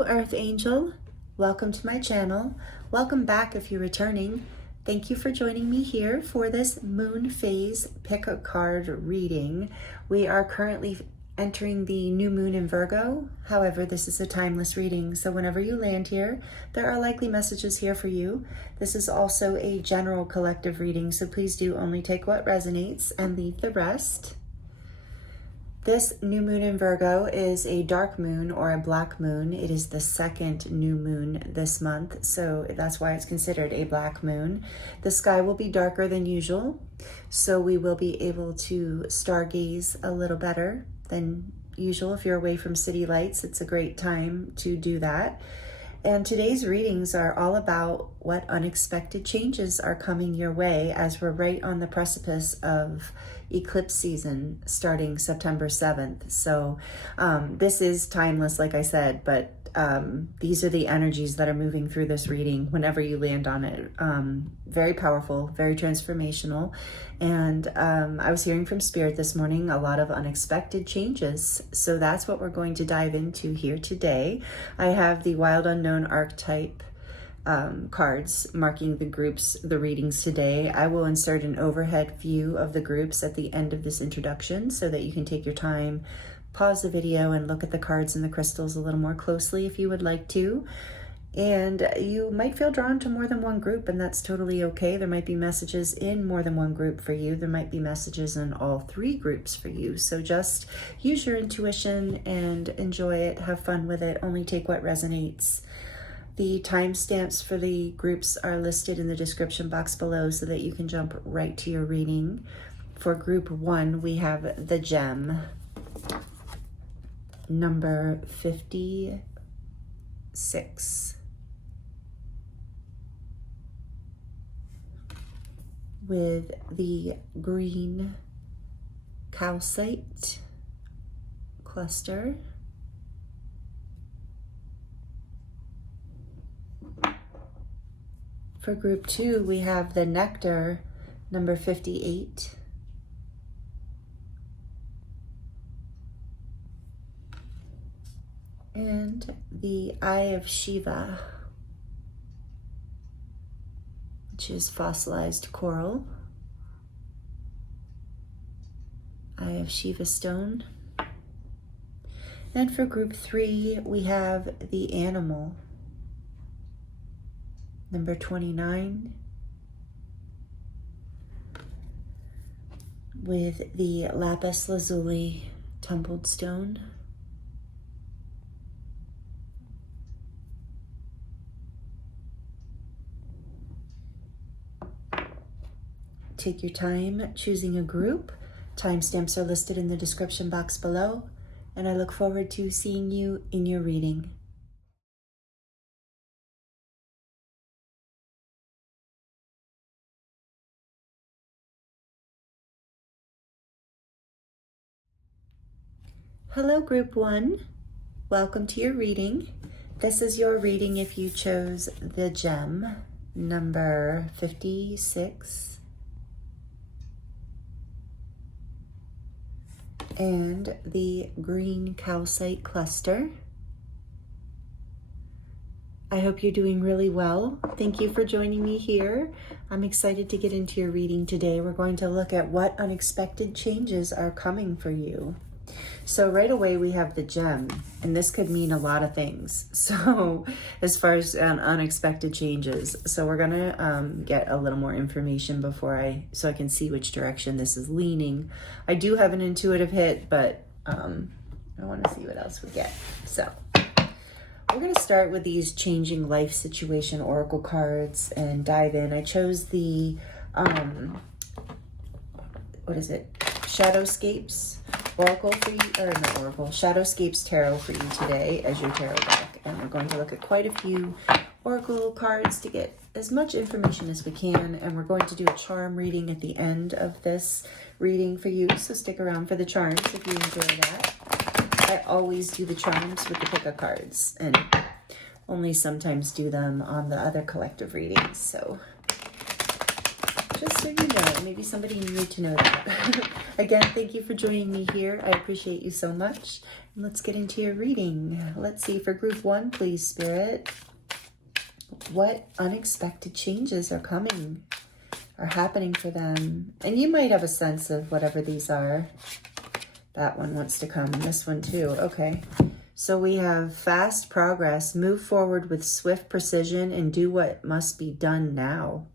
Hello, Earth Angel. Welcome to my channel. Welcome back if you're returning. Thank you for joining me here for this moon phase pick a card reading. We are currently entering the new moon in Virgo. However, this is a timeless reading, so whenever you land here, there are likely messages here for you. This is also a general collective reading, so please do only take what resonates and leave the rest. This new moon in Virgo is a dark moon or a black moon. It is the second new moon this month, so that's why it's considered a black moon. The sky will be darker than usual, so we will be able to stargaze a little better than usual. If you're away from city lights, it's a great time to do that. And today's readings are all about what unexpected changes are coming your way as we're right on the precipice of eclipse season starting September 7th. So this is timeless, like I said, but these are the energies that are moving through this reading whenever you land on it. Very powerful, very transformational. And I was hearing from Spirit this morning a lot of unexpected changes. So that's what we're going to dive into here today. I have the Wild Unknown Archetype cards marking the readings today. I will insert an overhead view of the groups at the end of this introduction so that you can take your time, pause the video, and look at the cards and the crystals a little more closely if you would like to. And you might feel drawn to more than one group, and that's totally okay. There might be messages in more than one group for you. There might be messages in all three groups for you. So just use your intuition and enjoy it. Have fun with it. Only take what resonates. The timestamps for the groups are listed in the description box below so that you can jump right to your reading. For group 1, we have the gem, number 56. With the green calcite cluster. For group 2, we have the nectar, number 58. And the eye of Siva, which is fossilized coral. Eye of Shiva stone. And for group 3, we have the animal, number 29, with the Lapis Lazuli tumbled stone. Take your time choosing a group. Timestamps are listed in the description box below, and I look forward to seeing you in your reading. Hello, group 1. Welcome to your reading. This is your reading if you chose the gem, number 56. And the green calcite cluster. I hope you're doing really well. Thank you for joining me here. I'm excited to get into your reading today. We're going to look at what unexpected changes are coming for you. So right away we have the gem, and this could mean a lot of things. So as far as unexpected changes, so we're gonna get a little more information so I can see which direction this is leaning. I do have an intuitive hit, but I want to see what else we get. So we're gonna start with these changing life situation oracle cards and dive in. I chose the Shadowscapes Oracle for you, or not Oracle, Shadowscapes Tarot for you today as your tarot deck. And we're going to look at quite a few Oracle cards to get as much information as we can. And we're going to do a charm reading at the end of this reading for you. So stick around for the charms if you enjoy that. I always do the charms with the pick-a cards and only sometimes do them on the other collective readings. So just so you know, maybe somebody needed to know that. Again, thank you for joining me here. I appreciate you so much. And let's get into your reading. Let's see, for group 1, please, Spirit. What unexpected changes are happening for them? And you might have a sense of whatever these are. That one wants to come, and this one too. Okay. So we have fast progress, move forward with swift precision, and do what must be done now.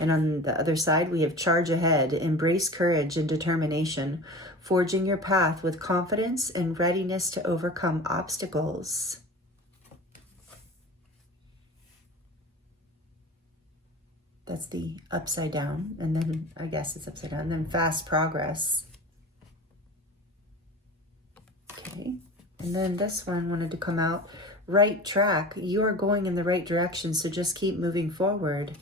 And on the other side, we have charge ahead, embrace courage and determination, forging your path with confidence and readiness to overcome obstacles. That's the upside down, and then I guess it's upside down, and then fast progress. Okay. And then this one wanted to come out, right track. You are going in the right direction, so just keep moving forward.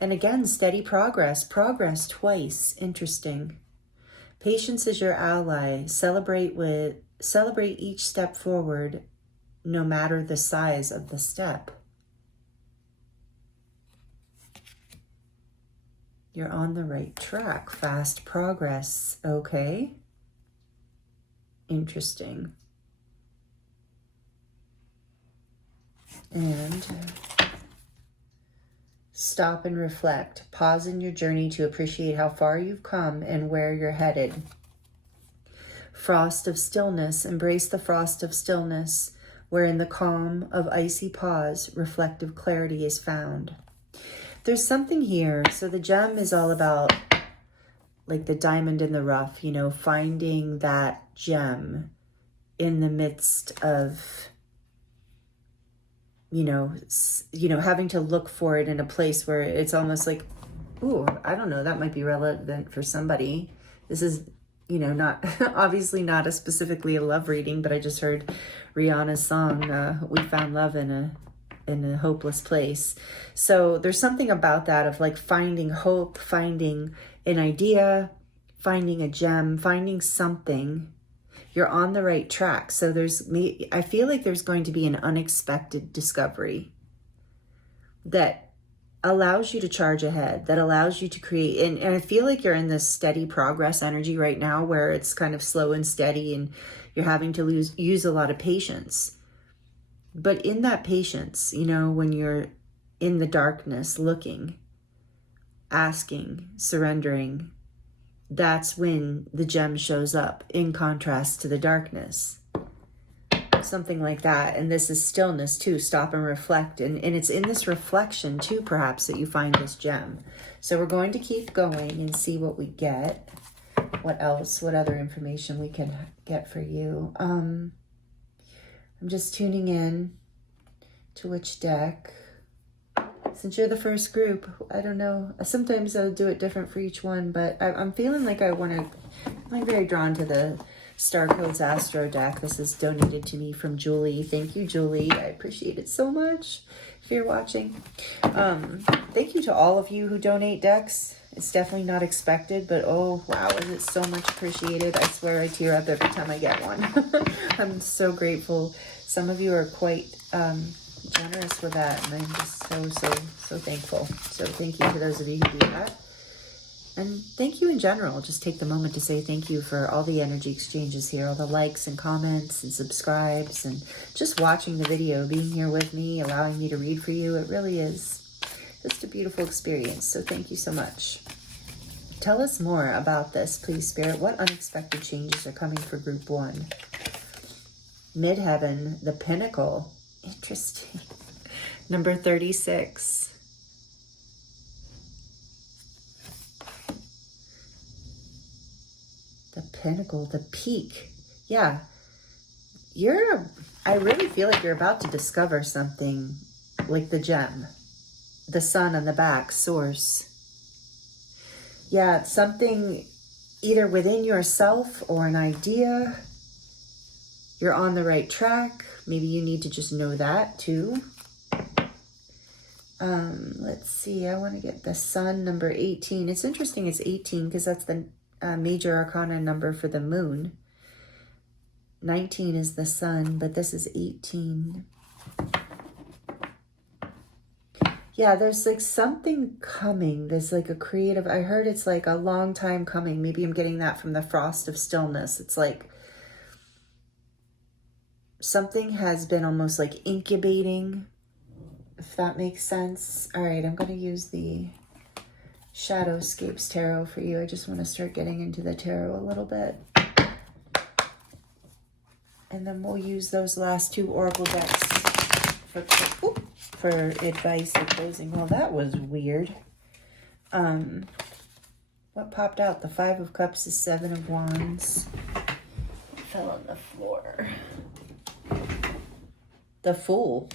And again, steady progress. Progress twice. Interesting. Patience is your ally. Celebrate each step forward, no matter the size of the step. You're on the right track. Fast progress. Okay. Interesting. And stop and reflect. Pause in your journey to appreciate how far you've come and where you're headed. Frost of stillness. Embrace the frost of stillness, where in the calm of icy pause, reflective clarity is found. There's something here. So the gem is all about like the diamond in the rough, you know, finding that gem in the midst of you know, having to look for it in a place where it's almost like, ooh, I don't know, that might be relevant for somebody. This is, you know, not obviously not specifically a love reading, but I just heard Rihanna's song, We Found Love in a Hopeless Place. So there's something about that of like finding hope, finding an idea, finding a gem, finding something. You're on the right track. So I feel like there's going to be an unexpected discovery that allows you to charge ahead, that allows you to create. And I feel like you're in this steady progress energy right now where it's kind of slow and steady and you're having to use a lot of patience. But in that patience, you know, when you're in the darkness, looking, asking, surrendering, that's when the gem shows up in contrast to the darkness. Something like that. And this is stillness too. Stop and reflect. And it's in this reflection too, perhaps, that you find this gem. So we're going to keep going and see what we get. What else? What other information we can get for you? I'm just tuning in to which deck. Since you're the first group, I don't know. Sometimes I'll do it different for each one, but I'm feeling like I'm very drawn to the Star Codes Astro deck. This is donated to me from Julie. Thank you, Julie. I appreciate it so much if you're watching. Thank you to all of you who donate decks. It's definitely not expected, but oh, wow, is it so much appreciated. I swear I tear up every time I get one. I'm so grateful. Some of you are quite generous with that, and I'm just so thankful. So thank you to those of you who do that, and thank you in general. Just take the moment to say thank you for all the energy exchanges here, all the likes and comments and subscribes, and just watching the video, being here with me, allowing me to read for you. It really is just a beautiful experience. So thank you so much. Tell us more about this, please, Spirit. What unexpected changes are coming for group 1? Midheaven, the pinnacle. Interesting. Number 36. The pinnacle, the peak. Yeah. I really feel like you're about to discover something like the gem. The sun on the back, source. Yeah, it's something either within yourself or an idea. You're on the right track. Maybe you need to just know that too. Let's see. I want to get the sun, number 18. It's interesting it's 18 because that's the major arcana number for the moon. 19 is the sun, but this is 18. Yeah, there's like something coming. There's like a creative, I heard it's like a long time coming. Maybe I'm getting that from the frost of stillness. It's like something has been almost like incubating, if that makes sense. All right, I'm going to use the Shadowscapes Tarot for you. I just want to start getting into the tarot a little bit. And then we'll use those last two oracle decks for advice or closing. Well, that was weird. What popped out? The Five of Cups, the Seven of Wands. It fell on the floor. The Fool.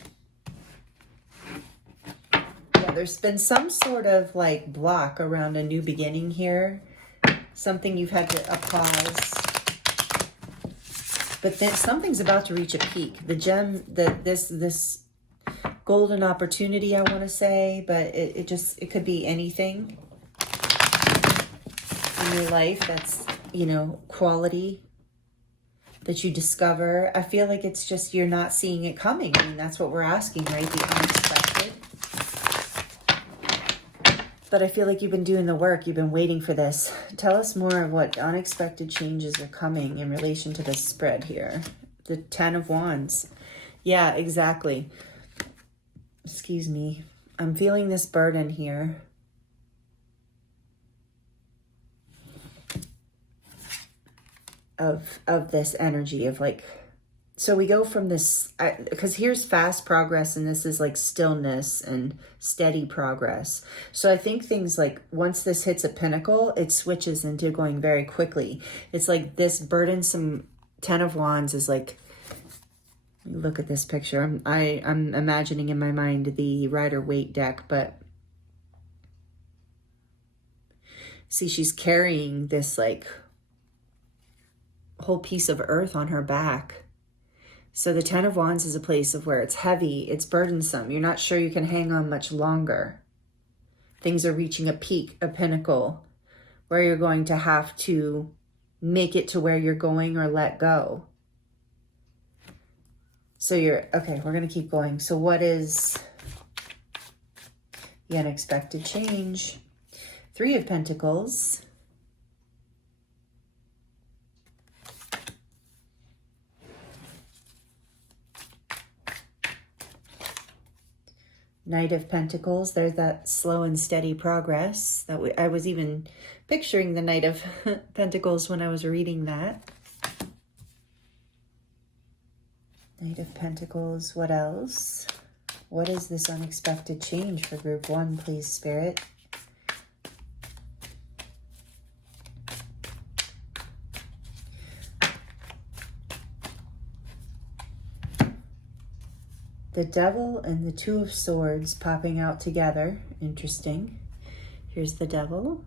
Yeah, there's been some sort of like block around a new beginning here. Something you've had to pause. But then something's about to reach a peak. The gem, this golden opportunity, I want to say, but it could be anything in your life that's, you know, quality that you discover. I feel like it's just you're not seeing it coming. I mean, that's what we're asking, right? The unexpected. But I feel like you've been doing the work. You've been waiting for this. Tell us more of what unexpected changes are coming in relation to this spread here. The Ten of Wands. Yeah, exactly. Excuse me. I'm feeling this burden here. Of this energy of like, so we go from this, because here's fast progress and this is like stillness and steady progress. So I think things like once this hits a pinnacle, it switches into going very quickly. It's like this burdensome Ten of Wands is like, look at this picture. I'm imagining in my mind the Rider-Waite deck, but see, she's carrying this like whole piece of earth on her back. So the Ten of Wands is a place of where it's heavy, it's burdensome. You're not sure you can hang on much longer. Things are reaching a peak, a pinnacle, where you're going to have to make it to where you're going or let go. So okay, we're going to keep going. So what is the unexpected change? Three of Pentacles. Knight of Pentacles. There's that slow and steady progress. I was even picturing the Knight of Pentacles when I was reading that. Knight of Pentacles. What else? What is this unexpected change for group one, please, Spirit? The Devil and the Two of Swords popping out together. Interesting. Here's the Devil.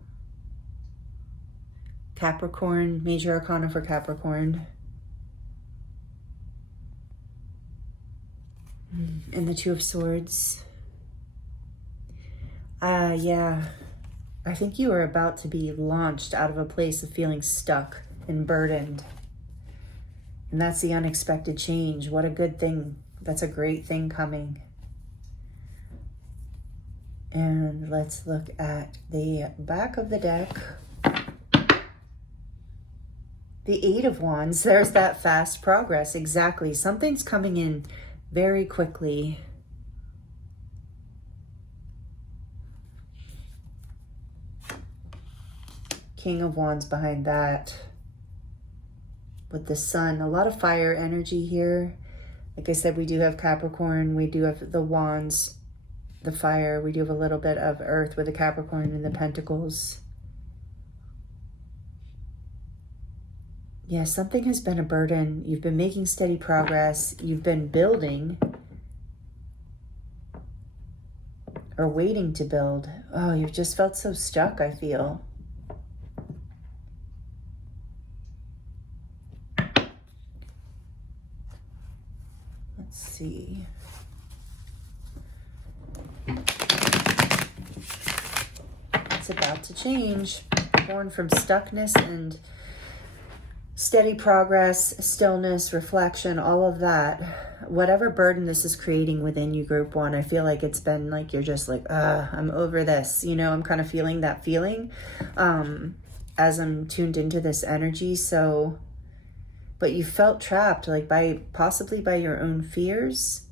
Capricorn, Major Arcana for Capricorn. And the Two of Swords. Yeah. I think you are about to be launched out of a place of feeling stuck and burdened. And that's the unexpected change. What a good thing. That's a great thing coming. And let's look at the back of the deck. The Eight of Wands. There's that fast progress. Exactly. Something's coming in very quickly. King of Wands behind that. With the Sun. A lot of fire energy here. Like I said, we do have Capricorn, we do have the Wands, the fire, we do have a little bit of Earth with the Capricorn and the Pentacles. Yeah, something has been a burden. You've been making steady progress. You've been building or waiting to build. Oh, you've just felt so stuck, I feel. See. It's about to change. Born from stuckness and steady progress, stillness, reflection, all of that. whatever burden this is creating within you, group one, I feel like it's been like, you're just like, I'm over this. You know, I'm kind of feeling that feeling as I'm tuned into this energy. So, but you felt trapped, like possibly by your own fears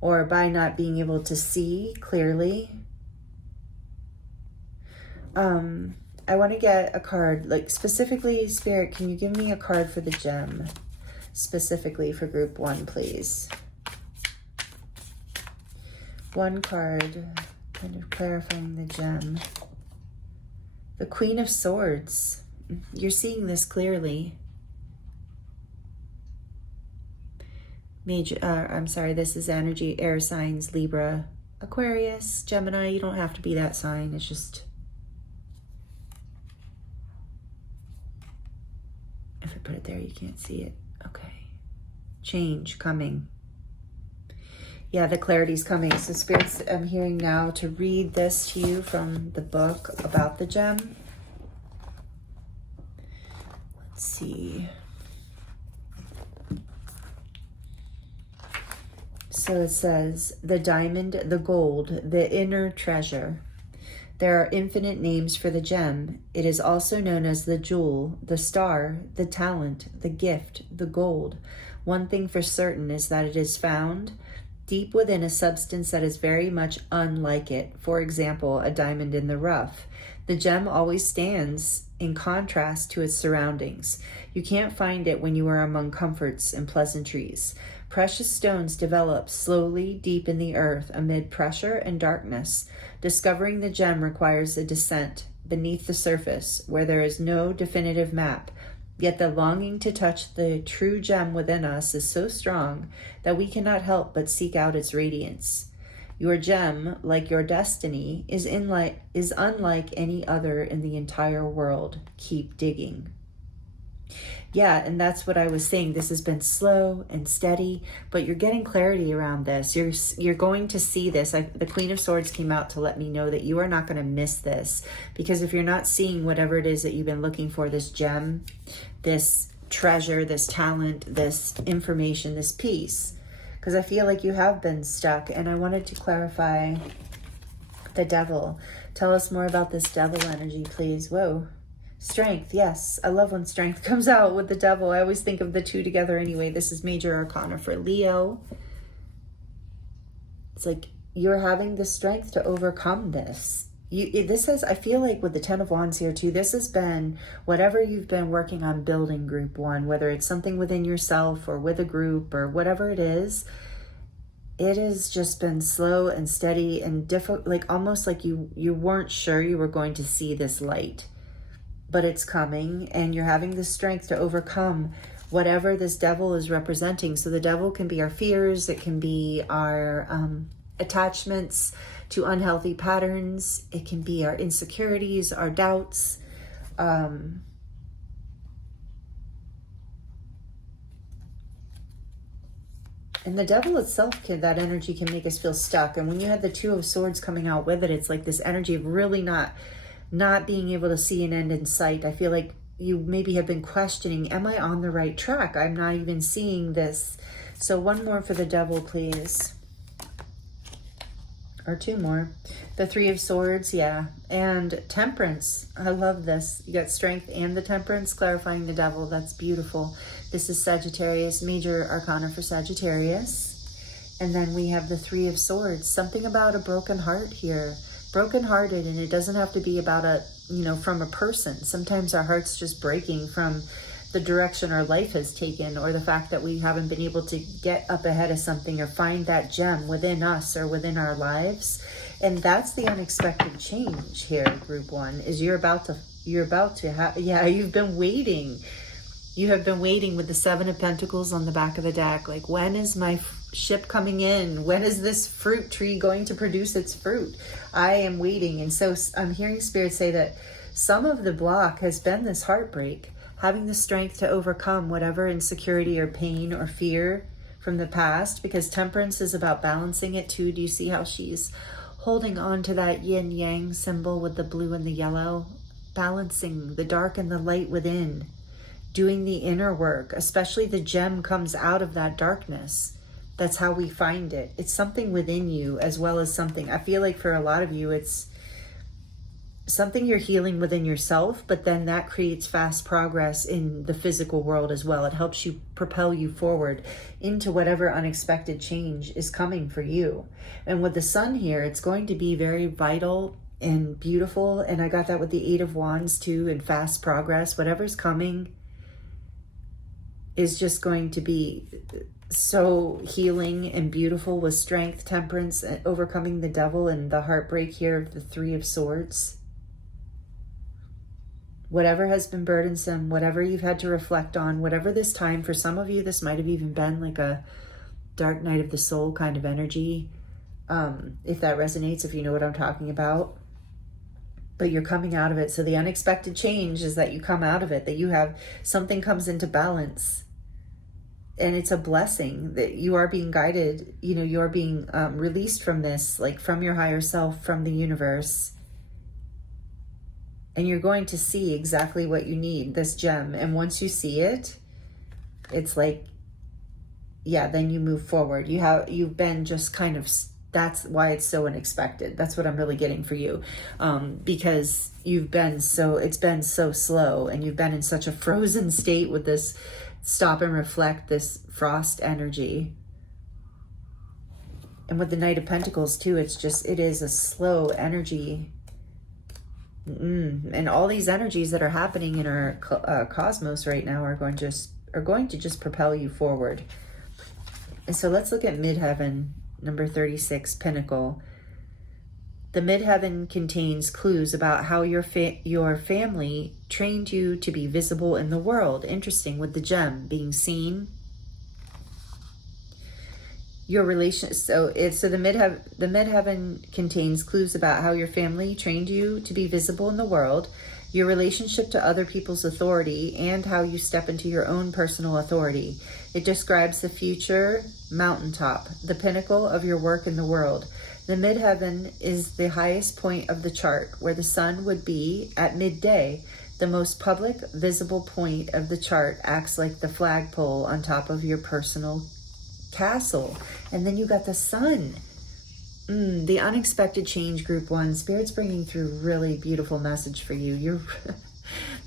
or by not being able to see clearly. I want to get a card, like specifically, Spirit, can you give me a card for the gem? Specifically for group one, please. One card, kind of clarifying the gem. The Queen of Swords. You're seeing this clearly. I'm sorry, this is energy, air signs, Libra, Aquarius, Gemini. You don't have to be that sign. It's just, if I put it there, you can't see it. Okay. Change coming. Yeah, the clarity's coming. So spirits, I'm hearing now to read this to you from the book about the gem. Let's see. So it says, the diamond, the gold, the inner treasure. There are infinite names for the gem. It is also known as the jewel, the star, the talent, the gift, the gold. One thing for certain is that it is found deep within a substance that is very much unlike it. For example, a diamond in the rough. The gem always stands in contrast to its surroundings. You can't find it when you are among comforts and pleasantries. Precious stones develop slowly deep in the earth amid pressure and darkness. Discovering the gem requires a descent beneath the surface where there is no definitive map. Yet the longing to touch the true gem within us is so strong that we cannot help but seek out its radiance. Your gem, like your destiny, is unlike any other in the entire world. Keep digging. Yeah, and that's what I was saying. This has been slow and steady, but you're getting clarity around this. You're going to see this. The Queen of Swords came out to let me know that you are not going to miss this, because if you're not seeing whatever it is that you've been looking for, this gem, this treasure, this talent, this information, this peace, because I feel like you have been stuck. And I wanted to clarify the devil. Tell us more about this devil energy, please. Whoa. Strength, yes. I love when strength comes out with the devil. I always think of the two together anyway. This is major arcana for Leo. It's like you're having the strength to overcome this. This has, I feel like with the Ten of Wands here too, this has been whatever you've been working on building, group one, whether it's something within yourself or with a group or whatever it is. It has just been slow and steady and difficult, like almost like you weren't sure you were going to see this light. But it's coming, and you're having the strength to overcome whatever this devil is representing. So the devil can be our fears, it can be our attachments to unhealthy patterns, it can be our insecurities, our doubts. And the devil itself that energy can make us feel stuck. And when you have the Two of Swords coming out with it, it's like this energy of really not being able to see an end in sight. I feel like you maybe have been questioning, am I on the right track? I'm not even seeing this. So one more for the devil, please. Or two more. The Three of Swords, yeah. And Temperance. I love this. You got strength and the Temperance, clarifying the devil. That's beautiful. This is Sagittarius, major arcana for Sagittarius. And then we have the Three of Swords. Something about a broken heart here. Brokenhearted, and it doesn't have to be about from a person. Sometimes our heart's just breaking from the direction our life has taken, or the fact that we haven't been able to get up ahead of something or find that gem within us or within our lives. And that's the unexpected change here, group one, is you're about to have, yeah, you've been waiting. You have been waiting with the Seven of Pentacles on the back of the deck. Like, when is my ship coming in? When is this fruit tree going to produce its fruit? I am waiting. And so I'm hearing Spirit say that some of the block has been this heartbreak, having the strength to overcome whatever insecurity or pain or fear from the past, because Temperance is about balancing it too. Do you see how she's holding on to that yin yang symbol with the blue and the yellow, balancing the dark and the light within, doing the inner work, especially the gem comes out of that darkness. That's how we find it. It's something within you, as well as something, I feel like for a lot of you, it's something you're healing within yourself, but then that creates fast progress in the physical world as well. It helps you propel you forward into whatever unexpected change is coming for you. And with the sun here, it's going to be very vital and beautiful. And I got that with the 8 of Wands too, and fast progress. Whatever's coming is just going to be so healing and beautiful, with strength, temperance, and overcoming the devil, and the heartbreak here of the 3 of Swords. Whatever has been burdensome, whatever you've had to reflect on, whatever this time, for some of you, this might have even been like a dark night of the soul kind of energy. If that resonates, if you know what I'm talking about. But you're coming out of it. So the unexpected change is that you come out of it, that you have something comes into balance. And it's a blessing that you are being guided, you know, you're being released from this, like from your higher self, from the universe. And you're going to see exactly what you need, this gem. And once you see it, it's like, yeah, then you move forward. You've been just kind of, that's why it's so unexpected. That's what I'm really getting for you. Because it's been so slow, and you've been in such a frozen state with this stop and reflect, this frost energy. And with the Knight of Pentacles too, it is a slow energy. And all these energies that are happening in our cosmos right now are going to just propel you forward. And so let's look at midheaven, number 36, Pinnacle. The midheaven contains clues about how your family trained you to be visible in the world. Interesting, with the gem being seen. Your relation, so the midheaven contains clues about how your family trained you to be visible in the world, your relationship to other people's authority, and how you step into your own personal authority. It describes the future mountaintop, the pinnacle of your work in the world. The midheaven is the highest point of the chart, where the sun would be at midday. The most public, visible point of the chart acts like the flagpole on top of your personal castle. And then you got the sun. The unexpected change, group 1. Spirit's bringing through really beautiful message for you.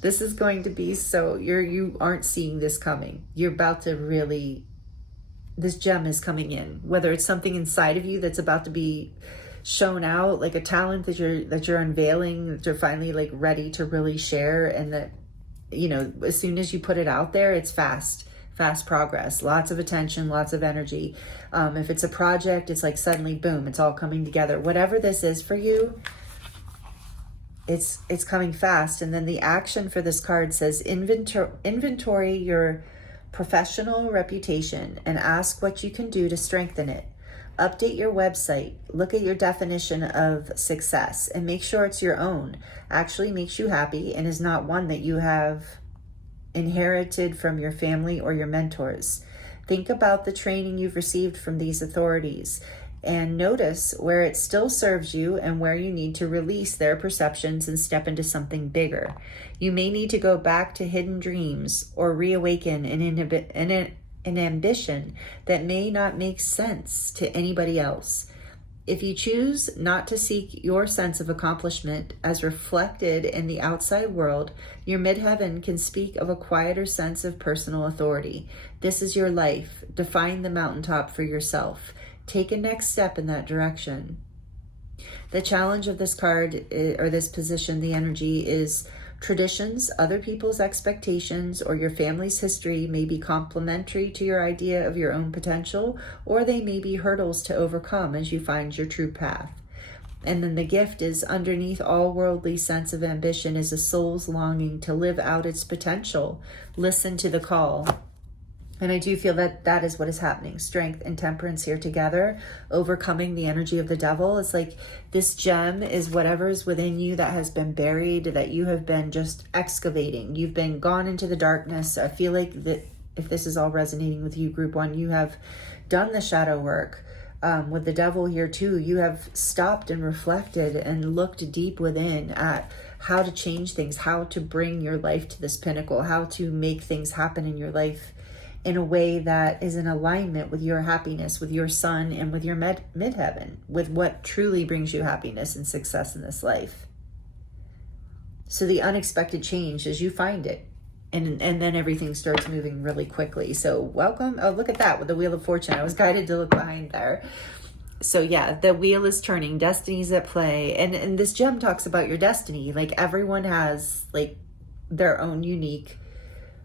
This is going to be so, you aren't seeing this coming. You're about to really, this gem is coming in, whether it's something inside of you that's about to be shown out, like a talent that you're unveiling, that you're finally like ready to really share. And that, you know, as soon as you put it out there, it's fast progress, lots of attention, lots of energy. If it's a project, it's like suddenly, boom, it's all coming together. Whatever this is for you, it's coming fast. And then the action for this card says inventory your professional reputation and ask what you can do to strengthen it. Update your website, look at your definition of success, and make sure it's your own, actually makes you happy, and is not one that you have inherited from your family or your mentors. Think about the training you've received from these authorities and notice where it still serves you and where you need to release their perceptions and step into something bigger. You may need to go back to hidden dreams or reawaken an ambition that may not make sense to anybody else. If you choose not to seek your sense of accomplishment as reflected in the outside world, your midheaven can speak of a quieter sense of personal authority. This is your life. Define the mountaintop for yourself. Take a next step in that direction. The challenge of this card, or this position, the energy, is traditions, other people's expectations, or your family's history may be complementary to your idea of your own potential, or they may be hurdles to overcome as you find your true path. And then the gift is, underneath all worldly sense of ambition is a soul's longing to live out its potential. Listen to the call. And I do feel that that is what is happening. Strength and temperance here together, overcoming the energy of the devil. It's like this gem is whatever is within you that has been buried, that you have been just excavating. You've been gone into the darkness. I feel like that if this is all resonating with you, group 1, you have done the shadow work. With the devil here too, you have stopped and reflected and looked deep within at how to change things, how to bring your life to this pinnacle, how to make things happen in your life. in a way that is in alignment with your happiness, with your sun, and with your midheaven, with what truly brings you happiness and success in this life. So the unexpected change is you find it, and then everything starts moving really quickly. So welcome. Oh, look at that with the Wheel of Fortune. I was guided to look behind there. So yeah, the wheel is turning, destiny's at play. And this gem talks about your destiny. Like everyone has like their own unique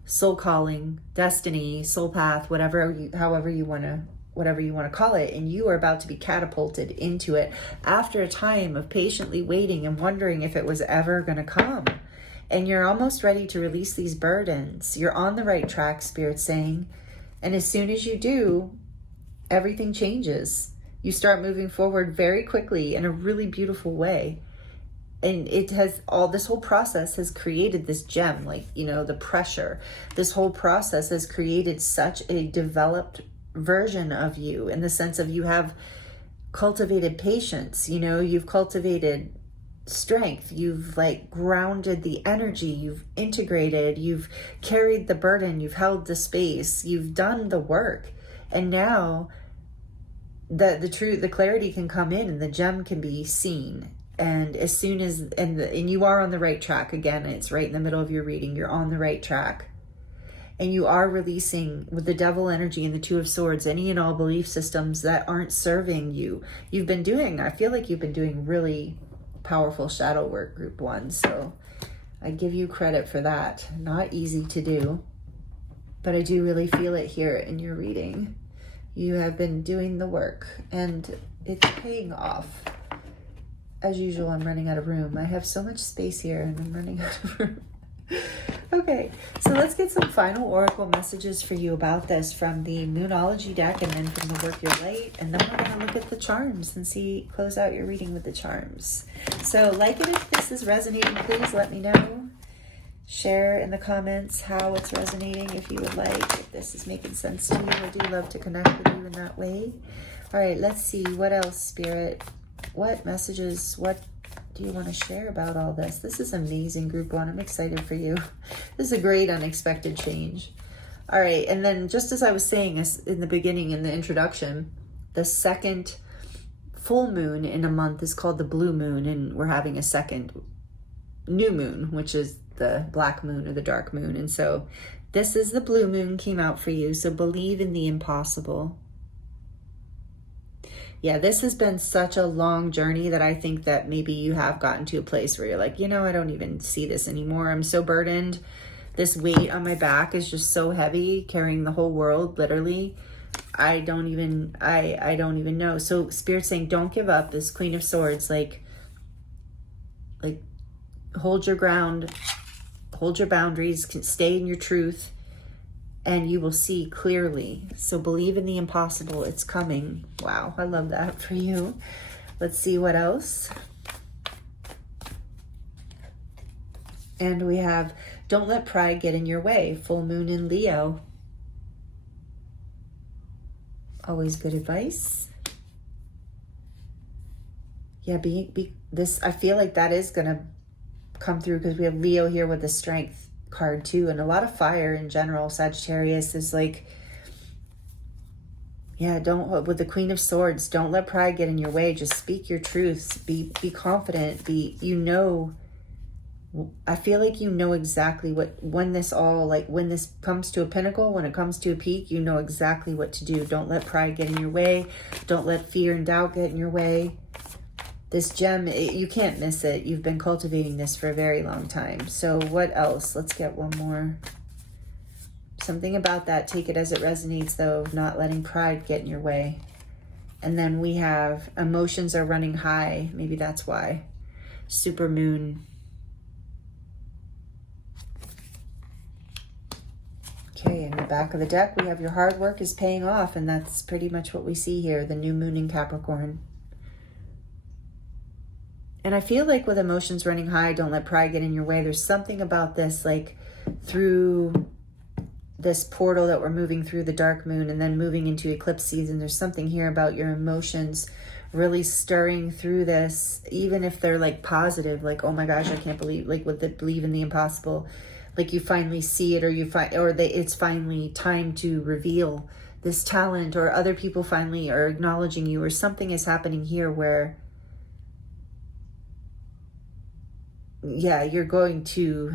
soul calling, destiny, soul path, however you want to call it, and you are about to be catapulted into it after a time of patiently waiting and wondering if it was ever going to come. And you're almost ready to release these burdens. You're on the right track, Spirit's saying. And as soon as you do, everything changes. You start moving forward very quickly in a really beautiful way. And this whole process has created this gem, like, you know, the pressure. This whole process has created such a developed version of you, in the sense of you have cultivated patience, you know, you've cultivated strength, you've like grounded the energy, you've integrated, you've carried the burden, you've held the space, you've done the work. And now the clarity can come in and the gem can be seen. And as soon as, and you are on the right track. Again, it's right in the middle of your reading. You're on the right track. And you are releasing, with the devil energy and the Two of Swords, any and all belief systems that aren't serving you. I feel like you've been doing really powerful shadow work, Group 1. So I give you credit for that. Not easy to do, but I do really feel it here in your reading. You have been doing the work and it's paying off. As usual, I'm running out of room. I have so much space here and I'm running out of room. Okay, so let's get some final oracle messages for you about this from the Moonology deck and then from the Work Your Light. And then we're going to look at the charms and close out your reading with the charms. So like it if this is resonating, please let me know. Share in the comments how it's resonating if you would like, if this is making sense to you. I do love to connect with you in that way. All right, let's see. What else, Spirit? What messages, what do you want to share about all this? This is amazing, Group 1. I'm excited for you. This is a great unexpected change. All right, and then just as I was saying in the beginning, in the introduction, the second full moon in a month is called the blue moon, and we're having a second new moon, which is the black moon or the dark moon. And so this is the blue moon came out for you. So believe in the impossible. Yeah, this has been such a long journey that I think that maybe you have gotten to a place where you're like, you know, I don't even see this anymore. I'm so burdened. This weight on my back is just so heavy, carrying the whole world, literally. I don't even know. So Spirit's saying, don't give up. This Queen of Swords, like hold your ground, hold your boundaries, stay in your truth, and you will see clearly. So believe in the impossible. It's coming. Wow, I love that for you. Let's see what else. And we have, don't let pride get in your way. Full moon in Leo. Always good advice. Yeah, this, I feel like that is going to come through because we have Leo here with the Strength card too, and a lot of fire in general. Sagittarius is like, yeah, with the Queen of Swords, don't let pride get in your way. Just speak your truths. Be confident. I feel like you know exactly when this comes to a pinnacle, when it comes to a peak, you know exactly what to do. Don't let pride get in your way. Don't let fear and doubt get in your way. This gem, you can't miss it. You've been cultivating this for a very long time. So what else? Let's get one more. Something about that. Take it as it resonates, though. Not letting pride get in your way. And then we have emotions are running high. Maybe that's why. Super moon. Okay, in the back of the deck, we have your hard work is paying off. And that's pretty much what we see here. The new moon in Capricorn. And I feel like with emotions running high, don't let pride get in your way. There's something about this, like through this portal that we're moving through the dark moon and then moving into eclipse season. There's something here about your emotions really stirring through this, even if they're like positive, like, oh my gosh, I can't believe, like with the believe in the impossible. like you finally see it, or it's finally time to reveal this talent, or other people finally are acknowledging you, or something is happening here where, yeah, you're going to,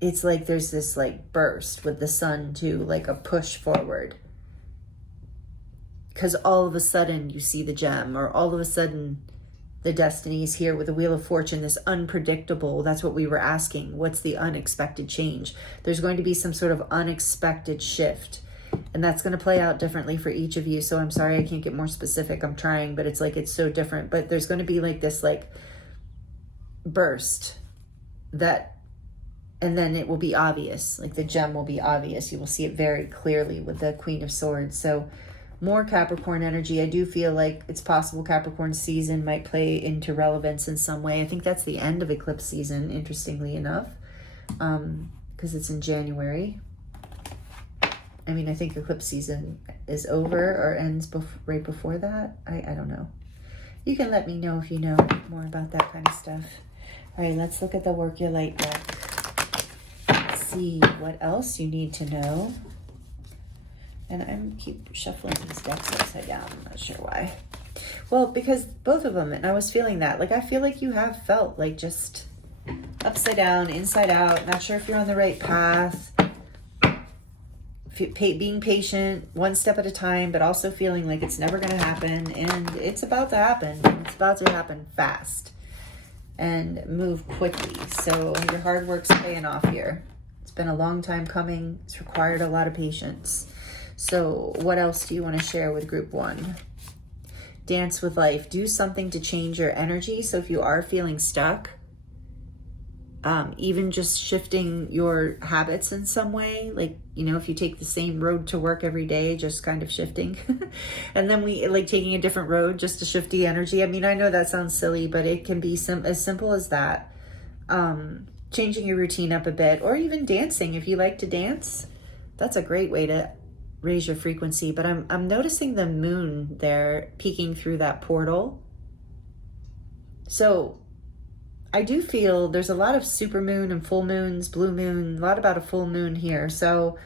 it's like there's this like burst with the sun too, like a push forward. Because all of a sudden you see the gem, or all of a sudden the destiny is here with the Wheel of Fortune, this unpredictable. That's what we were asking. What's the unexpected change? There's going to be some sort of unexpected shift. And that's going to play out differently for each of you. So I'm sorry I can't get more specific. I'm trying, but it's like, it's so different. But there's going to be like this like burst that, and then it will be obvious. Like the gem will be obvious. You will see it very clearly with the Queen of Swords. So more Capricorn energy. I do feel like it's possible Capricorn season might play into relevance in some way. I think that's the end of eclipse season, interestingly enough, because it's in January. I mean, I think eclipse season is over or ends right before that. I don't know. You can let me know if you know more about that kind of stuff. All right, let's look at the Work Your Light deck. Let's see what else you need to know. And I keep shuffling these decks upside down. I'm not sure why. Well, because both of them, and I was feeling that. Like, I feel like you have felt like just upside down, inside out. Not sure if you're on the right path. Being patient, one step at a time, but also feeling like it's never going to happen. And it's about to happen. It's about to happen fast. And move quickly. So your hard work's paying off here. It's been a long time coming. It's required a lot of patience. So what else do you want to share with group 1? Dance with life. Do something to change your energy. So if you are feeling stuck, even just shifting your habits in some way, like, you know, if you take the same road to work every day, just kind of shifting. And then we like taking a different road just to shift the energy. I mean, I know that sounds silly, but it can be as simple as that. Changing your routine up a bit, or even dancing. If you like to dance, that's a great way to raise your frequency. But I'm noticing the moon there peeking through that portal. So I do feel there's a lot of super moon and full moons, blue moon, a lot about a full moon here. So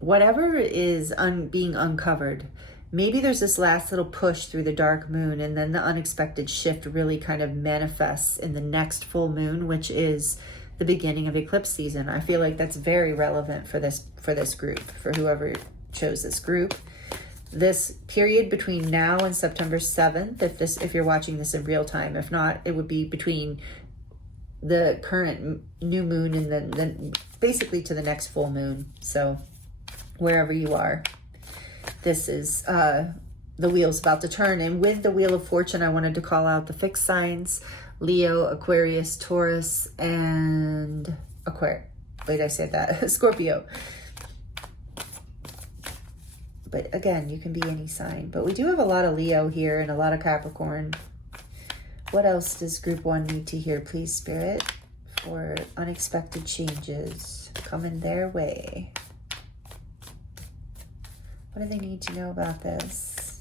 whatever is being uncovered, maybe there's this last little push through the dark moon, and then the unexpected shift really kind of manifests in the next full moon, which is the beginning of eclipse season. I feel like that's very relevant for this group, for whoever chose this group. This period between now and September 7th, if you're watching this in real time. If not, it would be between the current new moon and then basically to the next full moon. So wherever you are, this is the wheel's about to turn. And with the Wheel of Fortune, I wanted to call out the fixed signs: Leo, Aquarius, Taurus, and Scorpio. But again, you can be any sign. But we do have a lot of Leo here and a lot of Capricorn. What else does group 1 need to hear, please, Spirit, for unexpected changes coming their way? What do they need to know about this?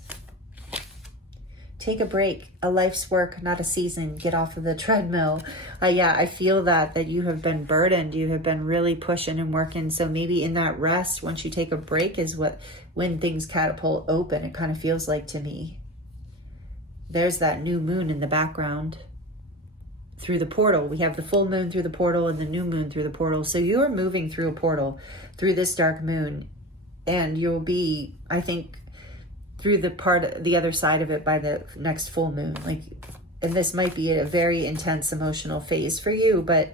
Take a break. A life's work, not a season. Get off of the treadmill. Yeah, I feel that you have been burdened. You have been really pushing and working. So maybe in that rest, once you take a break, is when things catapult open. It kind of feels like to me. There's that new moon in the background through the portal. We have the full moon through the portal and the new moon through the portal. So you are moving through a portal through this dark moon, and you'll be, I think, through the other side of it by the next full moon. Like, and this might be a very intense emotional phase for you, but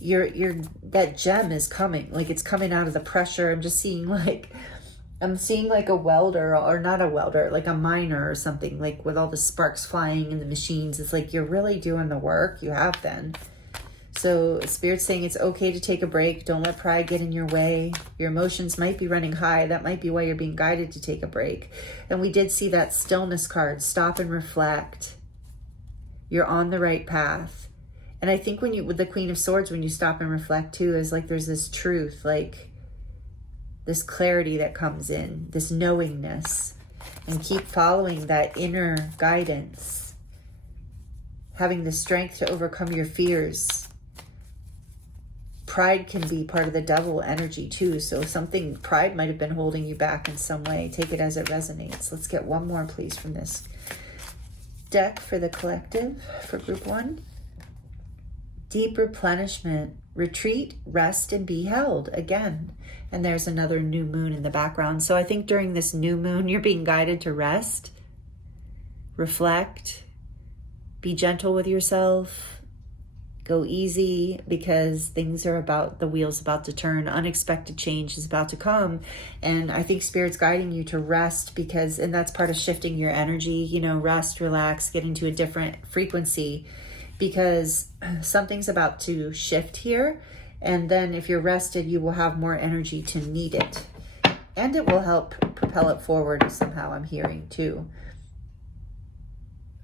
that gem is coming. Like, it's coming out of the pressure. I'm seeing like a welder, or not a welder, like a miner or something, like with all the sparks flying in the machines. It's like you're really doing the work. You have been. So Spirit's saying it's okay to take a break. Don't let pride get in your way. Your emotions might be running high. That might be why you're being guided to take a break. And we did see that stillness card. Stop and reflect. You're on the right path. And I think with the Queen of Swords, when you stop and reflect too, is like there's this truth, like this clarity that comes in, this knowingness, and keep following that inner guidance, having the strength to overcome your fears, pride can be part of the devil energy too. So something, pride might have been holding you back in some way. Take it as it resonates. Let's get one more, please, from this deck for the collective, for group 1. Deep replenishment, retreat, rest, and be held again. And there's another new moon in the background. So I think during this new moon, you're being guided to rest, reflect, be gentle with yourself, go easy, because things are about, the wheel's about to turn, unexpected change is about to come. And I think Spirit's guiding you to rest, because, and that's part of shifting your energy, you know, rest, relax, get into a different frequency, because something's about to shift here. And then if you're rested, you will have more energy to meet it. And it will help propel it forward somehow, I'm hearing too.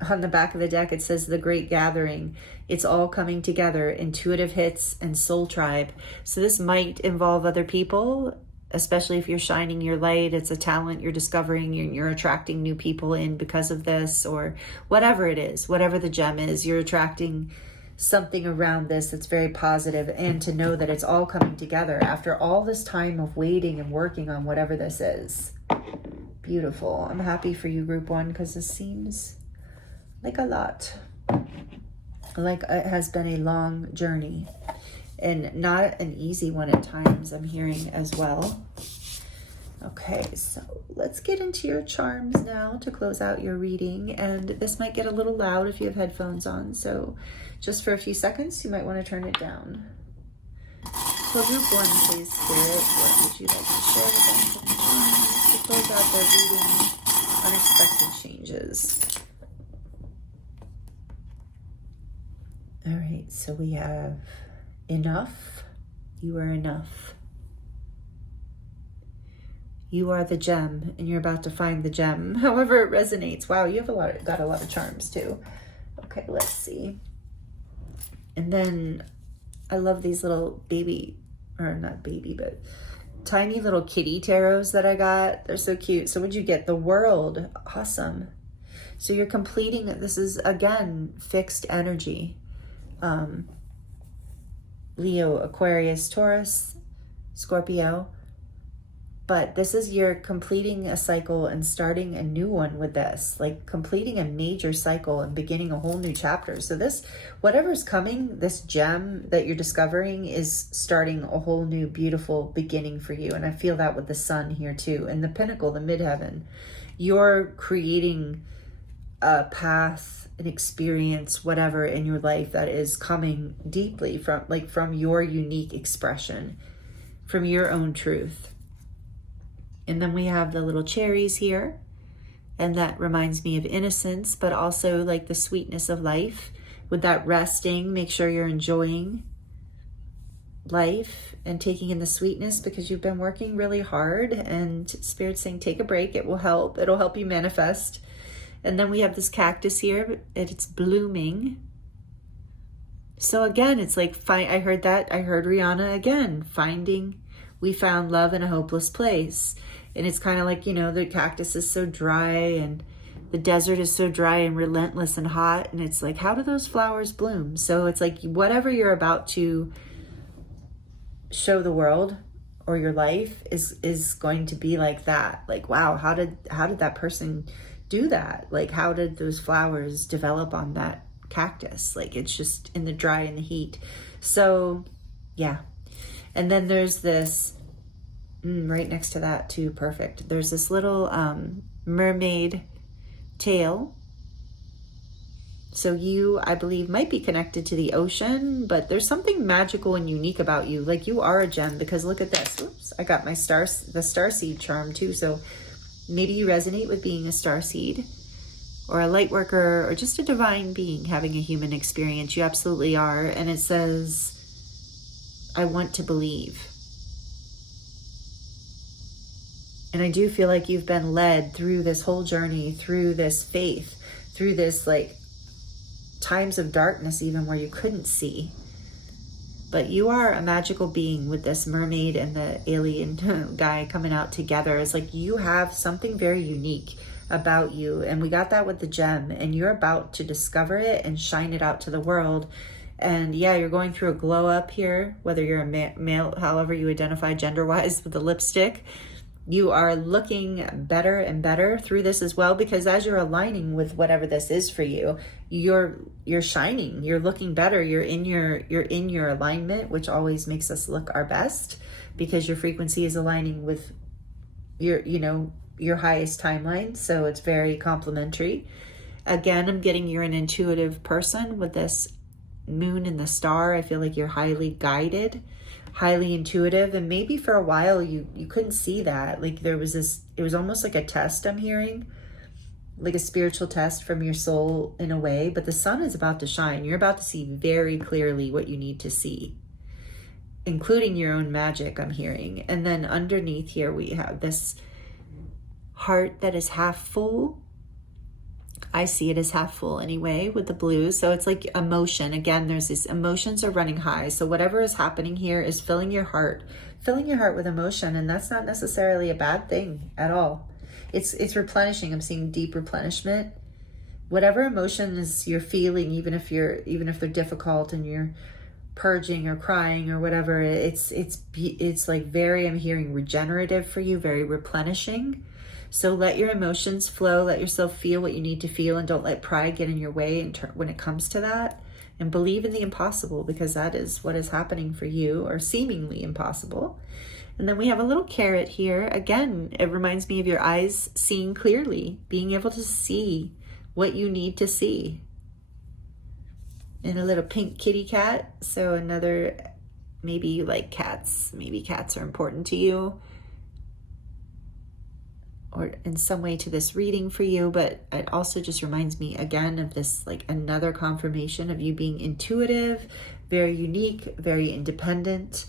On the back of the deck, it says the Great Gathering. It's all coming together, intuitive hits and soul tribe. So this might involve other people, especially if you're shining your light. It's a talent you're discovering, you're attracting new people in because of this, or whatever it is, whatever the gem is, you're attracting something around this that's very positive. And to know that it's all coming together after all this time of waiting and working on whatever this is. Beautiful. I'm happy for you, group 1, because this seems like a lot, like it has been a long journey and not an easy one at times, I'm hearing as well. Okay, so let's get into your charms now to close out your reading. And this might get a little loud if you have headphones on, so just for a few seconds you might want to turn it down. So group 1, please, Spirit, what would you like to share with them for the charms to close out their reading? Unexpected changes. All right, so we have enough. You are enough. You are the gem, and you're about to find the gem, however it resonates. Wow, you have got a lot of charms too. Okay, let's see. And then I love these little baby, or not baby, but tiny little kitty tarots that I got. They're so cute. So what'd you get? The World. Awesome. So you're completing, this is again fixed energy. Leo, Aquarius, Taurus, Scorpio. But this is, you're completing a cycle and starting a new one with this, like completing a major cycle and beginning a whole new chapter. So this, whatever's coming, this gem that you're discovering is starting a whole new beautiful beginning for you. And I feel that with the sun here too. And the pinnacle, the midheaven, you're creating a path, an experience, whatever in your life that is coming deeply from your unique expression, from your own truth. And then we have the little cherries here, and that reminds me of innocence, but also like the sweetness of life. With that resting, make sure you're enjoying life and taking in the sweetness, because you've been working really hard, and Spirit's saying take a break. It will help. It'll help you manifest. And then we have this cactus here, and it's blooming. So again, it's like, I heard Rihanna again, we found love in a hopeless place. And it's kind of like, you know, the cactus is so dry, and the desert is so dry and relentless and hot. And it's like, how do those flowers bloom? So it's like, whatever you're about to show the world or your life is going to be like that. Like, wow, how did that person do that? Like, how did those flowers develop on that cactus? Like, it's just in the dry and the heat. So yeah. And then there's this right next to that too, perfect, there's this little mermaid tail. So you, I believe, might be connected to the ocean, but there's something magical and unique about you. Like, you are a gem, because look at this. Oops, I got my the starseed charm too. So maybe you resonate with being a starseed, or a light worker, or just a divine being having a human experience. You absolutely are. And it says, I want to believe. And I do feel like you've been led through this whole journey, through this faith, through this like times of darkness, even where you couldn't see. But you are a magical being with this mermaid and the alien guy coming out together. It's like you have something very unique about you. And we got that with the gem, and you're about to discover it and shine it out to the world. And yeah, you're going through a glow up here, whether you're a male, however you identify gender-wise with the lipstick. You are looking better and better through this as well, because as you're aligning with whatever this is for you, you're shining, you're looking better, you're in your alignment, which always makes us look our best, because your frequency is aligning with your highest timeline. So it's very complementary. Again, I'm getting you're an intuitive person with this moon and the star. I feel like you're highly guided, highly intuitive, and maybe for a while you couldn't see that. Like there was this, it was almost like a test I'm hearing, like a spiritual test from your soul in a way, but the sun is about to shine. You're about to see very clearly what you need to see, including your own magic, I'm hearing. And then underneath here we have this heart that is half full. I see it as half full anyway with the blue. So it's like emotion. Again, there's these emotions are running high. So whatever is happening here is filling your heart with emotion. And that's not necessarily a bad thing at all. It's replenishing. I'm seeing deep replenishment. Whatever emotions you're feeling, even if they're difficult and you're purging or crying or whatever, it's like very, I'm hearing regenerative for you, very replenishing. So let your emotions flow, let yourself feel what you need to feel, and don't let pride get in your way when it comes to that. And believe in the impossible, because that is what is happening for you, or seemingly impossible. And then we have a little carrot here. Again, it reminds me of your eyes seeing clearly, being able to see what you need to see. And a little pink kitty cat. So another, maybe you like cats. Maybe cats are important to you, or in some way to this reading for you. But it also just reminds me again of this, like another confirmation of you being intuitive, very unique, very independent.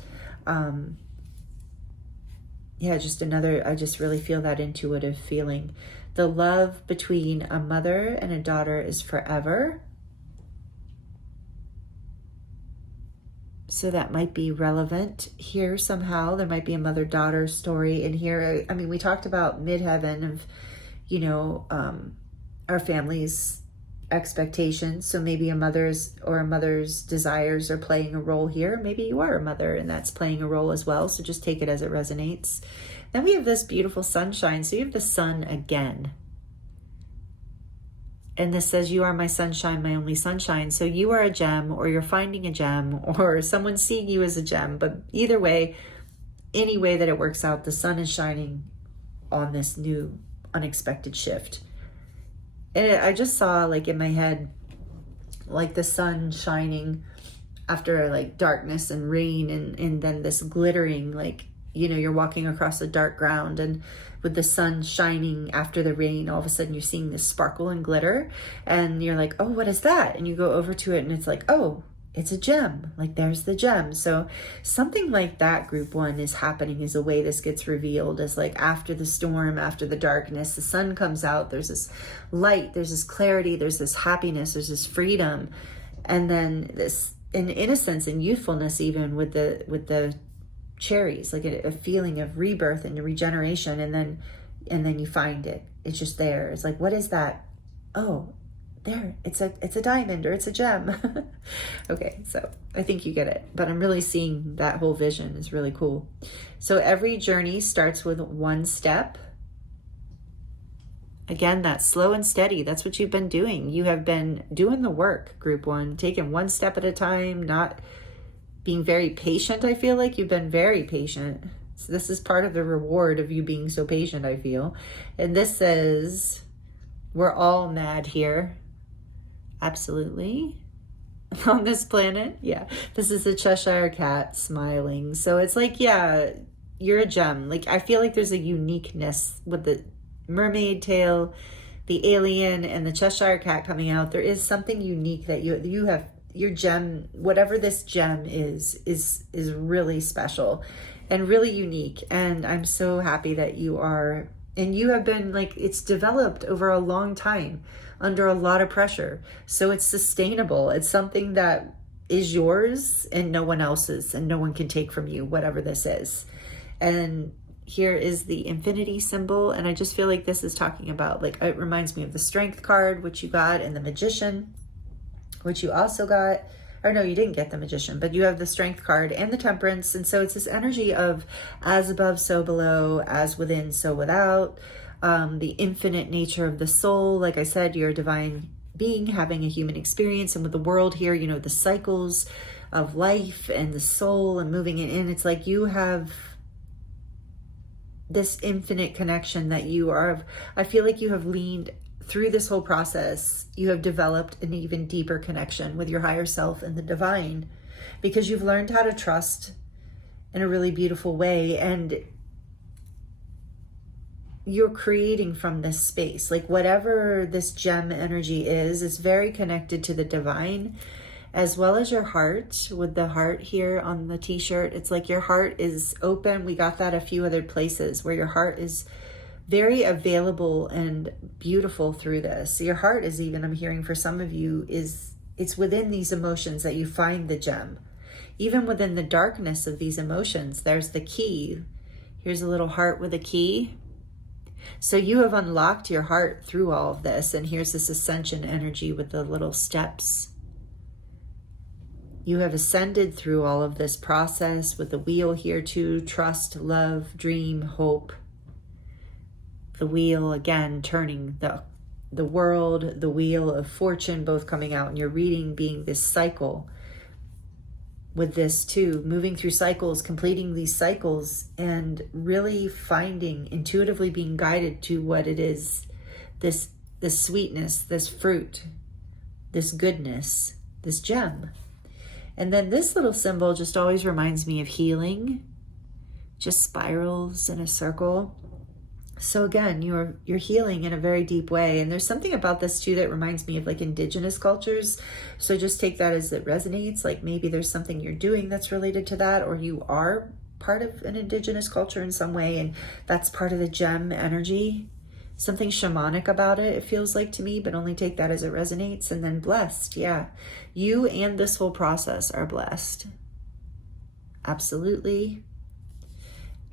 Yeah, just another, I just really feel that intuitive feeling. The love between a mother and a daughter is forever. So that might be relevant here somehow. There might be a mother-daughter story in here. I mean, we talked about midheaven of, our family's expectations. So maybe a mother's desires are playing a role here. Maybe you are a mother and that's playing a role as well. So just take it as it resonates. Then we have this beautiful sunshine. So you have the sun again. And this says, you are my sunshine, my only sunshine. So you are a gem, or you're finding a gem, or someone's seeing you as a gem. But either way, any way that it works out, the sun is shining on this new unexpected shift. And I just saw, like in my head, like the sun shining after like darkness and rain, and then this glittering, like, you're walking across a dark ground, and with the sun shining after the rain, all of a sudden you're seeing this sparkle and glitter, and you're like, oh, what is that? And you go over to it and it's like, oh, it's a gem. Like there's the gem. So something like that, group one, is happening, is the way this gets revealed, is like after the storm, after the darkness, the sun comes out, there's this light, there's this clarity, there's this happiness, there's this freedom. And then this, in innocence and youthfulness, even with the cherries, like a feeling of rebirth and regeneration, and then you find it. It's just there. It's like, what is that? Oh, there. It's a diamond, or it's a gem. Okay, so I think you get it. But I'm really seeing that whole vision is really cool. So every journey starts with one step. Again, that's slow and steady. That's what you've been doing. You have been doing the work, group one, taking one step at a time, not being very patient. I feel like you've been very patient. So this is part of the reward of you being so patient, I feel. And this says, we're all mad here. Absolutely. On this planet. Yeah. This is a Cheshire cat smiling. So it's like, yeah, you're a gem. Like, I feel like there's a uniqueness with the mermaid tail, the alien, and the Cheshire cat coming out. There is something unique that you have. Your gem, whatever this gem is really special and really unique. And I'm so happy that you are, and you have been, like, it's developed over a long time under a lot of pressure. So it's sustainable. It's something that is yours and no one else's, and no one can take from you, whatever this is. And here is the infinity symbol. And I just feel like this is talking about, like, it reminds me of the strength card, which you got, and the magician, which you also got. or no, you didn't get the Magician, but you have the Strength card and the Temperance. And so it's this energy of as above, so below, as within, so without, the infinite nature of the soul. Like I said, you're a divine being having a human experience. And with the world here, you know, the cycles of life and the soul and moving it in, it's like you have this infinite connection that you are, I feel like you have leaned through this whole process. You have developed an even deeper connection with your higher self and the divine, because you've learned how to trust in a really beautiful way. And you're creating from this space, like whatever this gem energy is, it's very connected to the divine, as well as your heart. With the heart here on the t-shirt, it's like your heart is open. We got that a few other places where your heart is very available and beautiful through this. Your heart is even, I'm hearing for some of you, is it's within these emotions that you find the gem. Even within the darkness of these emotions, there's the key. Here's a little heart with a key. So you have unlocked your heart through all of this. And here's this ascension energy with the little steps. You have ascended through all of this process with the wheel here too. Trust, love, dream, hope. The wheel, again, turning the world, the wheel of fortune, both coming out in your reading, being this cycle. With this too, moving through cycles, completing these cycles, and really finding, intuitively being guided to what it is, this sweetness, this fruit, this goodness, this gem. And then this little symbol just always reminds me of healing, just spirals in a circle. So again, you're healing in a very deep way. And there's something about this too that reminds me of like indigenous cultures. So just take that as it resonates. Like maybe there's something you're doing that's related to that, or you are part of an indigenous culture in some way, and that's part of the gem energy. Something shamanic about it, it feels like to me, but only take that as it resonates. And then blessed, yeah. You and this whole process are blessed. Absolutely.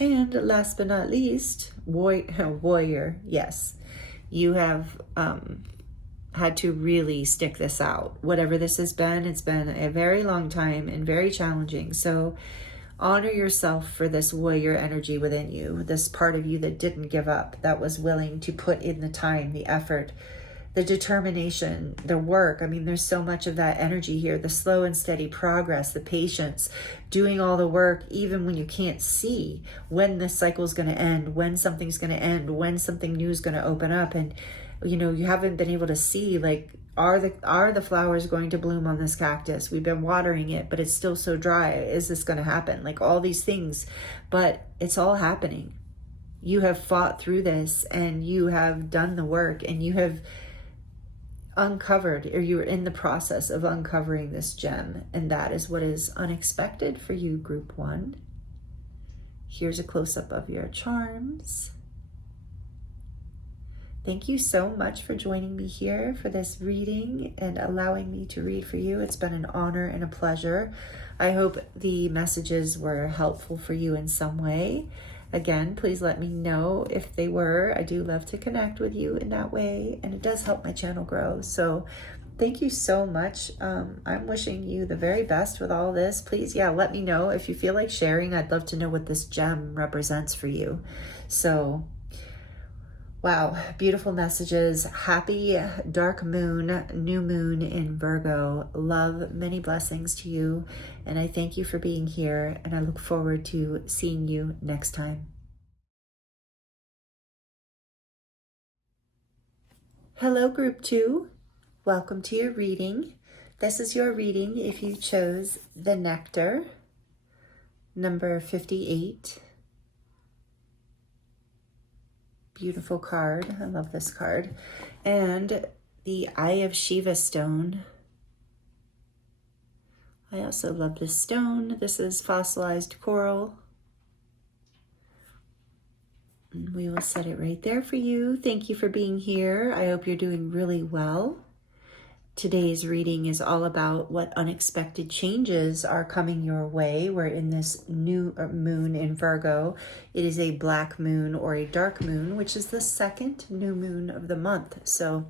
And last but not least, warrior, yes. You have had to really stick this out. Whatever this has been, it's been a very long time and very challenging. So honor yourself for this warrior energy within you, this part of you that didn't give up, that was willing to put in the time, the effort, the determination, the work. I mean, there's so much of that energy here, the slow and steady progress, the patience, doing all the work, even when you can't see when this cycle is going to end, when something's going to end, when something new is going to open up. And, you know, you haven't been able to see, like, are the flowers going to bloom on this cactus? We've been watering it, but it's still so dry. Is this going to happen? Like all these things, but it's all happening. You have fought through this, and you have done the work, and you have uncovered, or you're in the process of uncovering this gem. And that is what is unexpected for you, group 1. Here's a close-up of your charms. Thank you so much for joining me here for this reading and allowing me to read for you. It's been an honor and a pleasure. I hope the messages were helpful for you in some way. Again, please let me know if they were. I do love to connect with you in that way, and it does help my channel grow. So thank you so much. I'm wishing you the very best with all this. Please, yeah, let me know if you feel like sharing. I'd love to know what this gem represents for you. So, wow, beautiful messages. Happy dark moon, new moon in Virgo. Love, many blessings to you. And I thank you for being here. And I look forward to seeing you next time. Hello, group 2. Welcome to your reading. This is your reading if you chose the Nectar, number 58. Beautiful card. I love this card. And the Eye of Shiva stone. I also love this stone. This is fossilized coral. And we will set it right there for you. Thank you for being here. I hope you're doing really well. Today's reading is all about what unexpected changes are coming your way. We're in this new moon in Virgo. It is a black moon or a dark moon, which is the second new moon of the month. So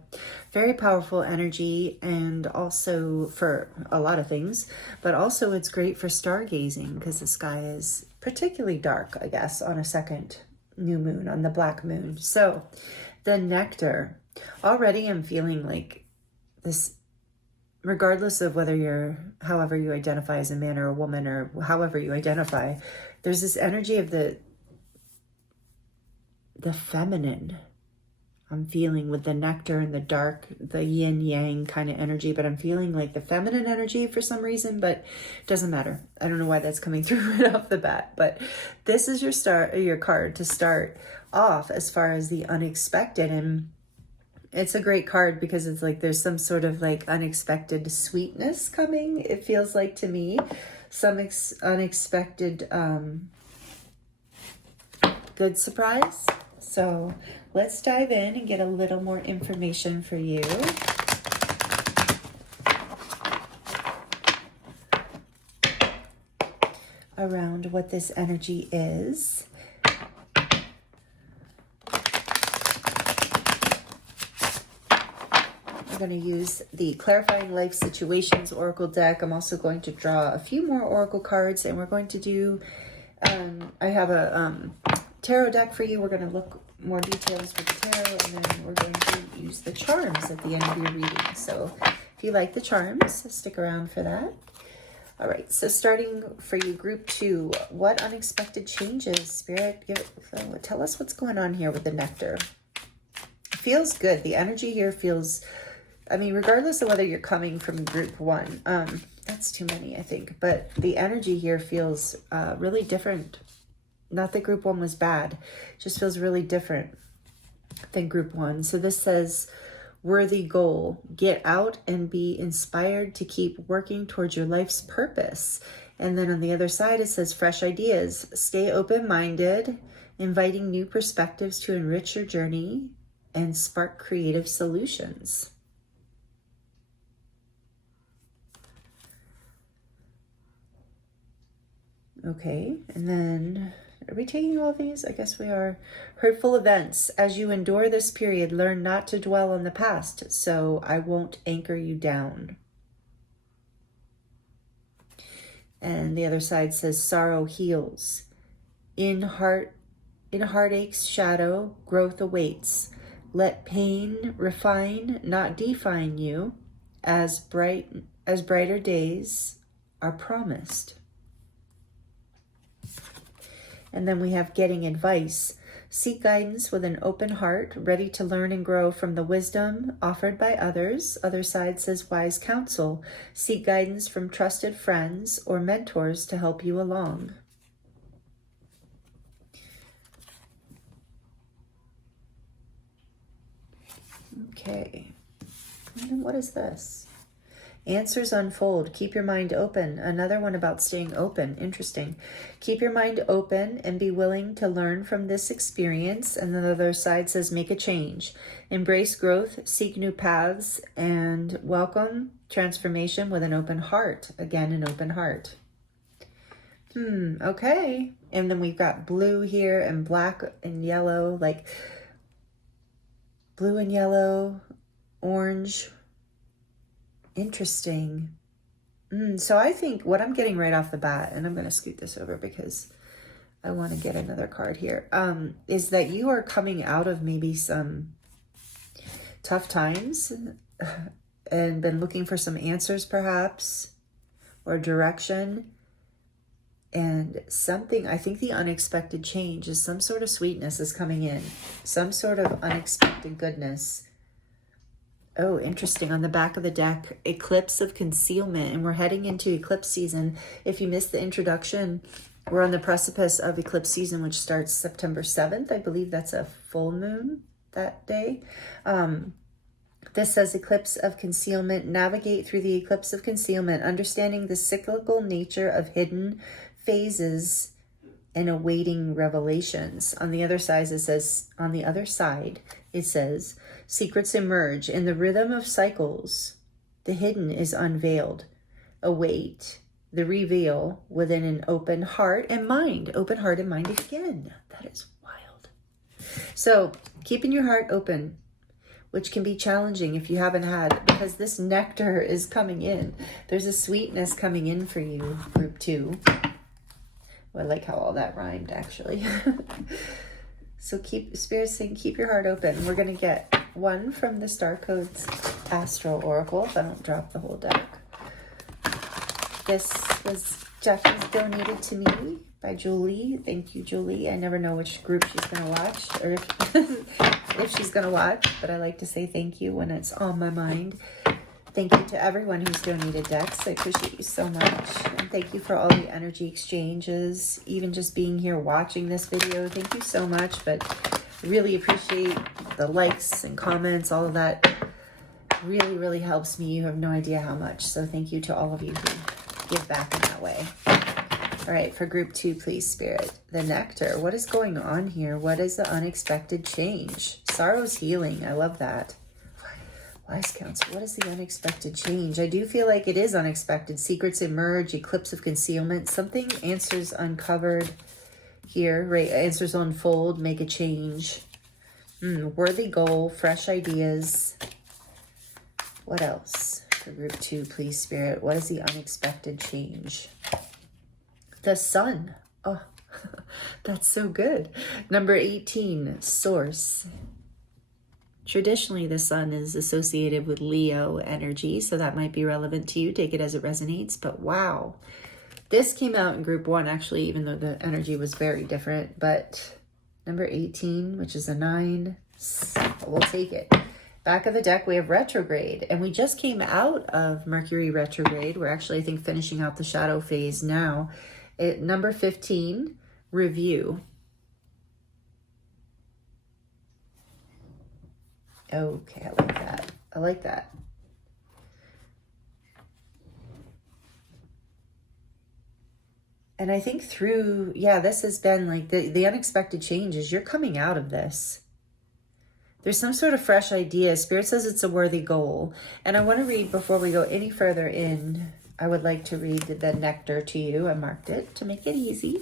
very powerful energy, and also for a lot of things, but also it's great for stargazing because the sky is particularly dark, I guess, on a second new moon, on the black moon. So the nectar, already I'm feeling like this, regardless of whether however you identify as a man or a woman, or however you identify, there's this energy of the feminine. I'm feeling with the nectar and the dark, the yin yang kind of energy, but I'm feeling like the feminine energy for some reason, but it doesn't matter. I don't know why that's coming through right off the bat, but this is your card to start off as far as the unexpected. And it's a great card because it's like there's some sort of like unexpected sweetness coming. It feels like to me some unexpected good surprise. So let's dive in and get a little more information for you. Around what this energy is. I'm going to use the Clarifying Life Situations Oracle deck. I'm also going to draw a few more Oracle cards, and we're going to do, I have a tarot deck for you. We're going to look more details with the tarot, and then we're going to use the charms at the end of your reading. So if you like the charms, stick around for that. All right, so starting for you, group 2, what unexpected changes? Spirit, tell us what's going on here with the nectar. Feels good. The energy here feels, I mean, regardless of whether you're coming from group 1, that's too many, I think, but the energy here feels really different. Not that group 1 was bad, it just feels really different than group 1. So this says, worthy goal, get out and be inspired to keep working towards your life's purpose. And then on the other side, it says fresh ideas, stay open-minded, inviting new perspectives to enrich your journey and spark creative solutions. Okay, and then are we taking all these? I guess we are. Hurtful events. As you endure this period, learn not to dwell on the past, so I won't anchor you down. And the other side says sorrow heals. In heartache's shadow, growth awaits. Let pain refine, not define you, as brighter days are promised. And then we have getting advice. Seek guidance with an open heart, ready to learn and grow from the wisdom offered by others. Other side says wise counsel. Seek guidance from trusted friends or mentors to help you along. Okay. And then what is this? Answers unfold. Keep your mind open. Another one about staying open. Interesting. Keep your mind open and be willing to learn from this experience. And the other side says make a change. Embrace growth, seek new paths, and welcome transformation with an open heart. Again, an open heart. Okay. And then we've got blue here and black and yellow, like blue and yellow, orange. Interesting. So I think what I'm getting right off the bat, and I'm going to scoot this over because I want to get another card here, is that you are coming out of maybe some tough times and been looking for some answers perhaps, or direction. And something, I think the unexpected change is some sort of sweetness is coming in, some sort of unexpected goodness. Oh, interesting. On the back of the deck, eclipse of concealment, and we're heading into eclipse season. If you missed the introduction, we're on the precipice of eclipse season, which starts September 7th. I believe that's a full moon that day. This says eclipse of concealment. Navigate through the eclipse of concealment, understanding the cyclical nature of hidden phases and awaiting revelations. On the other side, it says, secrets emerge in the rhythm of cycles. The hidden is unveiled. Await the reveal within an open heart and mind. Open heart and mind again. That is wild. So keeping your heart open, which can be challenging if you haven't had, because this nectar is coming in. There's a sweetness coming in for you, group 2. Well, I like how all that rhymed, actually. So Spirit's saying, keep your heart open. We're going to get one from the Star Codes Astral Oracle, if I don't drop the whole deck. This was Jeffy's donated to me by Julie. Thank you, Julie. I never know which group she's going to watch, or if she's going to watch, but I like to say thank you when it's on my mind. Thank you to everyone who's donated decks. I appreciate you so much. And thank you for all the energy exchanges, even just being here watching this video. Thank you so much, but I really appreciate the likes and comments. All of that really, really helps me. You have no idea how much. So thank you to all of you who give back in that way. All right, for group 2, please, Spirit. The Nectar. What is going on here? What is the unexpected change? Sorrow's healing. I love that. Wise Counsel. What is the unexpected change? I do feel like it is unexpected. Secrets emerge. Eclipse of concealment. Something, answers uncovered here. Right? Answers unfold. Make a change. Worthy goal. Fresh ideas. What else? For group 2, please, Spirit. What is the unexpected change? The Sun. Oh, that's so good. Number 18, Source. Traditionally, the Sun is associated with Leo energy, so that might be relevant to you. Take it as it resonates. But wow, this came out in group 1, actually, even though the energy was very different. But number 18, which is a 9, we'll take it. Back of the deck, we have retrograde, and we just came out of Mercury retrograde. We're actually, I think, finishing out the shadow phase now. Number 15, review. Okay, I like that. I like that. And I think through, this has been like the unexpected changes. You're coming out of this. There's some sort of fresh idea. Spirit says it's a worthy goal. And I want to read, before we go any further in, I would like to read the Nectar to you. I marked it to make it easy.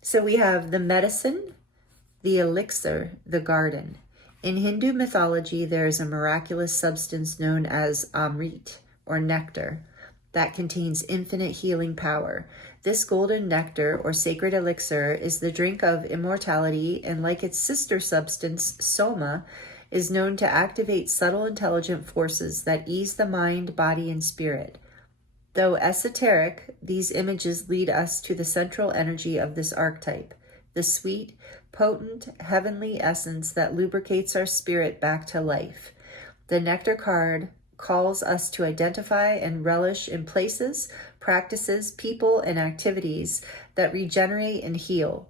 So we have the medicine, the elixir, the garden. In Hindu mythology, there is a miraculous substance known as Amrit, or nectar, that contains infinite healing power. This golden nectar, or sacred elixir, is the drink of immortality, and like its sister substance, soma, is known to activate subtle intelligent forces that ease the mind, body, and spirit. Though esoteric, these images lead us to the central energy of this archetype, the sweet, potent, heavenly essence that lubricates our spirit back to life. The Nectar card calls us to identify and relish in places, practices, people, and activities that regenerate and heal.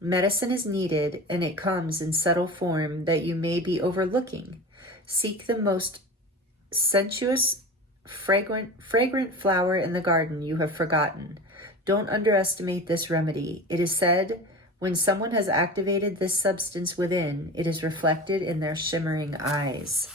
Medicine is needed, and it comes in subtle form that you may be overlooking. Seek the most sensuous, fragrant flower in the garden you have forgotten. Don't underestimate this remedy. It is said, when someone has activated this substance within, it is reflected in their shimmering eyes.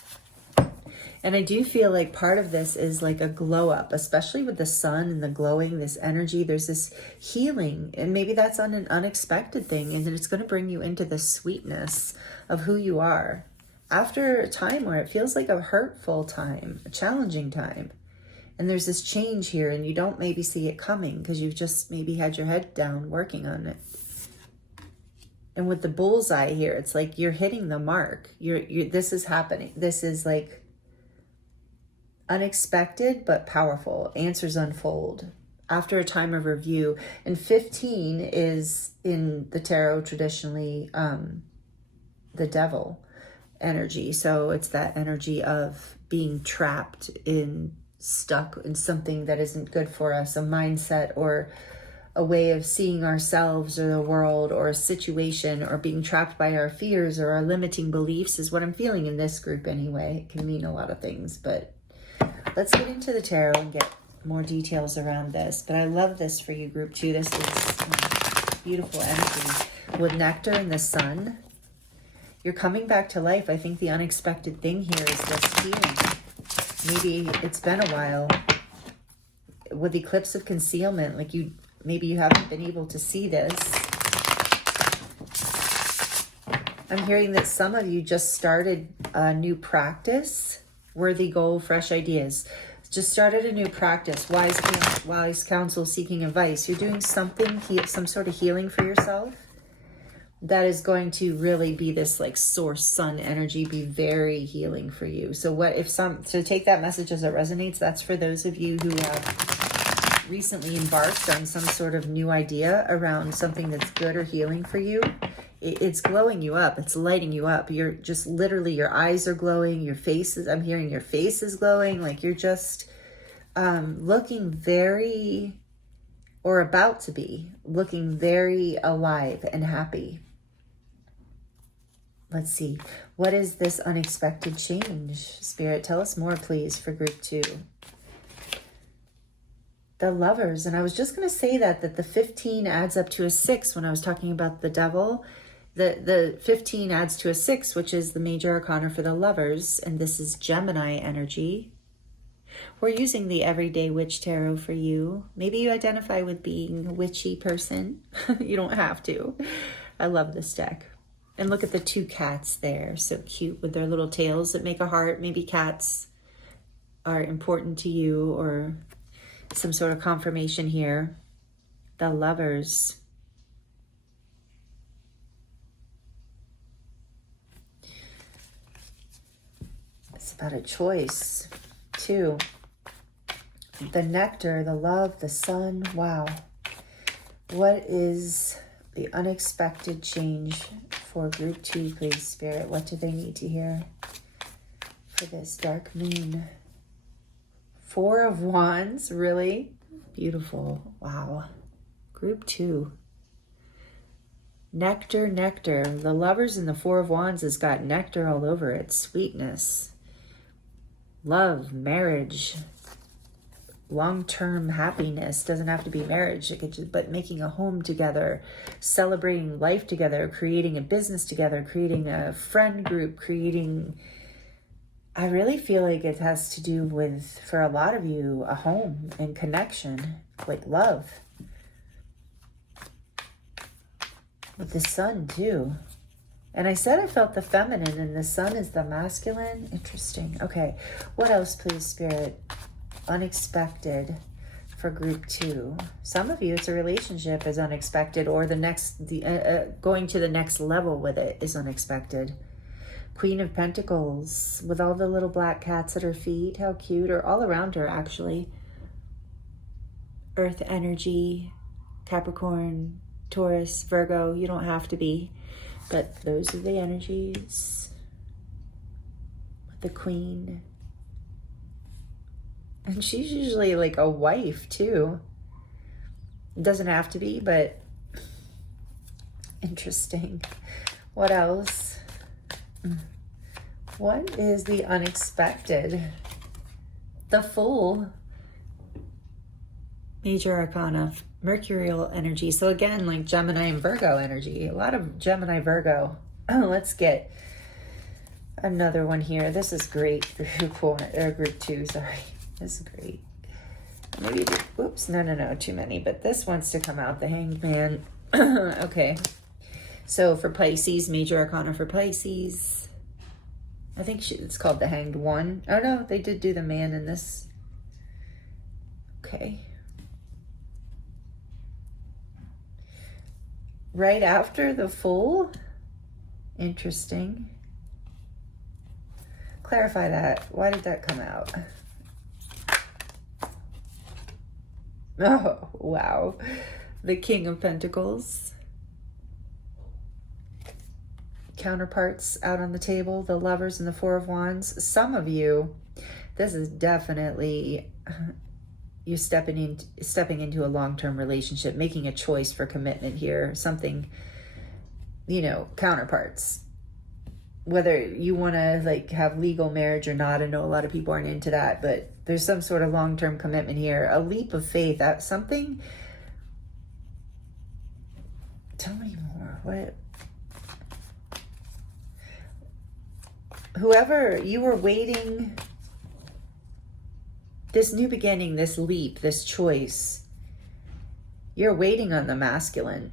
And I do feel like part of this is like a glow up, especially with the sun and the glowing, this energy. There's this healing, and maybe that's on an unexpected thing, and it's going to bring you into the sweetness of who you are. After a time where it feels like a hurtful time, a challenging time, and there's this change here, and you don't maybe see it coming because you've just maybe had your head down working on it. And with the bullseye here, it's like you're hitting the mark. This is happening. This is like unexpected but powerful. Answers unfold after a time of review. And 15 is in the tarot traditionally the devil energy. So it's that energy of being trapped stuck in something that isn't good for us, a mindset or a way of seeing ourselves or the world or a situation, or being trapped by our fears or our limiting beliefs is what I'm feeling in this group anyway. It can mean a lot of things, but let's get into the tarot and get more details around this. But I love this for you, group 2. This is beautiful energy. With Nectar and the sun, you're coming back to life. I think the unexpected thing here is this healing. maybe it's been a while. With eclipse of concealment, like maybe you haven't been able to see this. I'm hearing that some of you just started a new practice. Worthy goal, fresh ideas. Just started a new practice. Wise counsel, seeking advice. You're doing something, some sort of healing for yourself. That is going to really be this like source sun energy, be very healing for you. So take that message as it resonates. That's for those of you who have recently embarked on some sort of new idea around something that's good or healing for you. It's glowing you up. It's lighting you up. You're just literally, your eyes are glowing. Your face is, I'm hearing your face is glowing. Like you're just looking very, or about to be, looking very alive and happy. Let's see. What is this unexpected change? Spirit, tell us more, please, for group 2. The Lovers. And I was just going to say that the 15 adds up to a 6 when I was talking about the devil. The 15 adds to a 6, which is the major arcana for the Lovers. And this is Gemini energy. We're using the Everyday Witch Tarot for you. Maybe you identify with being a witchy person. You don't have to. I love this deck. And look at the 2 cats there. So cute with their little tails that make a heart. Maybe cats are important to you, or some sort of confirmation here. The Lovers. It's about a choice, too. The Nectar, the love, the sun. Wow. What is the unexpected change for group 2, please, Spirit? What do they need to hear for this dark moon? 4 of Wands, really? Beautiful. Wow. Group 2. Nectar, nectar. The Lovers in the 4 of Wands has got nectar all over it. Sweetness. Love, marriage, long-term happiness. Doesn't have to be marriage, it could just, but making a home together, celebrating life together, creating a business together, creating a friend group, I really feel like it has to do with, for a lot of you, a home and connection, like love. With the sun too. And I said I felt the feminine, and the sun is the masculine. Interesting. Okay. What else, please, Spirit? Unexpected for group 2. Some of you, it's a relationship is unexpected, or going to the next level with it is unexpected. Queen of Pentacles with all the little black cats at her feet. How cute. Or all around her, actually. Earth energy, Capricorn, Taurus, Virgo. You don't have to be. But those are the energies. The Queen. And she's usually like a wife too. It doesn't have to be, but interesting. What else? What is the unexpected? The Fool. Major arcana, mercurial energy. So again, like Gemini and Virgo energy. A lot of Gemini, Virgo. Let's get another one here. This is great for group 2, sorry. This is great. Maybe, oops, no, too many. But this wants to come out, the Hanged Man. Okay. So for Pisces, major arcana for Pisces. I think it's called the Hanged One. Oh no, they did do the man in this. Okay. Right after the Fool? Interesting. Clarify that. Why did that come out? Oh, wow. The King of Pentacles. Counterparts out on the table. The Lovers and the 4 of Wands. Some of you, this is definitely you stepping into a long-term relationship, making a choice for commitment here. Something, counterparts. Whether you want to like have legal marriage or not, I know a lot of people aren't into that, but there's some sort of long-term commitment here. A leap of faith. Something. Tell me more. What? Whoever you were waiting this new beginning, this leap, this choice, you're waiting on the masculine.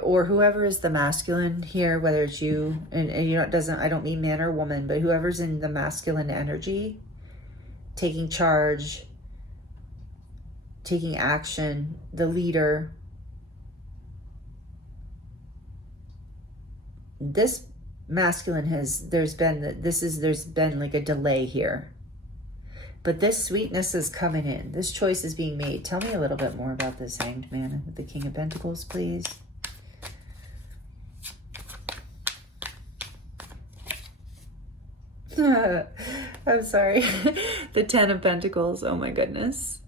Or whoever is the masculine here, whether it's you, and you know, I don't mean man or woman, but whoever's in the masculine energy, taking charge, taking action, the leader. This masculine there's been like a delay here. But this sweetness is coming in. This choice is being made. Tell me a little bit more about this Hanged Man with the King of Pentacles, please. I'm sorry. The Ten of Pentacles. Oh my goodness.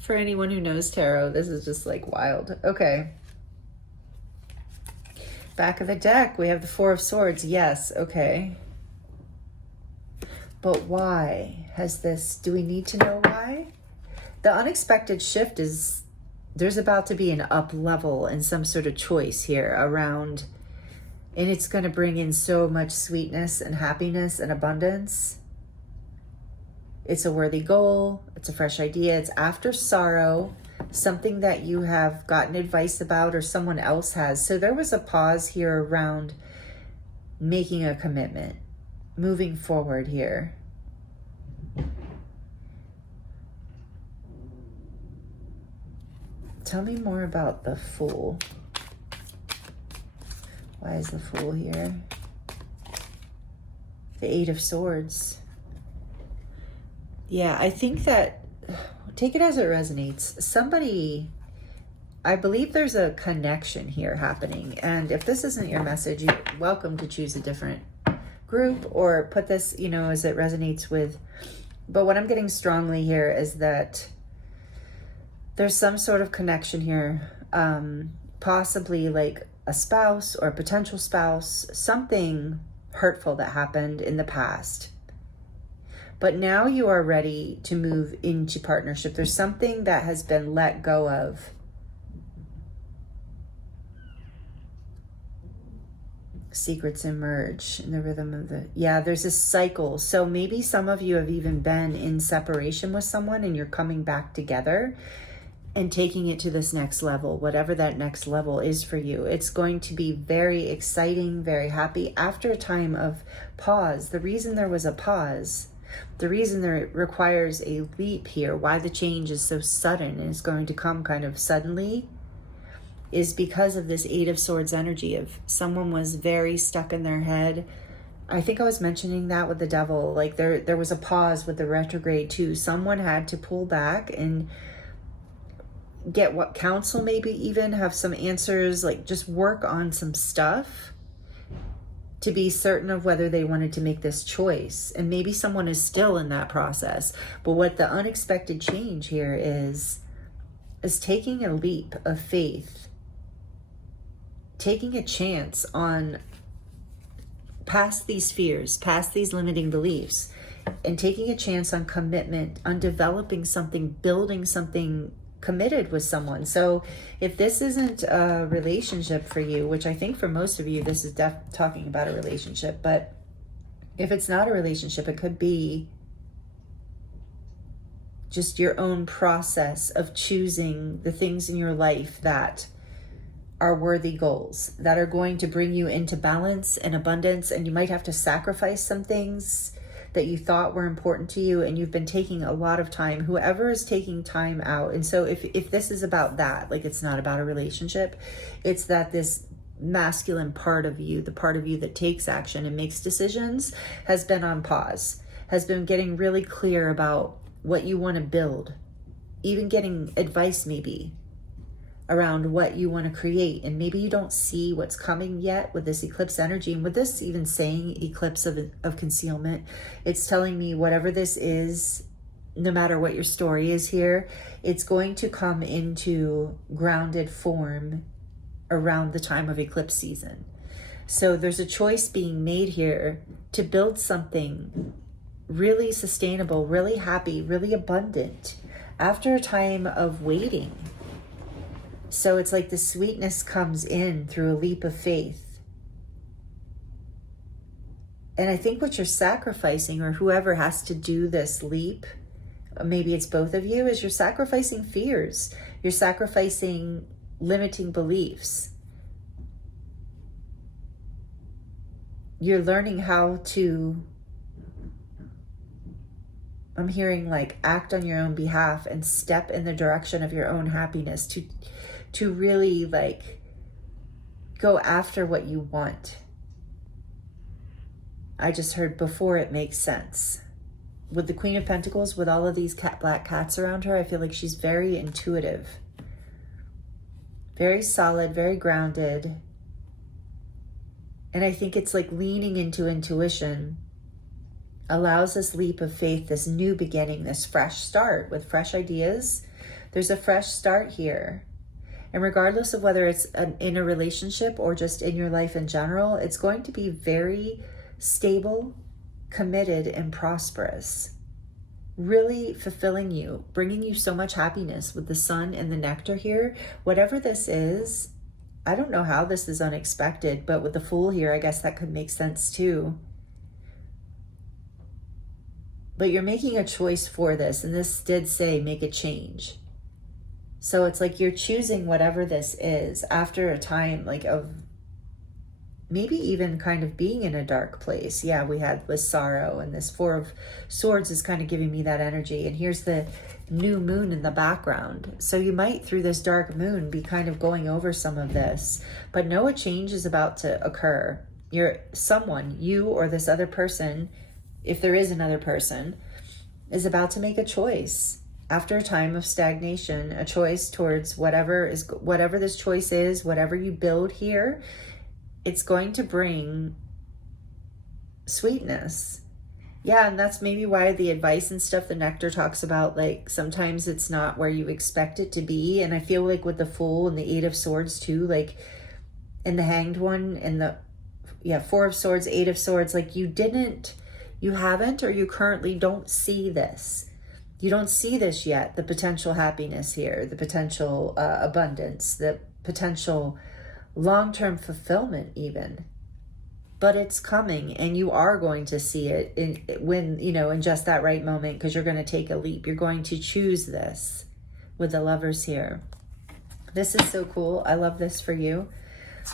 For anyone who knows tarot, this is just like wild. Okay. Back of the deck, we have the Four of Swords. Yes, okay. But why has this, do we need to know why? The unexpected shift is, there's about to be an up level and some sort of choice here around, and it's going to bring in so much sweetness and happiness and abundance. It's a worthy goal. It's a fresh idea. It's after sorrow, something that you have gotten advice about or someone else has. So there was a pause here around making a commitment, moving forward here. Tell me more about the Fool. Why is the Fool here? The Eight of Swords. Yeah, I think that, take it as it resonates. Somebody, I believe there's a connection here happening. And if this isn't your message, you're welcome to choose a different group or put this, you know, as it resonates with. But what I'm getting strongly here is that there's some sort of connection here, possibly like a spouse or a potential spouse, something hurtful that happened in the past. But now you are ready to move into partnership. There's something that has been let go of. Secrets emerge in the rhythm of the, yeah, there's a cycle. So maybe some of you have even been in separation with someone and you're coming back together and taking it to this next level, whatever that next level is for you. It's going to be very exciting, very happy after a time of pause. The reason there was a pause, the reason there requires a leap here, why the change is so sudden and is going to come kind of suddenly, is because of this Eight of Swords energy of someone was very stuck in their head. I think I was mentioning that with the Devil, like there was a pause with the retrograde too. Someone had to pull back and get what counsel, maybe even have some answers, like just work on some stuff to be certain of whether they wanted to make this choice. And maybe someone is still in that process. But what the unexpected change here is taking a leap of faith, taking a chance on past these fears, past these limiting beliefs, and taking a chance on commitment, on developing something, building something committed with someone. So if this isn't a relationship for you, which I think for most of you, this is talking about a relationship, but if it's not a relationship, it could be just your own process of choosing the things in your life that are worthy goals, that are going to bring you into balance and abundance. And you might have to sacrifice some things that you thought were important to you, and you've been taking a lot of time, whoever is taking time out. And so if this is about that, like it's not about a relationship, it's that this masculine part of you, the part of you that takes action and makes decisions, has been on pause, has been getting really clear about what you want to build, even getting advice maybe around what you want to create. And maybe you don't see what's coming yet with this eclipse energy. And with this even saying eclipse of concealment, it's telling me whatever this is, no matter what your story is here, it's going to come into grounded form around the time of eclipse season. So there's a choice being made here to build something really sustainable, really happy, really abundant after a time of waiting. So it's like the sweetness comes in through a leap of faith. And I think what you're sacrificing, or whoever has to do this leap, maybe it's both of you, is you're sacrificing fears. You're sacrificing limiting beliefs. You're learning how to, I'm hearing like, act on your own behalf and step in the direction of your own happiness, to really like go after what you want. I just heard before it makes sense. With the Queen of Pentacles, with all of these black cats around her, I feel like she's very intuitive, very solid, very grounded. And I think it's like leaning into intuition allows this leap of faith, this new beginning, this fresh start with fresh ideas. There's a fresh start here. And regardless of whether it's in a relationship or just in your life in general, it's going to be very stable, committed, and prosperous. Really fulfilling you, bringing you so much happiness with the sun and the nectar here. Whatever this is, I don't know how this is unexpected, but with the Fool here, I guess that could make sense too. But you're making a choice for this, and this did say make a change. So it's like you're choosing whatever this is after a time like of maybe even kind of being in a dark place. Yeah, we had this sorrow, and this Four of Swords is kind of giving me that energy. And here's the new moon in the background. So you might, through this dark moon, be kind of going over some of this, but know a change is about to occur. You or this other person, if there is another person, is about to make a choice. After a time of stagnation, a choice towards whatever this choice is, whatever you build here, it's going to bring sweetness. Yeah, and that's maybe why the advice and stuff the Nectar talks about, like sometimes it's not where you expect it to be. And I feel like with the Fool and the Eight of Swords too, like in the Hanged one and the Four of Swords, Eight of Swords, like you haven't, or you currently don't see this. You don't see this yet, the potential happiness here, the potential abundance, the potential long-term fulfillment even. But it's coming, and you are going to see it in just that right moment, because you're going to take a leap. You're going to choose this with the Lovers here. This is so cool. I love this for you.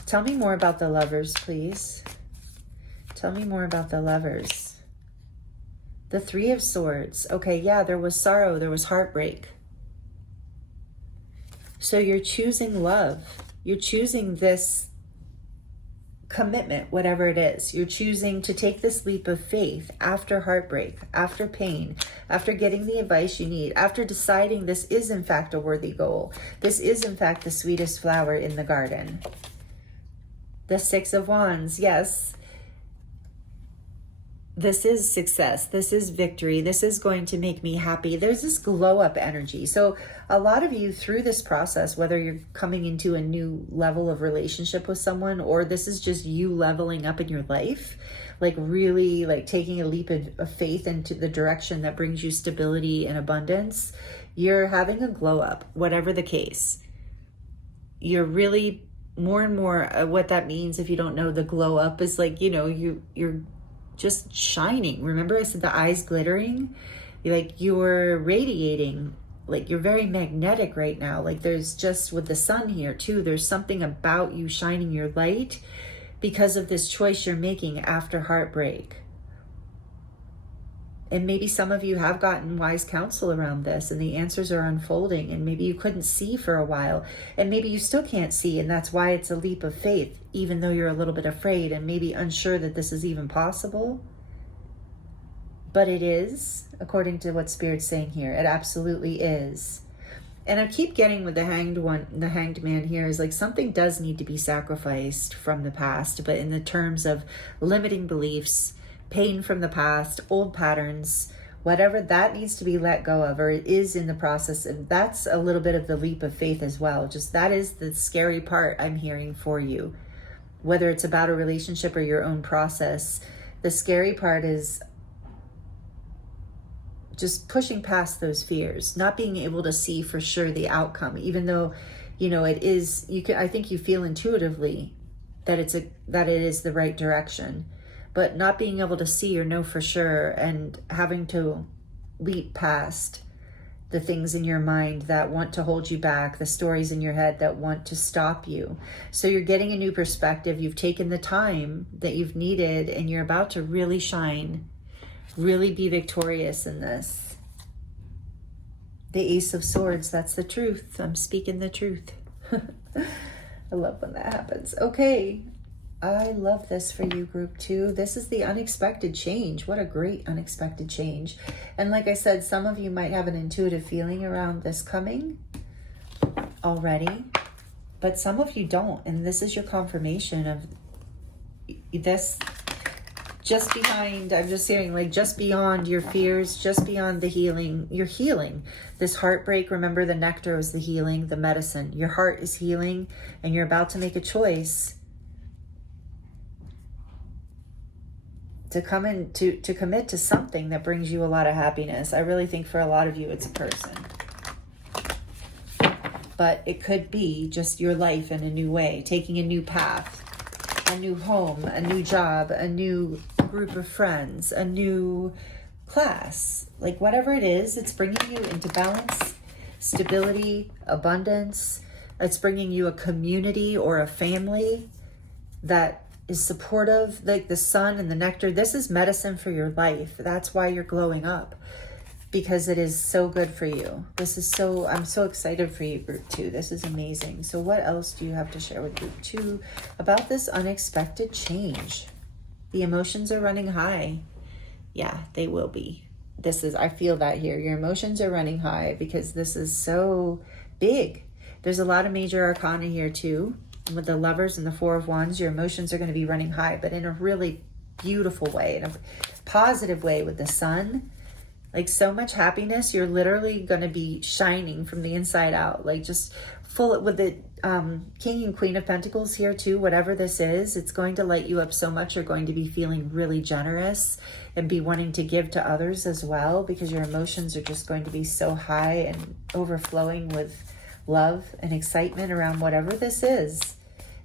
Tell me more about the Lovers, please. Tell me more about the Lovers. The Three of Swords. Okay, yeah, there was sorrow. There was heartbreak. So you're choosing love. You're choosing this commitment, whatever it is. You're choosing to take this leap of faith after heartbreak, after pain, after getting the advice you need, after deciding this is in fact a worthy goal. This is in fact the sweetest flower in the garden. The Six of Wands, yes. This is success. This is victory. This is going to make me happy. There's this glow up energy. So a lot of you through this process, whether you're coming into a new level of relationship with someone, or this is just you leveling up in your life, like really like taking a leap of faith into the direction that brings you stability and abundance, you're having a glow up, whatever the case. You're really more and more, what that means, if you don't know, the glow up is like, you're just shining. Remember I said the eyes glittering? Like you're radiating, like you're very magnetic right now. Like there's just, with the sun here too, there's something about you shining your light because of this choice you're making after heartbreak. And maybe some of you have gotten wise counsel around this, and the answers are unfolding, and maybe you couldn't see for a while, and maybe you still can't see, and that's why it's a leap of faith, even though you're a little bit afraid and maybe unsure that this is even possible. But it is, according to what Spirit's saying here. It absolutely is. And I keep getting with the Hanged Man here is like something does need to be sacrificed from the past, but in the terms of limiting beliefs, pain from the past, old patterns, whatever that needs to be let go of, or it is in the process. And that's a little bit of the leap of faith as well. Just that is the scary part I'm hearing for you. Whether it's about a relationship or your own process, the scary part is just pushing past those fears, not being able to see for sure the outcome, even though, it is, I think you feel intuitively that it is the right direction. but not being able to see or know for sure, and having to leap past the things in your mind that want to hold you back, the stories in your head that want to stop you. So you're getting a new perspective. You've taken the time that you've needed, and you're about to really shine, really be victorious in this. The Ace of Swords, that's the truth. I'm speaking the truth. I love when that happens. Okay, I love this for you, group 2. This is the unexpected change. What a great unexpected change. And like I said, some of you might have an intuitive feeling around this coming already, but some of you don't. And this is your confirmation of this. Just behind, I'm just hearing like just beyond your fears, just beyond the healing, you're healing. This heartbreak, remember the nectar was the healing, the medicine. Your heart is healing, and you're about to make a choice to come in, to commit to something that brings you a lot of happiness. I really think for a lot of you, it's a person. But it could be just your life in a new way, taking a new path, a new home, a new job, a new group of friends, a new class. Like whatever it is, it's bringing you into balance, stability, abundance. It's bringing you a community or a family that is supportive, like the sun and the nectar. This is medicine for your life. That's why you're glowing up, because it is so good for you. This is so, I'm so excited for you, group 2. This is amazing. So what else do you have to share with group 2 about this unexpected change? The emotions are running high. Yeah, they will be. This is, I feel that here. Your emotions are running high because this is so big. There's a lot of major arcana here too. With the Lovers and the Four of Wands, your emotions are going to be running high, but in a really beautiful way, in a positive way with the sun. Like so much happiness, you're literally going to be shining from the inside out. Like just full with the King and Queen of Pentacles here too. Whatever this is, it's going to light you up so much. You're going to be feeling really generous and be wanting to give to others as well, because your emotions are just going to be so high and overflowing with love and excitement around whatever this is.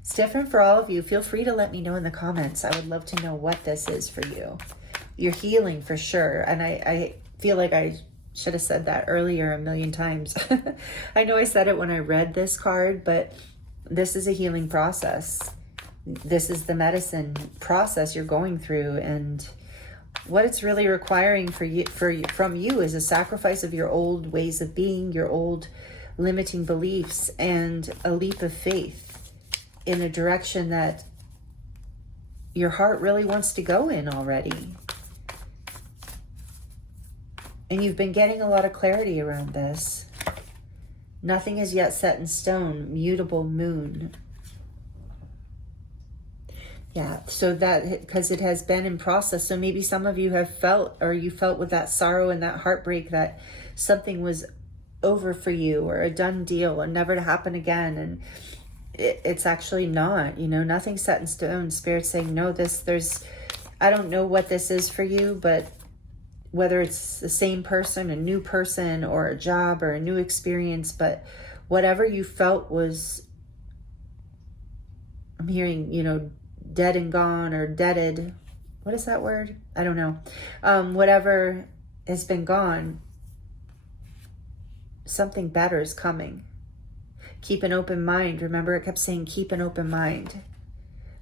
It's different for all of you. Feel free to let me know in the comments. I would love to know what this is for you. You're healing for sure. And I feel like I should have said that earlier a million times. I know I said it when I read this card, but this is a healing process. This is the medicine process you're going through, and what it's really requiring from you is a sacrifice of your old ways of being, your old limiting beliefs, and a leap of faith in a direction that your heart really wants to go in already. And you've been getting a lot of clarity around this. Nothing is yet set in stone. Mutable moon. Yeah, so that, because it has been in process. So maybe some of you have felt, or you felt with that sorrow and that heartbreak, that something was over for you, or a done deal, or never to happen again. And it's actually not, you know, nothing's set in stone. Spirit's saying, no, I don't know what this is for you, but whether it's the same person, a new person, or a job, or a new experience, but whatever you felt was, I'm hearing, you know, dead and gone, or deaded. What is that word? I don't know. Whatever has been gone, something better is coming. Keep an open mind. Remember, it kept saying keep an open mind.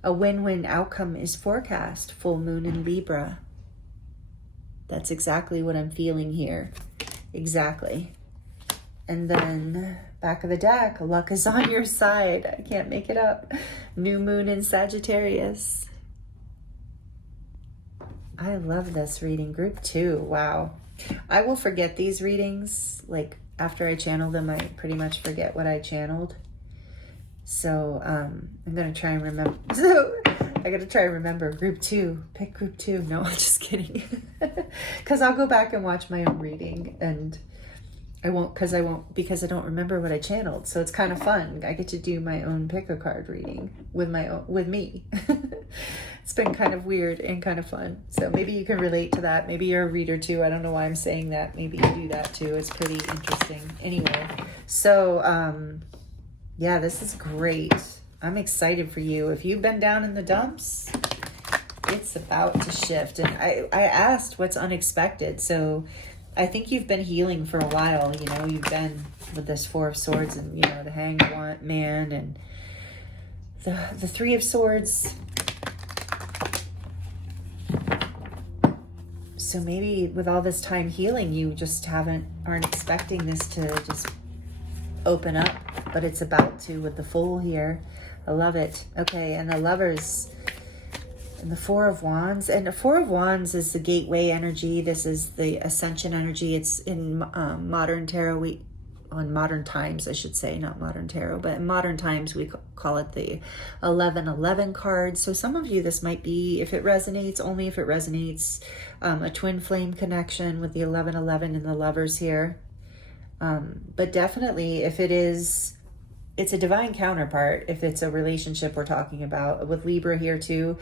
A win-win outcome is forecast. Full moon in Libra. That's exactly what I'm feeling here. Exactly. And then back of the deck, luck is on your side. I can't make it up. New moon in Sagittarius. I love this reading. Group 2. Wow. I will forget these readings. Like after I channel them, I pretty much forget what I channeled. So I'm going to try and remember. So I got to try and remember group 2. Pick group 2. No, I'm just kidding. Because I'll go back and watch my own reading, and I won't, because I don't remember what I channeled. So it's kind of fun. I get to do my own pick a card reading with me. It's been kind of weird and kind of fun. So maybe you can relate to that. Maybe you're a reader too. I don't know why I'm saying that. Maybe you do that too. It's pretty interesting. Anyway, so yeah, this is great. I'm excited for you. If you've been down in the dumps, it's about to shift. And I asked what's unexpected. So I think you've been healing for a while. You know, you've been with this Four of Swords and, you know, the Hanged Man and the Three of Swords. So maybe with all this time healing, you just aren't expecting this to just open up, but it's about to with the Fool here. I love it. Okay, and the Lovers and the Four of Wands. And the Four of Wands is the gateway energy. This is the ascension energy. It's in modern tarot. On modern times, I should say, not modern tarot, but in modern times, we call it the 1111 card. So some of you, this might be, if it resonates, only if it resonates, a twin flame connection with the 1111 and the Lovers here. But definitely, if it is, it's a divine counterpart. If it's a relationship we're talking about, with Libra here too.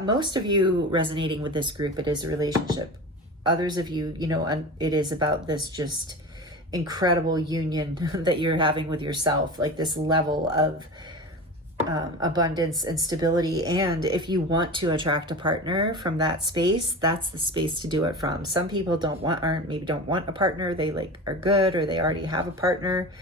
Most of you resonating with this group, it is a relationship. Others of you, you know, it is about this just incredible union that you're having with yourself, like this level of abundance and stability. And if you want to attract a partner from that space, that's the space to do it from. Some people don't want a partner. They like are good, or they already have a partner.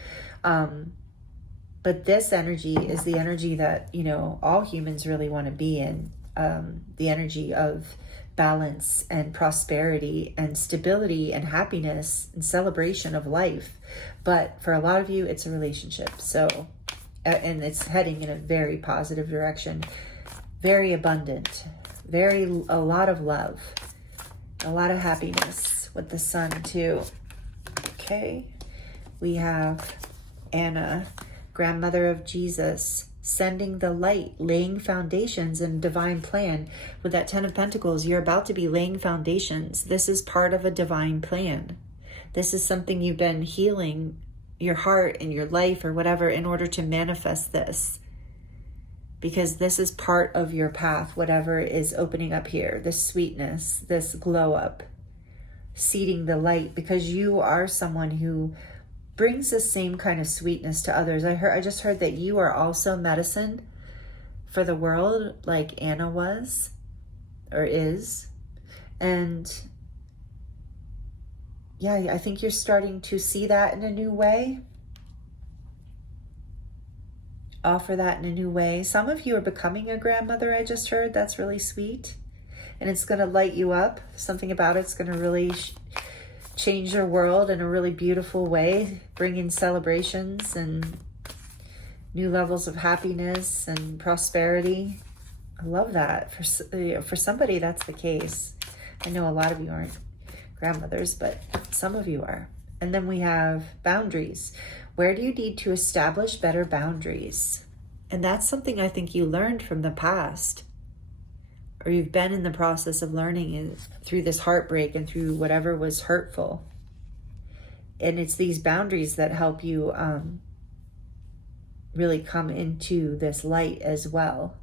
But this energy is the energy that, you know, all humans really want to be in. The energy of balance and prosperity and stability and happiness and celebration of life. But for a lot of you, it's a relationship. So, and it's heading in a very positive direction, very abundant, a lot of love, a lot of happiness with the Sun too. Okay. We have Anna, grandmother of Jesus, sending the light, laying foundations and divine plan. With that 10 of Pentacles, you're about to be laying foundations. This is part of a divine plan. This is something you've been healing your heart and your life or whatever in order to manifest this. Because this is part of your path, whatever is opening up here, this sweetness, this glow up, seeding the light, because you are someone who brings the same kind of sweetness to others. I just heard that you are also medicine for the world, like Anna was or is. And yeah, I think you're starting to see that in a new way. Offer that in a new way. Some of you are becoming a grandmother, I just heard. That's really sweet. And it's going to light you up. Something about it's going to really change your world in a really beautiful way, bring in celebrations and new levels of happiness and prosperity. I love that. For somebody, that's the case. I know a lot of you aren't grandmothers, but some of you are. And then we have boundaries. Where do you need to establish better boundaries? And that's something I think you learned from the past, or you've been in the process of learning through this heartbreak and through whatever was hurtful. And it's these boundaries that help you really come into this light as well.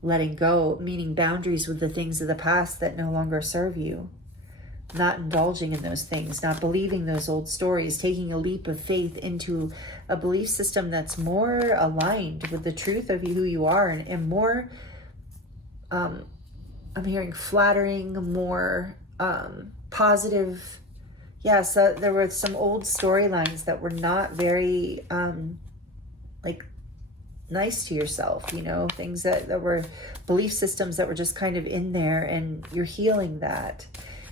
Letting go, meaning boundaries with the things of the past that no longer serve you. Not indulging in those things, not believing those old stories, taking a leap of faith into a belief system that's more aligned with the truth of who you are and more... I'm hearing flattering, more positive. Yeah, so there were some old storylines that were not very like nice to yourself, you know, things that were belief systems that were just kind of in there, and you're healing that.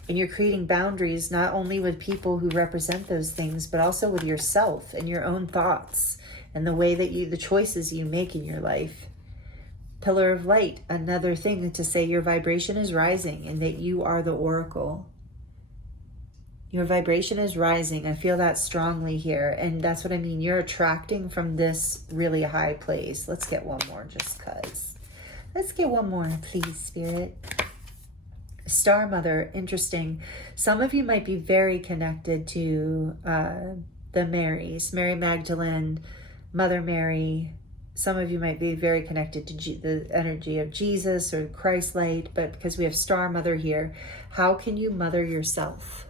And you're creating boundaries not only with people who represent those things, but also with yourself and your own thoughts and the way that the choices you make in your life. Pillar of light, another thing to say your vibration is rising and that you are the oracle. Your vibration is rising. I feel that strongly here. And that's what I mean. You're attracting from this really high place. Let's get one more just because. Let's get one more, please, Spirit. Star Mother, interesting. Some of you might be very connected to the Marys, Mary Magdalene, Mother Mary. Some of you might be very connected to the energy of Jesus or Christ light, but because we have Star Mother here, how can you mother yourself?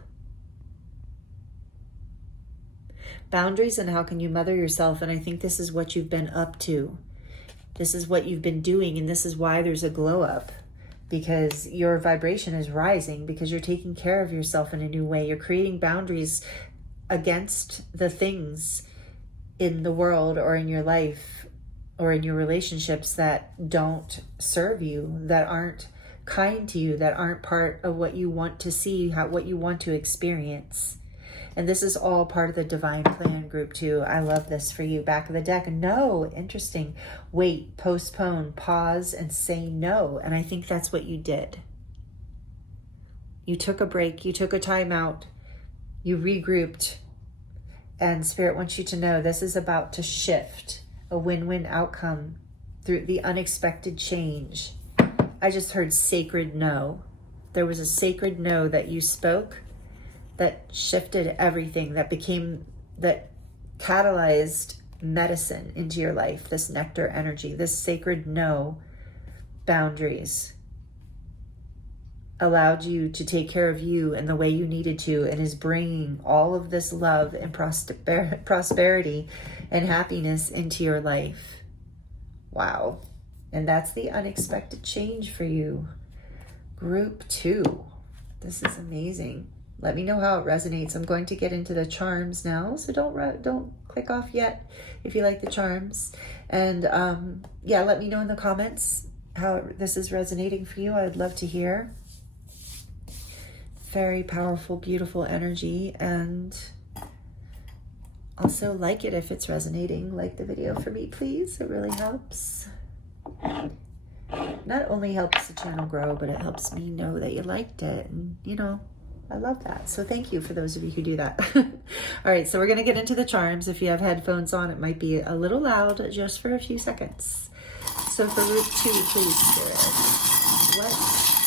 Boundaries and how can you mother yourself? And I think this is what you've been up to. This is what you've been doing, and this is why there's a glow up. because your vibration is rising, because you're taking care of yourself in a new way. You're creating boundaries against the things in the world or in your life or in your relationships that don't serve you, that aren't kind to you, that aren't part of what you want to see, what you want to experience. And this is all part of the divine plan group too. I love this for you. Back of the deck. No, interesting. Wait, postpone, pause, and say no. And I think that's what you did. You took a break. You took a time out. You regrouped. And Spirit wants you to know this is about to shift, a win-win outcome through the unexpected change. I just heard sacred no. There was a sacred no that you spoke that shifted everything, that catalyzed medicine into your life, this nectar energy, this sacred no boundaries allowed you to take care of you in the way you needed to, and is bringing all of this love and prosperity and happiness into your life. Wow. And that's the unexpected change for you. Group 2. This is amazing. Let me know how it resonates. I'm going to get into the charms now, so don't click off yet if you like the charms. And yeah, let me know in the comments how this is resonating for you. I'd love to hear. Very powerful, beautiful energy, and also like it if it's resonating. Like the video for me, please. It really helps. Not only helps the channel grow, but it helps me know that you liked it, and you know, I love that. So thank you for those of you who do that. All right, so we're going to get into the charms. If you have headphones on, it might be a little loud just for a few seconds. So for group 2, please, Spirit, what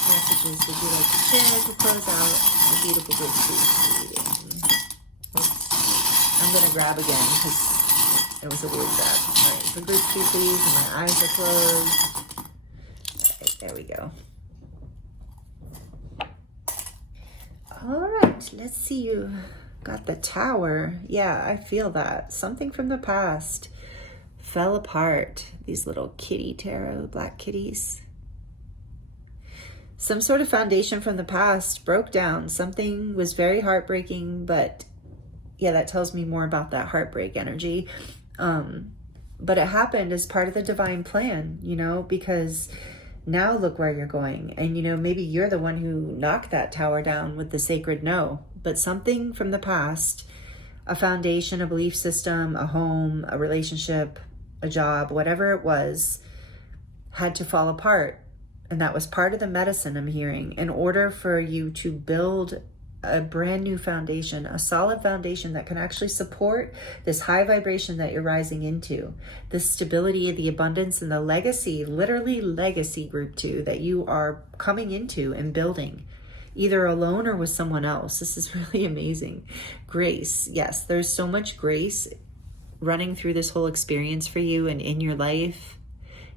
messages would you like to share to close out the beautiful group 2 reading? I'm going to grab again because it was a weird grab. All right, for group 2, please, and my eyes are closed. All right, there we go. All right, let's see. You got the Tower. Yeah, I feel that. Something from the past fell apart. These little kitty tarot, black kitties. Some sort of foundation from the past broke down. Something was very heartbreaking, but yeah, that tells me more about that heartbreak energy. But it happened as part of the divine plan, you know, because now look where you're going. And, you know, maybe you're the one who knocked that tower down with the sacred no. But something from the past, a foundation, a belief system, a home, a relationship, a job, whatever it was, had to fall apart. And that was part of the medicine I'm hearing, in order for you to build a brand new foundation, a solid foundation that can actually support this high vibration that you're rising into, the stability, the abundance, and the legacy, literally legacy group 2 that you are coming into and building, either alone or with someone else. This is really amazing. Grace. Yes, there's so much grace running through this whole experience for you and in your life.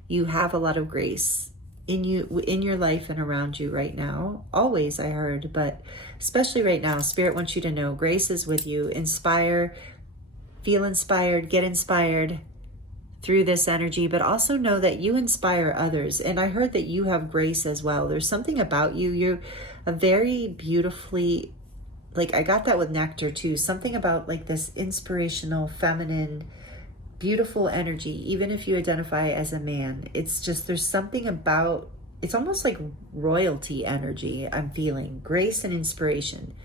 You have a lot of grace in your life and around you right now. Always, I heard, but especially right now, Spirit wants you to know grace is with you. Inspire, feel inspired, get inspired through this energy, but also know that you inspire others. And I heard that you have grace as well. There's something about you. You're a very beautifully, like I got that with Nectar too, something about like this inspirational, feminine, beautiful energy. Even if you identify as a man, it's just, there's something about, it's almost like royalty energy I'm feeling, grace and inspiration.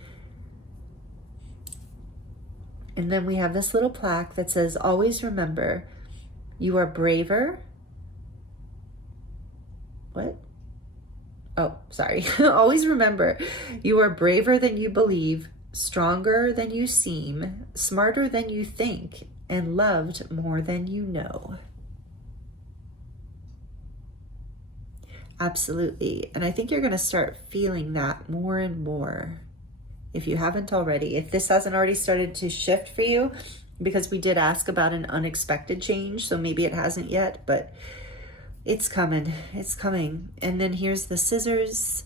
And then we have this little plaque that says, always remember, you are braver. What? Oh, sorry. Always remember, you are braver than you believe, stronger than you seem, smarter than you think, and loved more than you know. Absolutely. And I think you're going to start feeling that more and more if you haven't already. If this hasn't already started to shift for you, because we did ask about an unexpected change, so maybe it hasn't yet, but it's coming. It's coming. And then here's the scissors,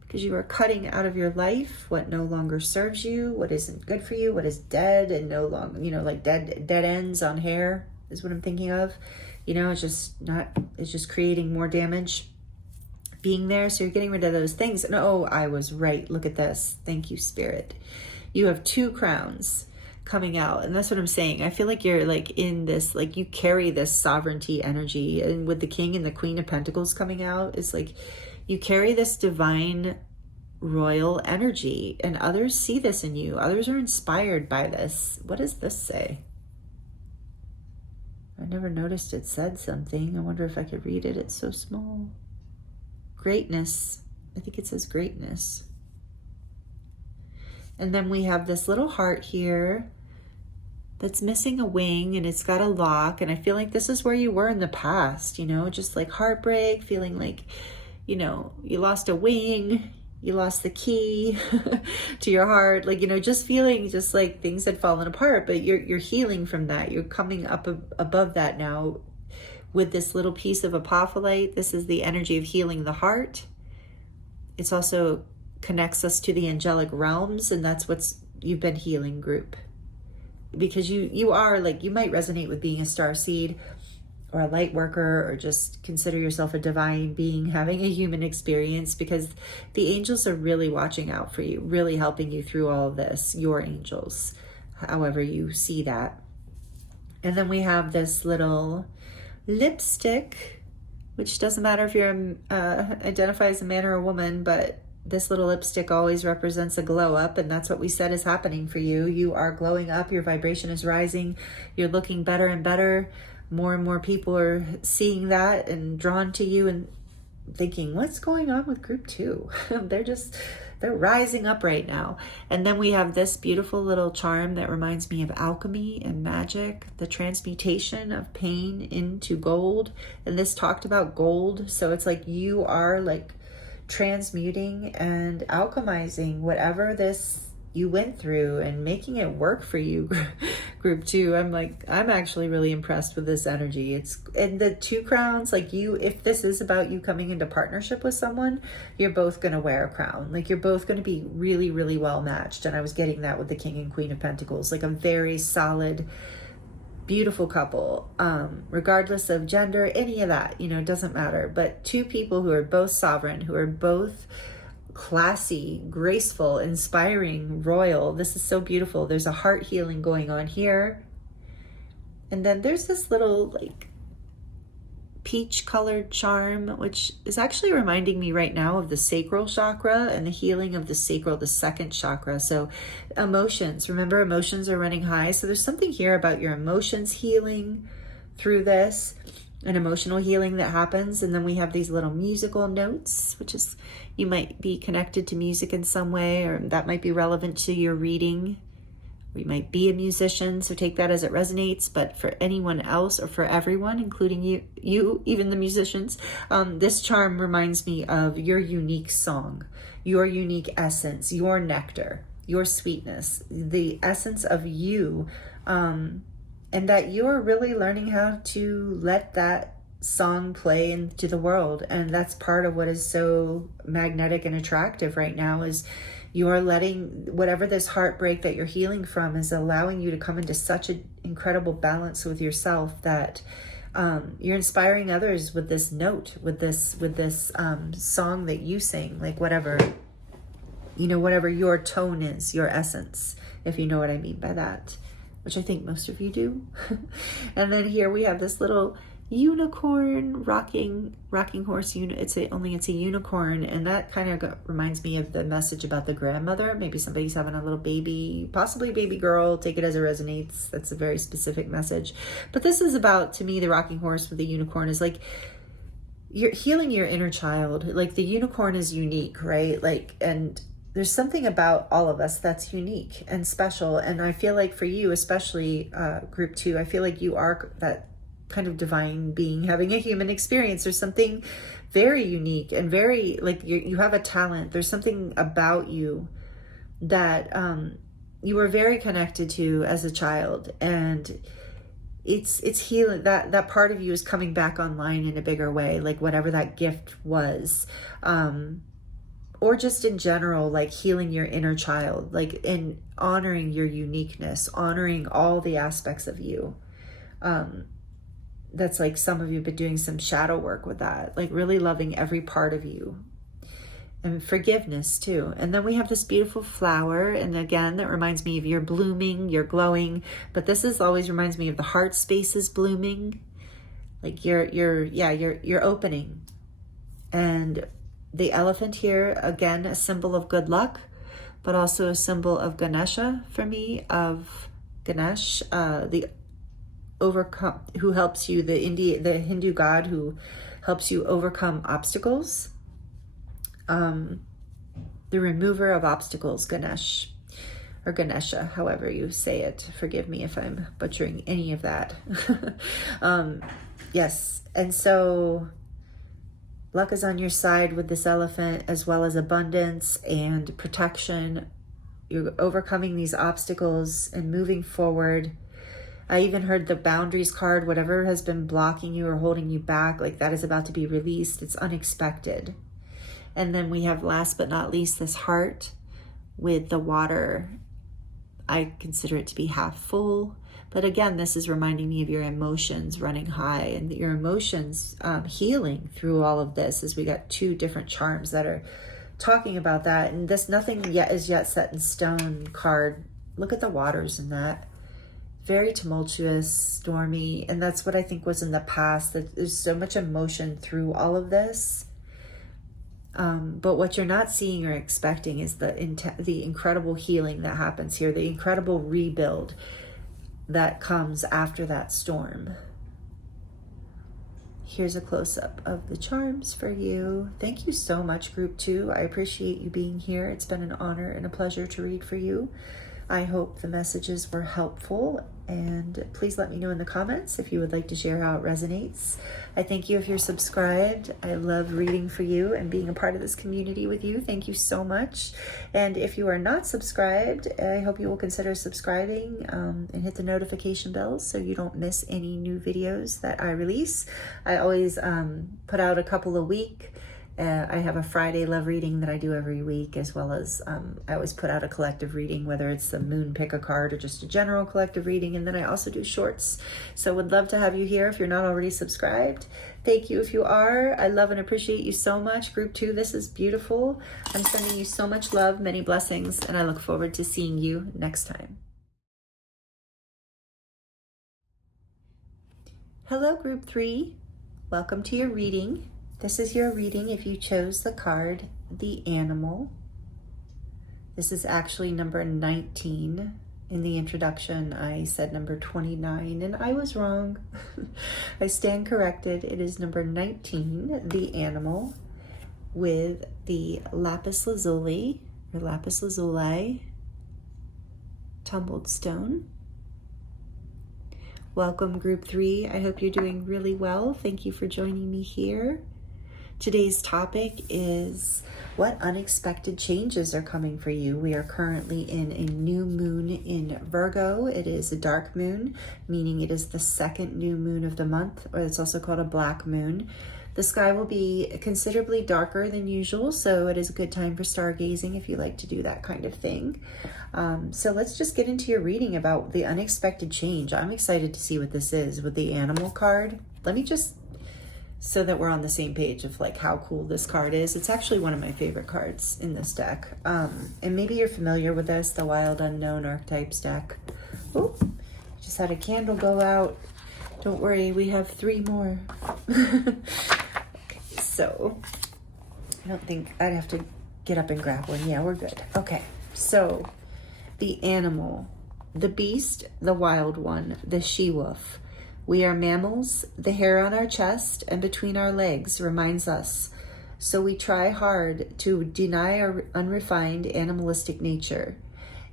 because you are cutting out of your life what no longer serves you, what isn't good for you, what is dead and no longer, you know, like dead ends on hair is what I'm thinking of. You know, it's just creating more damage. being there. So you're getting rid of those things. And oh, I was right. Look at this. Thank you, Spirit. You have 2 crowns coming out. And that's what I'm saying. I feel like you're like in this, like you carry this sovereignty energy. And with the King and the Queen of Pentacles coming out, it's like you carry this divine royal energy, and others see this in you. Others are inspired by this. What does this say? I never noticed it said something. I wonder if I could read it. It's so small. Greatness. I think it says greatness. And then we have this little heart here that's missing a wing, and it's got a lock. And I feel like this is where you were in the past, you know, just like heartbreak, feeling like, you know, you lost a wing, you lost the key to your heart, like, you know, just feeling just like things had fallen apart, but you're healing from that. You're coming up above that now with this little piece of apophyllite. This is the energy of healing the heart. It's also connects us to the angelic realms, and that's what's you've been healing, group, because you are like, you might resonate with being a star seed or a light worker, or just consider yourself a divine being having a human experience, because the angels are really watching out for you, really helping you through all of this, your angels, however you see that. And then we have this little lipstick, which doesn't matter if you're identify as a man or a woman, but this little lipstick always represents a glow up, and that's what we said is happening for you. You are glowing up, your vibration is rising, you're looking better and better. More and more people are seeing that and drawn to you and thinking, what's going on with group 2? They're rising up right now. And then we have this beautiful little charm that reminds me of alchemy and magic, the transmutation of pain into gold. And this talked about gold. So it's like you are like transmuting and alchemizing whatever this you went through and making it work for you, group 2. I'm actually really impressed with this energy. It's and the 2 crowns, like you, if this is about you coming into partnership with someone, you're both going to wear a crown. Like you're both going to be really, really well matched. And I was getting that with the King and Queen of Pentacles, like a very solid, beautiful couple, regardless of gender, any of that, you know, it doesn't matter. But 2 people who are both sovereign, who are both classy, graceful, inspiring, royal. This is so beautiful. There's a heart healing going on here. And then there's this little like peach colored charm, which is actually reminding me right now of the sacral chakra and the healing of the sacral, the 2nd chakra. So emotions, remember, emotions are running high. So there's something here about your emotions healing through this, an emotional healing that happens. And then we have these little musical notes, which is, you might be connected to music in some way, or that might be relevant to your reading. We might be a musician, so take that as it resonates. But for anyone else, or for everyone, including you, even the musicians, this charm reminds me of your unique song, your unique essence, your nectar, your sweetness, the essence of you, and that you're really learning how to let that song play into the world. And that's part of what is so magnetic and attractive right now, is you're letting whatever this heartbreak that you're healing from is allowing you to come into such an incredible balance with yourself that you're inspiring others with this note, with this song that you sing, like whatever, you know, whatever your tone is, your essence, if you know what I mean by that, which I think most of you do. And then here we have this little unicorn rocking horse. It's a unicorn, and that kind of reminds me of the message about the grandmother. Maybe somebody's having a little baby, possibly a baby girl. Take it as it resonates. That's a very specific message. But this is about, to me, the rocking horse with the unicorn is like you're healing your inner child. Like the unicorn is unique, right? Like, and there's something about all of us that's unique and special. And I feel like for you, especially group 2, I feel like you are that kind of divine being having a human experience. There's something very unique and very like you have a talent. There's something about you that you were very connected to as a child, and it's healing. That part of you is coming back online in a bigger way, like whatever that gift was, or just in general, like healing your inner child, like in honoring your uniqueness, honoring all the aspects of you. that's like some of you have been doing some shadow work with that, like really loving every part of you. And forgiveness too. And then we have this beautiful flower, and again, that reminds me of you're blooming, you're glowing, but this is always reminds me of the heart spaces blooming. Like you're opening. And the elephant here, again, a symbol of good luck, but also a symbol of Ganesha for me, of Ganesh, the overcome, who helps you, the Hindu god who helps you overcome obstacles. The remover of obstacles, Ganesh, or Ganesha, however you say it. Forgive me if I'm butchering any of that. Yes, and so luck is on your side with this elephant, as well as abundance and protection. You're overcoming these obstacles and moving forward. I even heard the boundaries card, whatever has been blocking you or holding you back, like that is about to be released. It's unexpected. And then we have, last but not least, this heart with the water. I consider it to be half full. But again, this is reminding me of your emotions running high, and your emotions healing through all of this, as we got two different charms that are talking about that. And this nothing yet is yet set in stone card. Look at the waters in that. Very tumultuous, stormy. And that's what I think was in the past, that there's so much emotion through all of this. But what you're not seeing or expecting is the incredible healing that happens here, the incredible rebuild that comes after that storm. Here's a close-up of the charms for you. Thank you so much, Group 2. I appreciate you being here. It's been an honor and a pleasure to read for you. I hope the messages were helpful, and please let me know in the comments if you would like to share how it resonates. I thank you if you're subscribed. I love reading for you and being a part of this community with you. Thank you so much. And if you are not subscribed, I hope you will consider subscribing and hit the notification bell so you don't miss any new videos that I release. I always put out a couple a week. I have a Friday love reading that I do every week, as well as I always put out a collective reading, whether it's the moon pick a card or just a general collective reading. And then I also do shorts. So would love to have you here if you're not already subscribed. Thank you if you are. I love and appreciate you so much. Group 2, this is beautiful. I'm sending you so much love, many blessings, and I look forward to seeing you next time. Hello, Group 3. Welcome to your reading. This is your reading if you chose the card, the Animal. This is actually number 19. In the introduction, I said number 29, and I was wrong. I stand corrected. It is number 19, the Animal, with the Lapis Lazuli, or Lapis Lazuli, tumbled stone. Welcome, Group 3. I hope you're doing really well. Thank you for joining me here. Today's topic is what unexpected changes are coming for you. We are currently in a new moon in Virgo. It is a dark moon, meaning it is the second new moon of the month, or it's also called a black moon. The sky will be considerably darker than usual, so it is a good time for stargazing if you like to do that kind of thing. So let's just get into your reading about the unexpected change. I'm excited to see what this is with the Animal card. Let me just, so that we're on the same page of like how cool this card is. It's actually one of my favorite cards in this deck. And maybe you're familiar with this, the Wild Unknown Archetypes deck. Oh, just had a candle go out. Don't worry, we have 3 more. Okay, so I don't think I'd have to get up and grab one. Yeah, we're good. Okay, so the Animal, the beast, the wild one, the she-wolf. We are mammals. The hair on our chest and between our legs reminds us. So we try hard to deny our unrefined animalistic nature.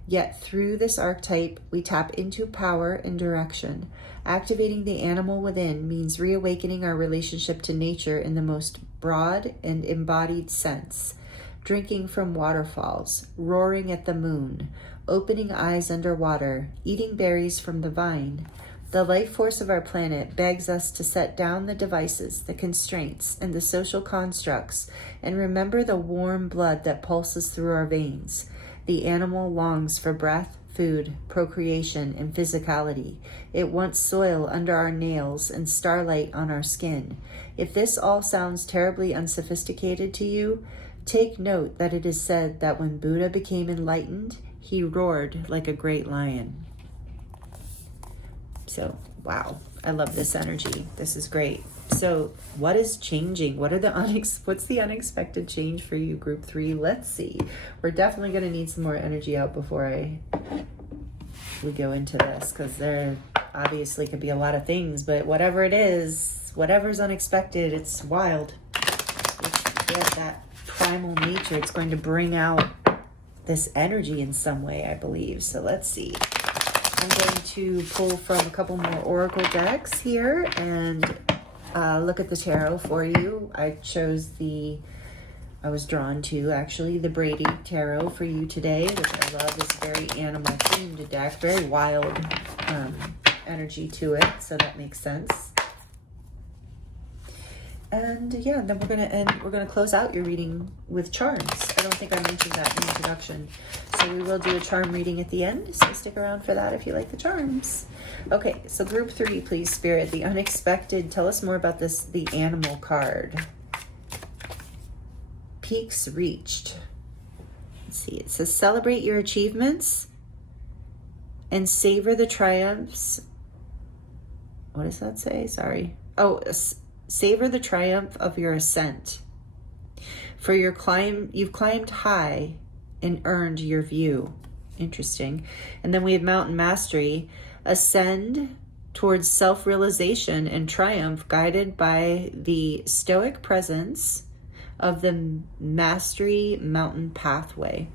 Yet through this archetype, we tap into power and direction. Activating the animal within means reawakening our relationship to nature in the most broad and embodied sense. Drinking from waterfalls, roaring at the moon, opening eyes underwater, eating berries from the vine. The life force of our planet begs us to set down the devices, the constraints, and the social constructs, and remember the warm blood that pulses through our veins. The animal longs for breath, food, procreation, and physicality. It wants soil under our nails and starlight on our skin. If this all sounds terribly unsophisticated to you, take note that it is said that when Buddha became enlightened, he roared like a great lion. So, wow, I love this energy. This is great. So what is changing? What's the unexpected change for you, group 3? Let's see. We're definitely going to need some more energy out before we go into this, because there obviously could be a lot of things, but whatever it is, whatever's unexpected, it's wild. Get that primal nature. It's going to bring out this energy in some way, I believe. So let's see. I'm going to pull from a couple more oracle decks here and look at the tarot for you. I was drawn to actually the Brady Tarot for you today, which I love. This very animal themed deck, very wild energy to it, so that makes sense. And yeah, then we're gonna close out your reading with charms. I don't think I mentioned that in the introduction. So we will do a charm reading at the end, so stick around for that if you like the charms. Okay, so group 3, please, Spirit, the unexpected. Tell us more about this, the animal card. Peaks reached. Let's see, it says celebrate your achievements and savor the triumphs. What does that say? Sorry. Oh, savor the triumph of your ascent. For you've climbed high and earned your view. Interesting. And then we have Mountain Mastery. Ascend towards self-realization and triumph, guided by the stoic presence of the Mastery Mountain Pathway.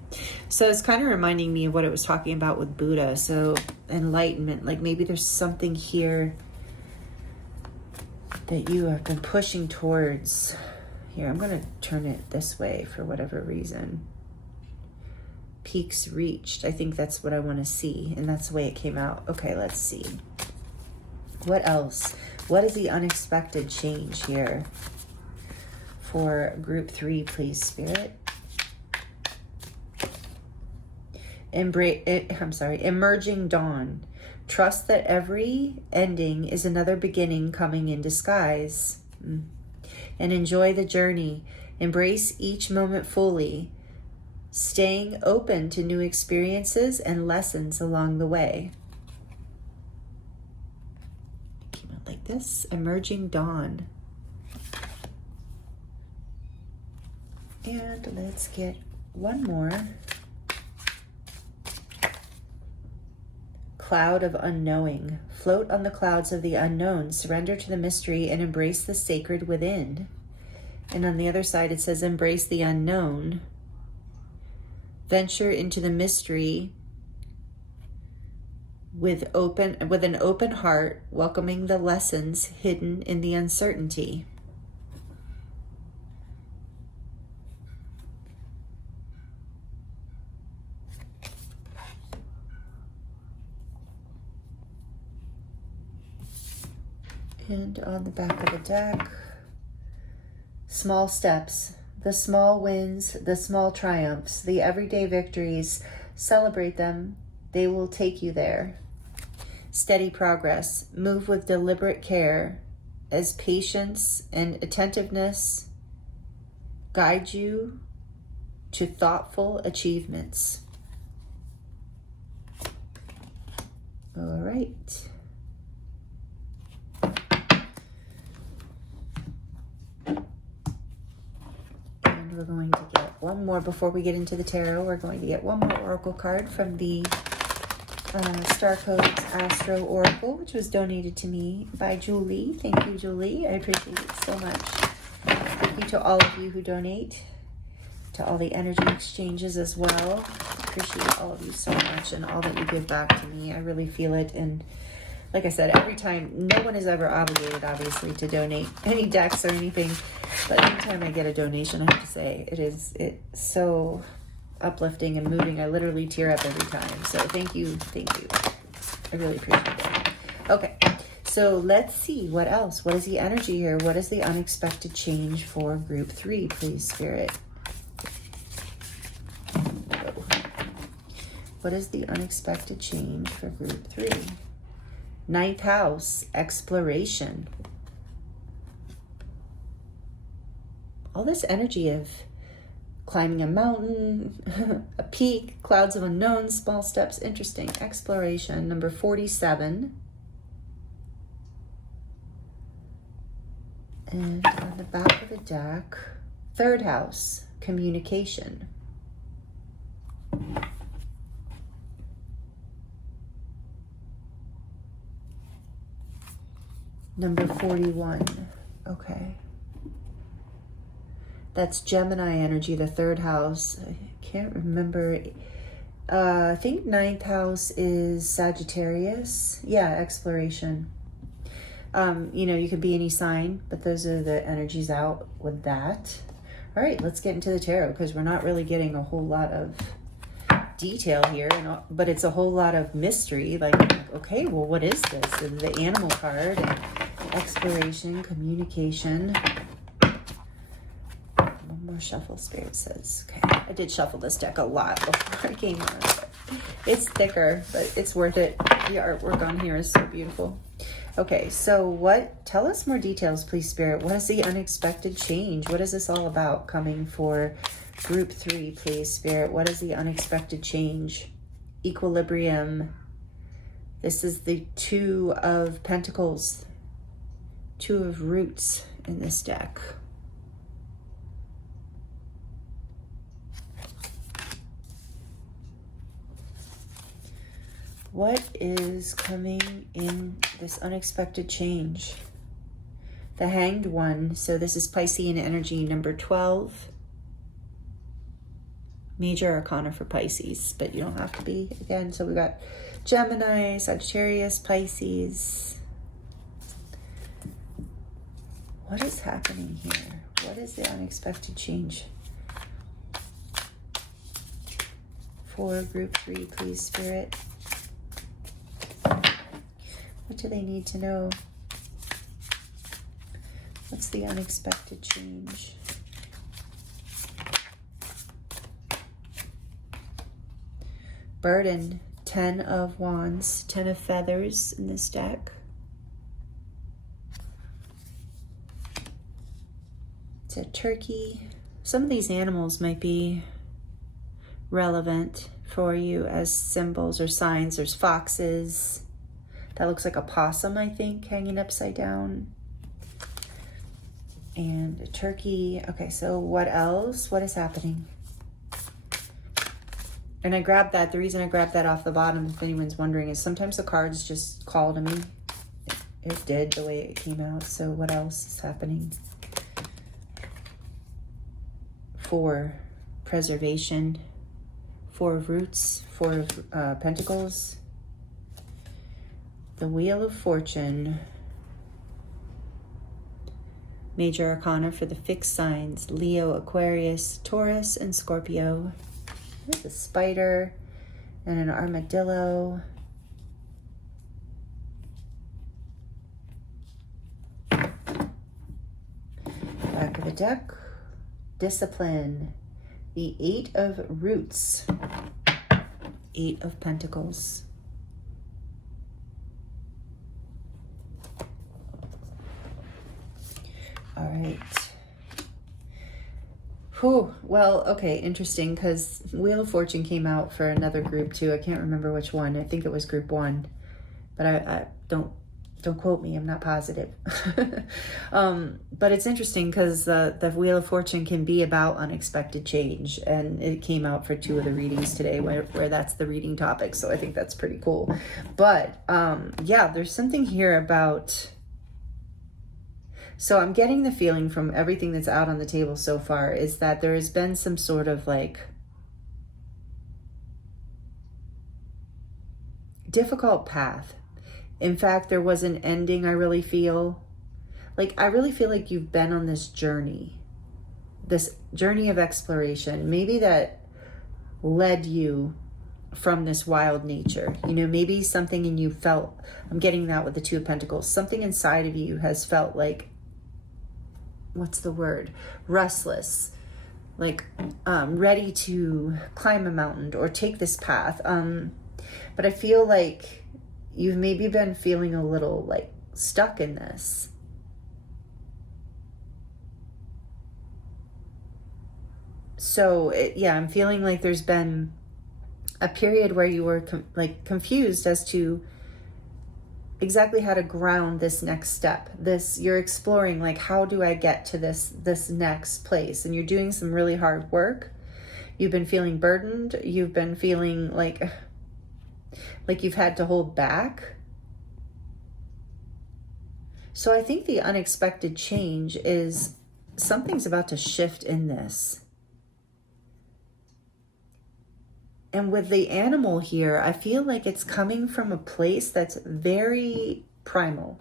So it's kind of reminding me of what it was talking about with Buddha. So enlightenment, like maybe there's something here that you have been pushing towards. Here, I'm going to turn it this way for whatever reason. Peaks reached. I think that's what I want to see, and that's the way it came out. Okay, let's see. What else? What is the unexpected change here for group 3, please, Spirit? Emerging dawn. Trust that every ending is another beginning coming in disguise. And enjoy the journey. Embrace each moment fully, staying open to new experiences and lessons along the way. Came out like this. Emerging dawn. And let's get one more. Cloud of unknowing. Float on the clouds of the unknown. Surrender to the mystery and embrace the sacred within. And on the other side it says embrace the unknown. Venture into the mystery with an open heart, welcoming the lessons hidden in the uncertainty. And on the back of the deck, small steps, the small wins, the small triumphs, the everyday victories, celebrate them. They will take you there. Steady progress, move with deliberate care as patience and attentiveness guide you to thoughtful achievements. All right. We're going to get one more before we get into the tarot. We're going to get one more oracle card from the Star Codes Astro Oracle, which was donated to me by Julie. Thank you, Julie. I appreciate it so much. Thank you to all of you who donate, to all the energy exchanges as well. I appreciate all of you so much and all that you give back to me. I really feel it. And like I said, every time, no one is ever obligated, obviously, to donate any decks or anything. But anytime I get a donation, I have to say, it's so uplifting and moving. I literally tear up every time. So thank you. I really appreciate it. Okay, so let's see what else. What is the energy here? What is the unexpected change for group 3, please, Spirit? What is the unexpected change for group 3? Ninth house, exploration. All this energy of climbing a mountain, a peak, clouds of unknown, small steps. Interesting. Exploration. Number 47. And on the back of the deck, third house, communication. Number 41. Okay. That's Gemini energy, the third house. I can't remember. I think ninth house is Sagittarius. Yeah, exploration. You know, you could be any sign, but those are the energies out with that. All right, let's get into the tarot because we're not really getting a whole lot of detail here, but it's a whole lot of mystery. Like, okay, well, what is this? The animal card, and exploration, communication. One more shuffle, Spirit says. Okay, I did shuffle this deck a lot before I came on. But it's thicker, but it's worth it. The artwork on here is so beautiful. Okay, so tell us more details, please, Spirit. What is the unexpected change? What is this all about coming for group 3, please, Spirit? What is the unexpected change? Equilibrium. This is the 2 of Pentacles, 2 of Roots in this deck. What is coming in this unexpected change? The Hanged One. So this is Piscean energy, number 12. Major arcana for Pisces, but you don't have to be, again. So we got Gemini, Sagittarius, Pisces. What is happening here? What is the unexpected change for group 3, please, Spirit? What do they need to know? What's the unexpected change? Burden, 10 of Wands, 10 of Feathers in this deck. It's a turkey. Some of these animals might be relevant for you as symbols or signs. There's foxes. That looks like a possum, I think, hanging upside down. And a turkey. Okay, so what else? What is happening? And I grabbed that. The reason I grabbed that off the bottom, if anyone's wondering, is sometimes the cards just call to me. It did the way it came out. So what else is happening? 4, preservation. 4 of Roots. 4 of Pentacles. The Wheel of Fortune. Major arcana for the fixed signs, Leo, Aquarius, Taurus, and Scorpio. There's a spider and an armadillo. Back of the deck, discipline. The 8 of Roots. 8 of Pentacles. All right. Whew. Well, okay, interesting, because Wheel of Fortune came out for another group too. I can't remember which one. I think it was group 1, but I don't quote me. I'm not positive. But it's interesting because the Wheel of Fortune can be about unexpected change, and it came out for 2 of the readings today where that's the reading topic. So I think that's pretty cool. But yeah, there's something here about. So I'm getting the feeling from everything that's out on the table so far is that there has been some sort of like difficult path. In fact, there was an ending, I really feel. I really feel like you've been on this journey of exploration, maybe that led you from this wild nature. You know, maybe something in you felt, I'm getting that with the 2 of Pentacles, something inside of you has felt like, what's the word? Restless. like ready to climb a mountain or take this path. But I feel like you've maybe been feeling a little like stuck in this. So yeah, I'm feeling like there's been a period where you were confused as to exactly how to ground this next step. You're exploring, like, how do I get to this next place? And you're doing some really hard work. You've been feeling burdened. You've been feeling like you've had to hold back. So I think the unexpected change is something's about to shift in this. And with the animal here, I feel like it's coming from a place that's very primal.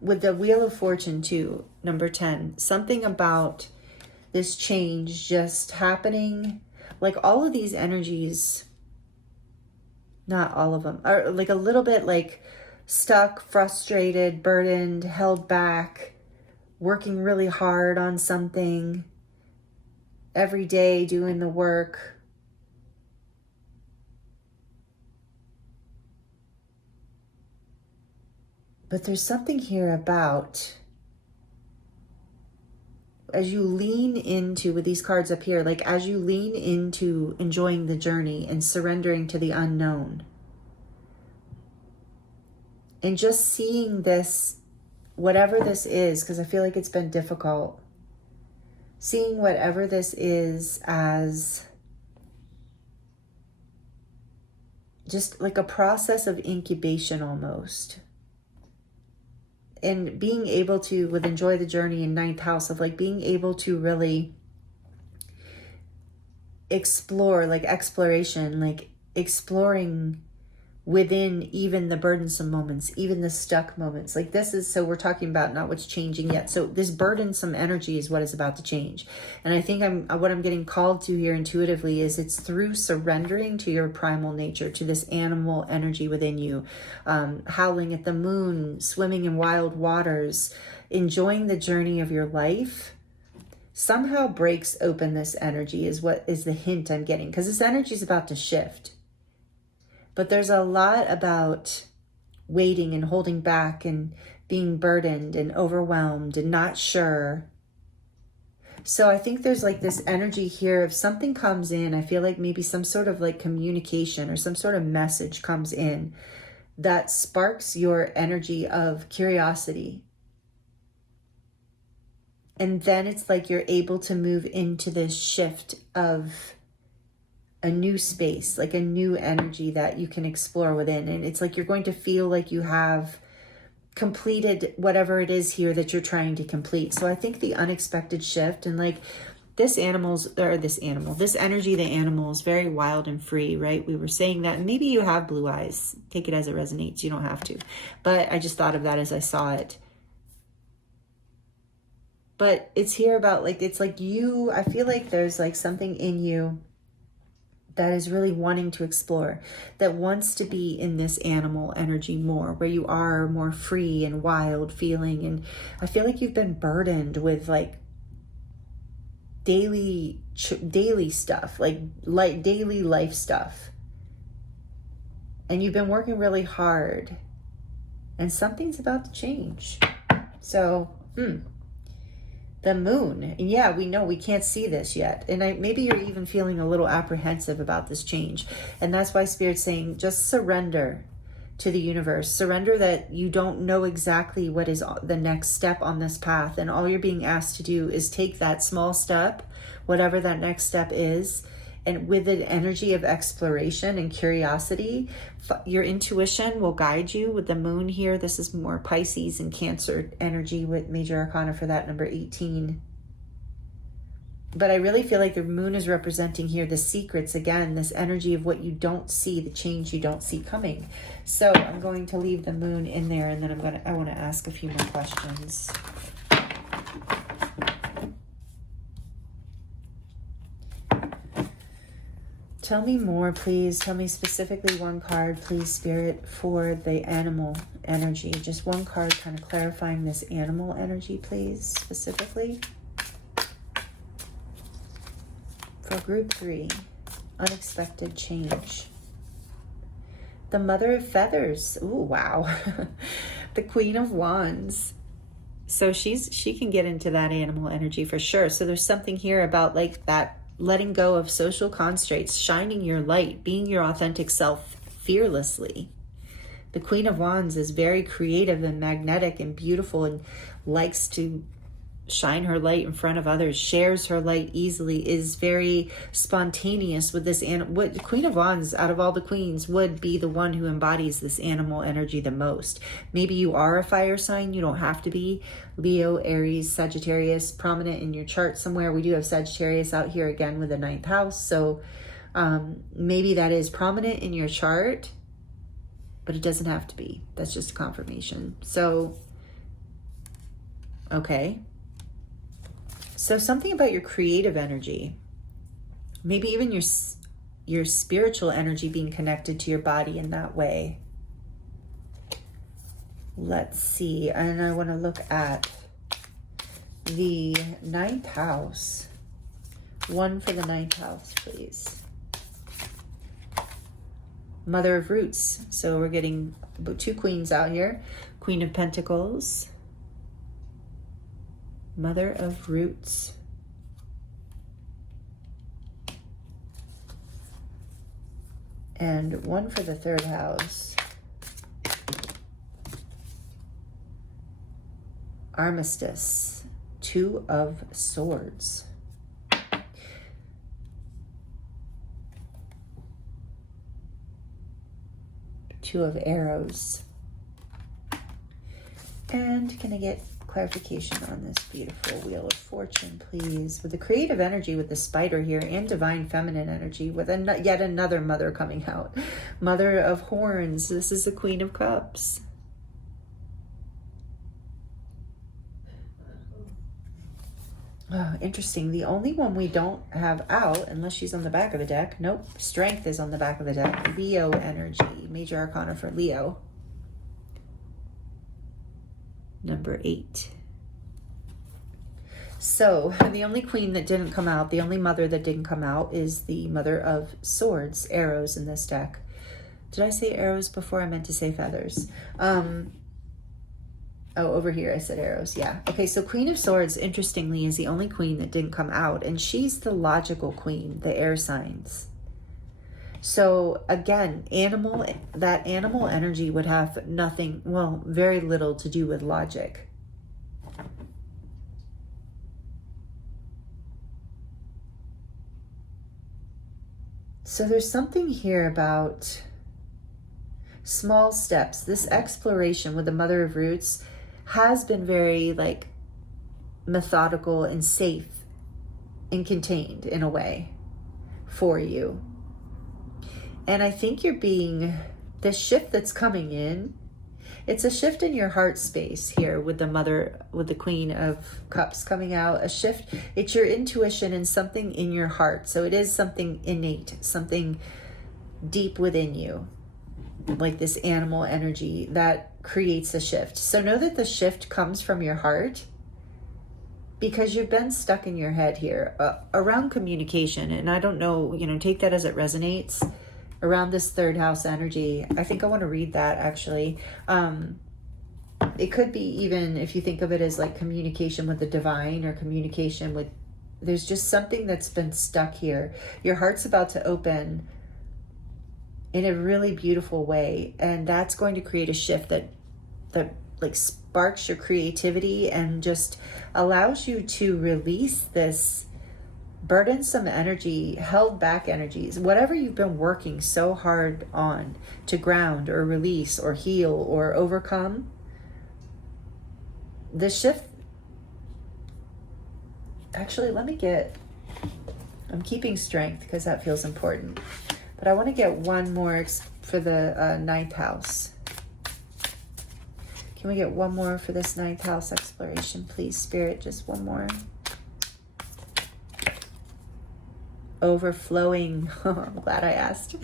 With the Wheel of Fortune too, number 10, something about this change just happening. Like all of these energies, not all of them, are like a little bit like stuck, frustrated, burdened, held back, working really hard on something, every day doing the work. But there's something here about, as you lean into, with these cards up here, like as you lean into enjoying the journey and surrendering to the unknown, and just seeing this, whatever this is, because I feel like it's been difficult, seeing whatever this is as just like a process of incubation almost. And being able to, with enjoy the journey in 9th house, of like being able to really explore, like exploration, like exploring within even the burdensome moments, even the stuck moments. Like this is, so we're talking about not what's changing yet. So this burdensome energy is what is about to change. And I think what I'm getting called to here intuitively is it's through surrendering to your primal nature, to this animal energy within you, howling at the moon, swimming in wild waters, enjoying the journey of your life. Somehow breaks open this energy is what is the hint I'm getting, because this energy is about to shift. But there's a lot about waiting and holding back and being burdened and overwhelmed and not sure. So I think there's like this energy here of something comes in. I feel like maybe some sort of like communication or some sort of message comes in that sparks your energy of curiosity. And then it's like you're able to move into this shift of a new space, like a new energy that you can explore within. And it's like you're going to feel like you have completed whatever it is here that you're trying to complete. So I think the unexpected shift, and like this energy, the animal is very wild and free, right? We were saying that, and maybe you have blue eyes. Take it as it resonates. You don't have to. But I just thought of that as I saw it. But it's here about like, it's like you, I feel like there's like something in you that is really wanting to explore, that wants to be in this animal energy more, where you are more free and wild feeling. And I feel like you've been burdened with like daily stuff, like daily life stuff. And you've been working really hard, and something's about to change. So, the moon. And yeah, we know we can't see this yet. And maybe you're even feeling a little apprehensive about this change. And that's why Spirit's saying, just surrender to the universe. Surrender that you don't know exactly what is the next step on this path. And all you're being asked to do is take that small step, whatever that next step is. And with an energy of exploration and curiosity, your intuition will guide you. With the moon here, this is more Pisces and Cancer energy with major arcana for that, number 18. But I really feel like the moon is representing here the secrets, again, this energy of what you don't see, the change you don't see coming. So I'm going to leave the moon in there, and then I want to ask a few more questions. Tell me more, please. Tell me specifically one card, please, Spirit, for the animal energy. Just one card kind of clarifying this animal energy, please, specifically. For group 3, unexpected change. The Mother of Feathers. Ooh, wow. The Queen of Wands. So she can get into that animal energy for sure. So there's something here about like that letting go of social constraints, shining your light, being your authentic self fearlessly. The Queen of Wands is very creative and magnetic and beautiful and likes to shine her light in front of others, shares her light easily, is very spontaneous with this. What Queen of Wands, out of all the queens, would be the one who embodies this animal energy the most. Maybe you are a fire sign. You don't have to be. Leo, Aries, Sagittarius, prominent in your chart somewhere. We do have Sagittarius out here again with the 9th house. So maybe that is prominent in your chart, but it doesn't have to be. That's just a confirmation. So, okay. So something about your creative energy, maybe even your spiritual energy being connected to your body in that way. Let's see. And I want to look at the 9th house. One for the 9th house, please. Mother of Roots. So we're getting 2 queens out here. Queen of Pentacles. Mother of Roots. And one for the 3rd house. Armistice. 2 of Swords. Two of Arrows. And can I get clarification on this beautiful Wheel of Fortune, please? With the creative energy with the spider here and divine feminine energy with yet another mother coming out. Mother of Horns. This is the Queen of Cups. Oh, interesting. The only one we don't have out, unless she's on the back of the deck. Nope. Strength is on the back of the deck. Leo energy. Major Arcana for Leo. Number 8. So the only queen that didn't come out, the only mother that didn't come out is the Mother of Swords, Arrows in this deck. Did I say arrows before? I meant to say feathers. Oh, over here I said arrows. Yeah. Okay, so Queen of Swords, interestingly, is the only queen that didn't come out. And she's the logical queen, the air signs. So again, that animal energy would have nothing, well, very little to do with logic. So there's something here about small steps. This exploration with the Mother of Roots has been very like methodical and safe and contained in a way for you. And I think you're being, this shift that's coming in, it's a shift in your heart space here with the Queen of Cups coming out, a shift. It's your intuition and something in your heart. So it is something innate, something deep within you, like this animal energy that creates a shift. So know that the shift comes from your heart because you've been stuck in your head here around communication. And I don't know, take that as it resonates. Around this 3rd house energy. I think I want to read that actually. It could be even if you think of it as like communication with the divine or communication with, there's just something that's been stuck here. Your heart's about to open in a really beautiful way. And that's going to create a shift that like sparks your creativity and just allows you to release this burdensome energy, held back energies, whatever you've been working so hard on to ground or release or heal or overcome. The shift, actually, I'm keeping strength because that feels important, but I want to get one more for the 9th house. Can we get one more for this 9th house exploration, please, Spirit? Just one more. Overflowing. I'm glad I asked.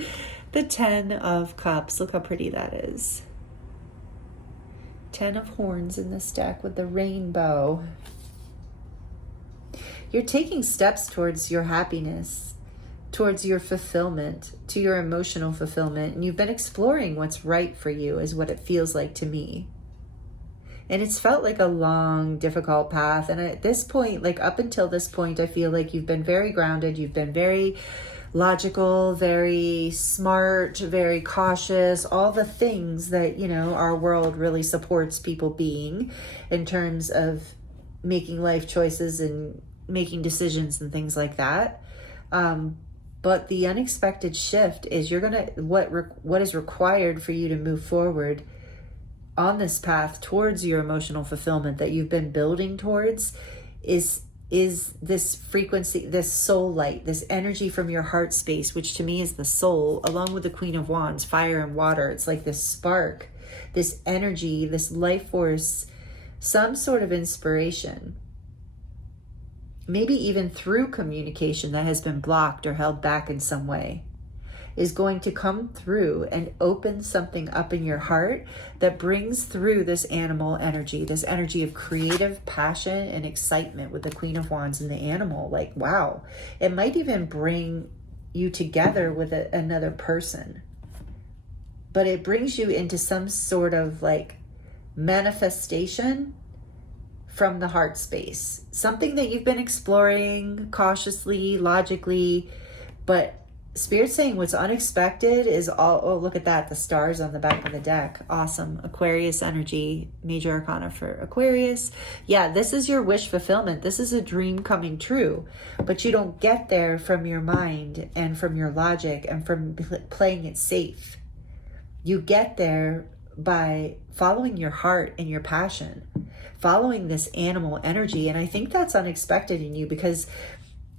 The 10 of Cups. Look how pretty that is. 10 of Horns in this deck with the rainbow. You're taking steps towards your happiness. towards your fulfillment, to your emotional fulfillment. And you've been exploring what's right for you, is what it feels like to me. And it's felt like a long, difficult path. And at this point, like up until this point, I feel like you've been very grounded. You've been very logical, very smart, very cautious, all the things that, you know, our world really supports people being in terms of making life choices and making decisions and things like that. But the unexpected shift is what is required for you to move forward on this path towards your emotional fulfillment that you've been building towards is this frequency, this soul light, this energy from your heart space, which to me is the soul, along with the Queen of Wands, fire and water. It's like this spark, this energy, this life force, some sort of inspiration, maybe even through communication that has been blocked or held back in some way, is going to come through and open something up in your heart that brings through this animal energy, this energy of creative passion and excitement with the Queen of Wands and the animal. Like, wow, it might even bring you together with another person, but it brings you into some sort of like manifestation from the heart space, something that you've been exploring cautiously, logically, but Spirit's saying what's unexpected is all, oh, look at that, the stars on the back of the deck. Awesome. Aquarius energy, major arcana for Aquarius. Yeah, this is your wish fulfillment. This is a dream coming true, but you don't get there from your mind and from your logic and from playing it safe. You get there by following your heart and your passion, following this animal energy. And I think that's unexpected in you, because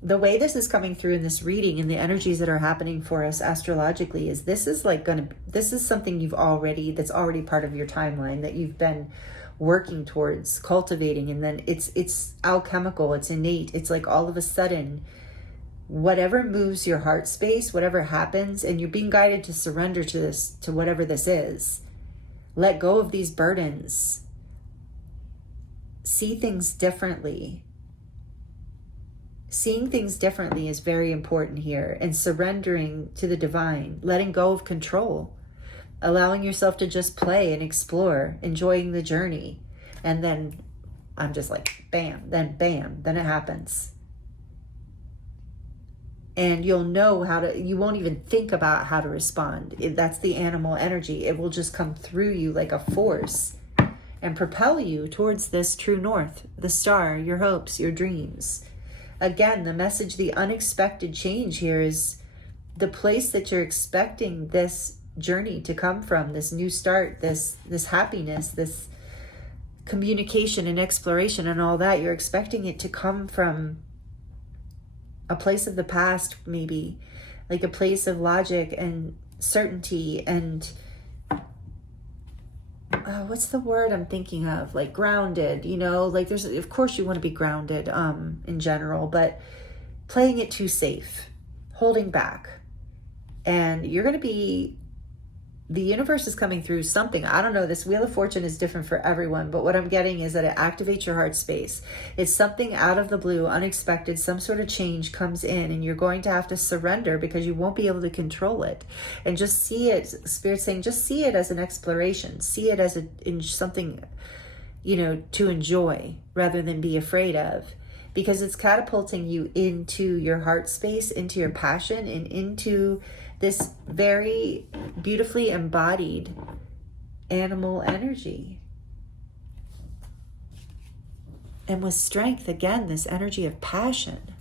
the way this is coming through in this reading and the energies that are happening for us astrologically is this is something that's already part of your timeline that you've been working towards cultivating. And then it's alchemical, it's innate. It's like all of a sudden, whatever moves your heart space, whatever happens, and you're being guided to surrender to this, to whatever this is. Let go of these burdens. See things differently. Seeing things differently is very important here, and surrendering to the divine, letting go of control, allowing yourself to just play and explore, enjoying the journey. And then I'm just like, bam, then it happens. And you'll know you won't even think about how to respond. That's the animal energy. It will just come through you like a force and propel you towards this true north, the star, your hopes, your dreams. Again, the message, the unexpected change here is the place that you're expecting this journey to come from, this new start, this happiness, this communication and exploration and all that. You're expecting it to come from a place of the past, maybe like a place of logic and certainty and what's the word I'm thinking of? Like grounded, you know, like there's, of course you want to be grounded in general, but playing it too safe, holding back. And you're going to be, the universe is coming through something. I don't know, this Wheel of Fortune is different for everyone, but what I'm getting is that it activates your heart space. It's something out of the blue, unexpected, some sort of change comes in, and you're going to have to surrender because you won't be able to control it. And just see it, Spirit's saying, just see it as an exploration. See it as something, you know, to enjoy rather than be afraid of. Because it's catapulting you into your heart space, into your passion, and into this very beautifully embodied animal energy. And with strength, again, this energy of passion.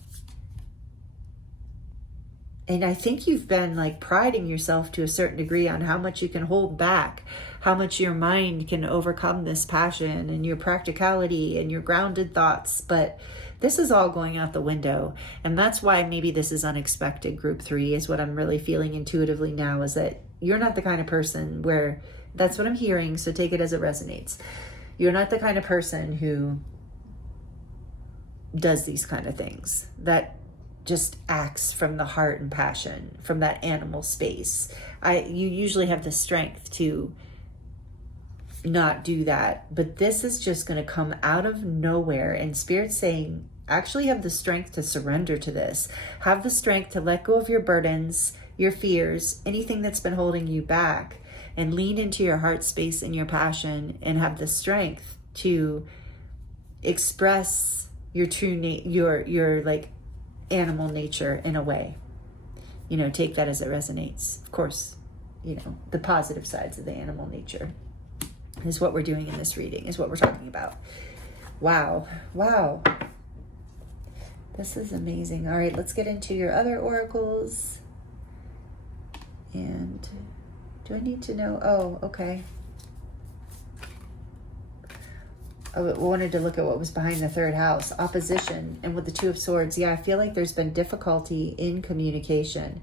And I think you've been like priding yourself to a certain degree on how much you can hold back, how much your mind can overcome this passion and your practicality and your grounded thoughts. But this is all going out the window. And that's why maybe this is unexpected. Group 3 is what I'm really feeling intuitively now, is that you're not the kind of person where, that's what I'm hearing, so take it as it resonates. You're not the kind of person who does these kind of things, that just acts from the heart and passion, from that animal space. You usually have the strength to not do that, but this is just going to come out of nowhere. And Spirit's saying, actually have the strength to surrender to this. Have the strength to let go of your burdens, your fears, anything that's been holding you back, and lean into your heart space and your passion, and have the strength to express your true your like animal nature in a way. You know, take that as it resonates. Of course, you know, the positive sides of the animal nature is what we're doing in this reading, is what we're talking about. Wow. Wow. This is amazing. All right, let's get into your other oracles. And do I need to know? Oh, okay. I wanted to look at what was behind the third house. Opposition. And with the Two of Swords, yeah, I feel like there's been difficulty in communication.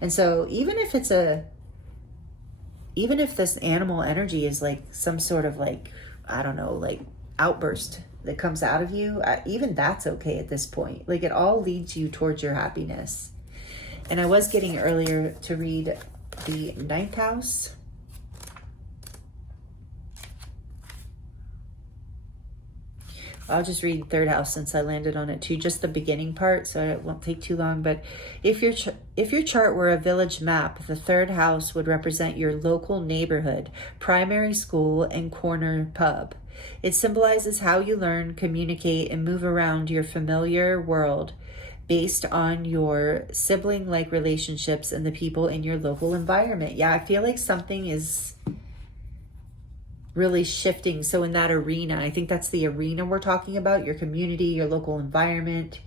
And so even if this animal energy is like some sort of like, I don't know, like outburst that comes out of you, even that's okay at this point. Like it all leads you towards your happiness. And I was getting earlier to read the 9th house. I'll just read third house since I landed on it too, just the beginning part, so it won't take too long. But if your chart were a village map, the third house would represent your local neighborhood, primary school, and corner pub. It symbolizes how you learn, communicate, and move around your familiar world based on your sibling-like relationships and the people in your local environment. Yeah, I feel like something is really shifting. So in that arena, I think that's the arena we're talking about, your community, your local environment.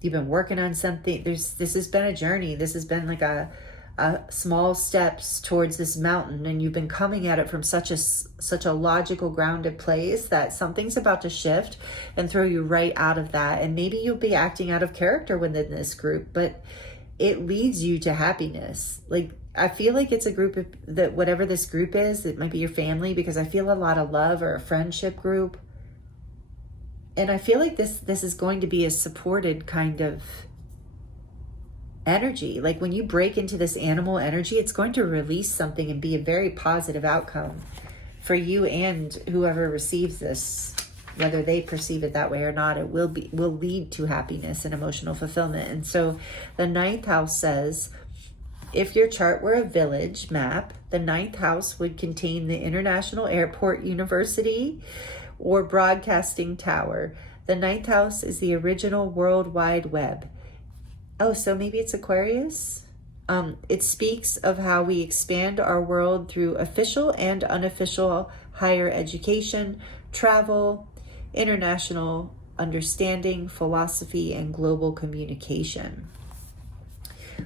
You've been working on something. This has been a journey. This has been like a small steps towards this mountain, and you've been coming at it from such a logical, grounded place that something's about to shift and throw you right out of that. And maybe you'll be acting out of character within this group, but it leads you to happiness. Like, I feel like it's a group that whatever this group is, it might be your family, because I feel a lot of love, or a friendship group. And I feel like this is going to be a supported kind of energy. Like when you break into this animal energy, it's going to release something and be a very positive outcome for you and whoever receives this, whether they perceive it that way or not. It will lead to happiness and emotional fulfillment. And so the 9th house says, if your chart were a village map, the 9th house would contain the International Airport University or Broadcasting Tower. The 9th house is the original World Wide Web. Oh, so maybe it's Aquarius? It speaks of how we expand our world through official and unofficial higher education, travel, international understanding, philosophy, and global communication.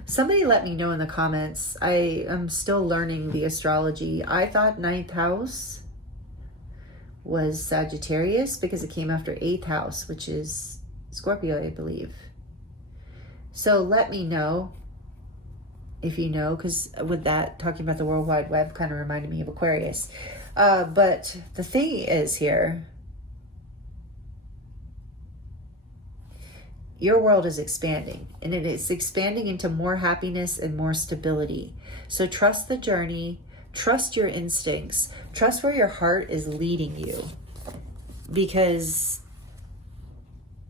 Somebody let me know in the comments. I am still learning the astrology. I thought 9th house was Sagittarius because it came after 8th house, which is Scorpio, I believe. So let me know if you know, because with that, talking about the World Wide Web kind of reminded me of Aquarius. But the thing is here, your world is expanding, and it is expanding into more happiness and more stability. So trust the journey, trust your instincts, trust where your heart is leading you, because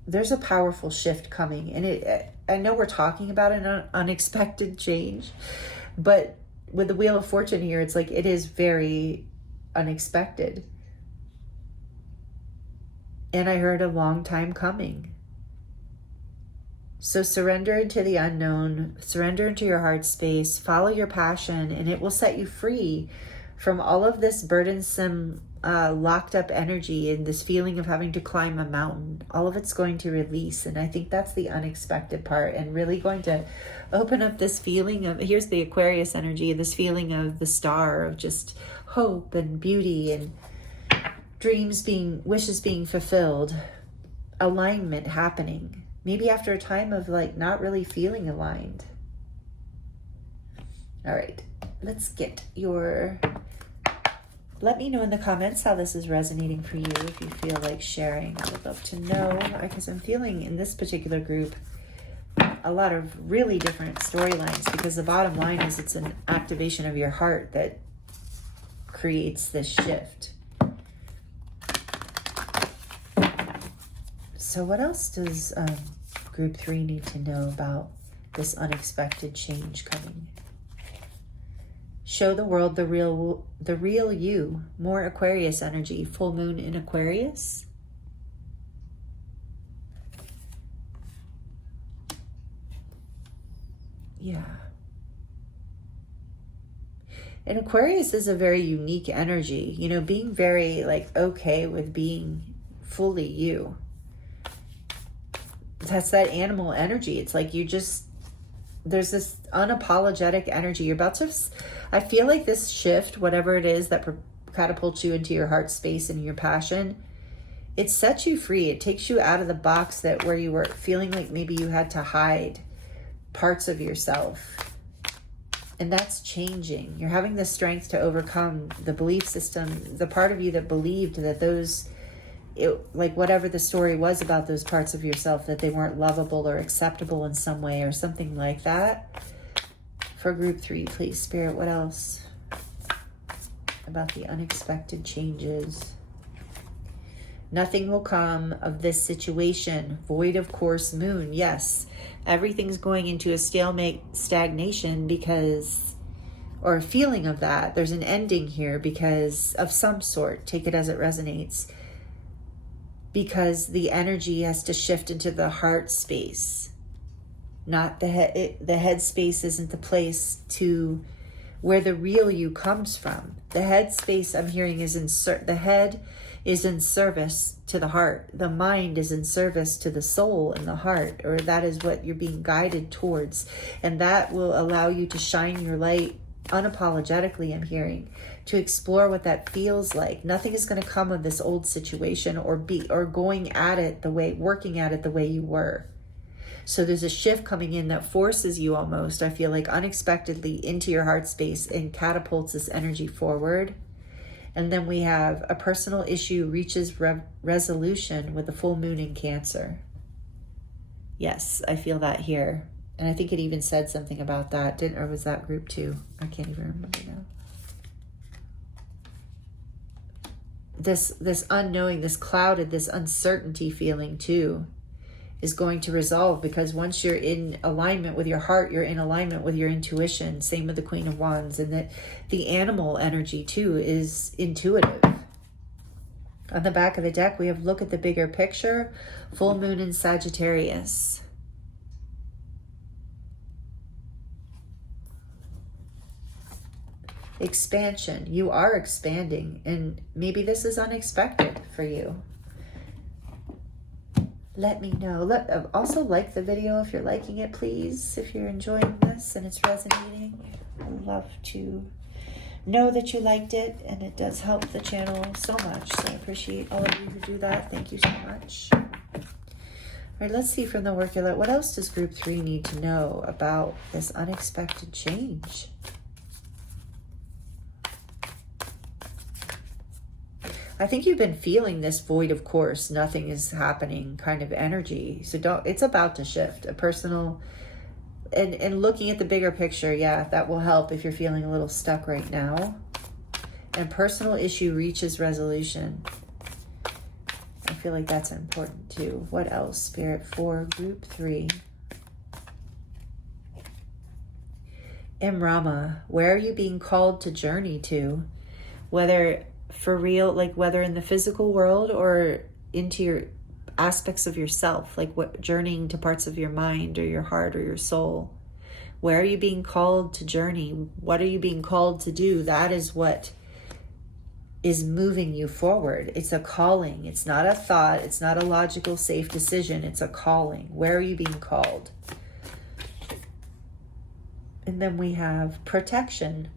there's a powerful shift coming. And I know we're talking about an unexpected change, but with the Wheel of Fortune here, it's like it is very unexpected. And I heard a long time coming. So surrender into the unknown, surrender into your heart space, follow your passion, and it will set you free from all of this burdensome, locked up energy and this feeling of having to climb a mountain. All of it's going to release. And I think that's the unexpected part, and really going to open up this feeling of, here's the Aquarius energy, this feeling of the star, of just hope and beauty and wishes being fulfilled, alignment happening. Maybe after a time of like not really feeling aligned. All right, let's get let me know in the comments how this is resonating for you, if you feel like sharing. I would love to know, because I'm feeling in this particular group a lot of really different storylines, because the bottom line is it's an activation of your heart that creates this shift. So what else does group 3 need to know about this unexpected change coming? Show the world the real you. More Aquarius energy. Full moon in Aquarius. Yeah. And Aquarius is a very unique energy. You know, being very like okay with being fully you. That's that animal energy. It's like you just, there's this unapologetic energy. You're about to, I feel like this shift, whatever it is that catapults you into your heart space and your passion, it sets you free. It takes you out of the box that where you were feeling like maybe you had to hide parts of yourself. And that's changing. You're having the strength to overcome the belief system, the part of you that believed that those, like whatever the story was about those parts of yourself, that they weren't lovable or acceptable in some way or something like that. For group 3, please, Spirit, what else about the unexpected changes? Nothing will come of this situation. Void of course, moon. Yes, everything's going into a stalemate, stagnation because, or a feeling of that. There's an ending here because of some sort. Take it as it resonates. Because the energy has to shift into the heart space. Not the head. The head space isn't the place to where the real you comes from. The head space I'm hearing is the head is in service to the heart. The mind is in service to the soul and the heart, or that is what you're being guided towards. And that will allow you to shine your light unapologetically, I'm hearing, to explore what that feels like. Nothing is going to come of this old situation or going at it the way, working at it the way you were. So there's a shift coming in that forces you almost, I feel like, unexpectedly into your heart space and catapults this energy forward. And then we have a personal issue reaches resolution with the full moon in Cancer. Yes, I feel that here. And I think it even said something about that, or was that group 2? I can't even remember now. This unknowing, this clouded, this uncertainty feeling too is going to resolve, because once you're in alignment with your heart, you're in alignment with your intuition. Same with the Queen of Wands, and that the animal energy too is intuitive. On the back of the deck, we have look at the bigger picture, full moon in Sagittarius. Expansion. You are expanding, and maybe this is unexpected for you. Let me know. Also like the video if you're liking it, please. If you're enjoying this and it's resonating, I'd love to know that you liked it, and it does help the channel so much. So I appreciate all of you who do that. Thank you so much. All right, let's see from the Workulet. What else does group 3 need to know about this unexpected change? I think you've been feeling this void of course, nothing is happening kind of energy. So it's about to shift. A personal, and looking at the bigger picture, yeah, that will help if you're feeling a little stuck right now. And personal issue reaches resolution. I feel like that's important too. What else, Spirit, for group 3? Imrama, where are you being called to journey to? Whether for real, like whether in the physical world or into your aspects of yourself, like what journeying to parts of your mind or your heart or your soul. Where are you being called to journey? What are you being called to do? That is what is moving you forward. It's a calling. It's not a thought. It's not a logical, safe decision. It's a calling. Where are you being called? And then we have protection.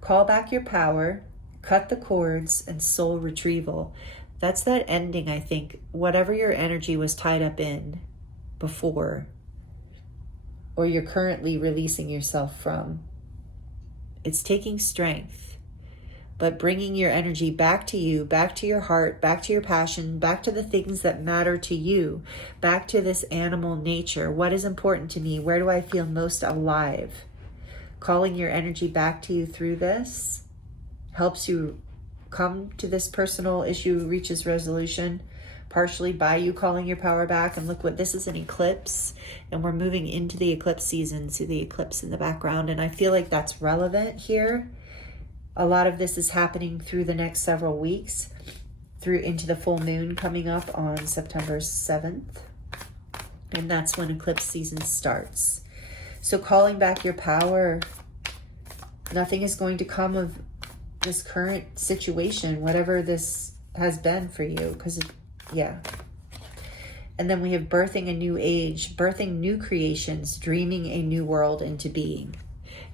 Call back your power. Cut the cords, and soul retrieval. That's that ending, I think. Whatever your energy was tied up in before, or you're currently releasing yourself from, it's taking strength, but bringing your energy back to you, back to your heart, back to your passion, back to the things that matter to you, back to this animal nature. What is important to me? Where do I feel most alive? Calling your energy back to you through this helps you come to this personal issue, reaches resolution partially by you calling your power back. And look, what this is, an eclipse, and we're moving into the eclipse season. See the eclipse in the background, and I feel like that's relevant here. A lot of this is happening through the next several weeks, through into the full moon coming up on September 7th. And that's when eclipse season starts. So calling back your power, nothing is going to come of this current situation, whatever this has been for you, because yeah. And then we have birthing a new age, birthing new creations, dreaming a new world into being.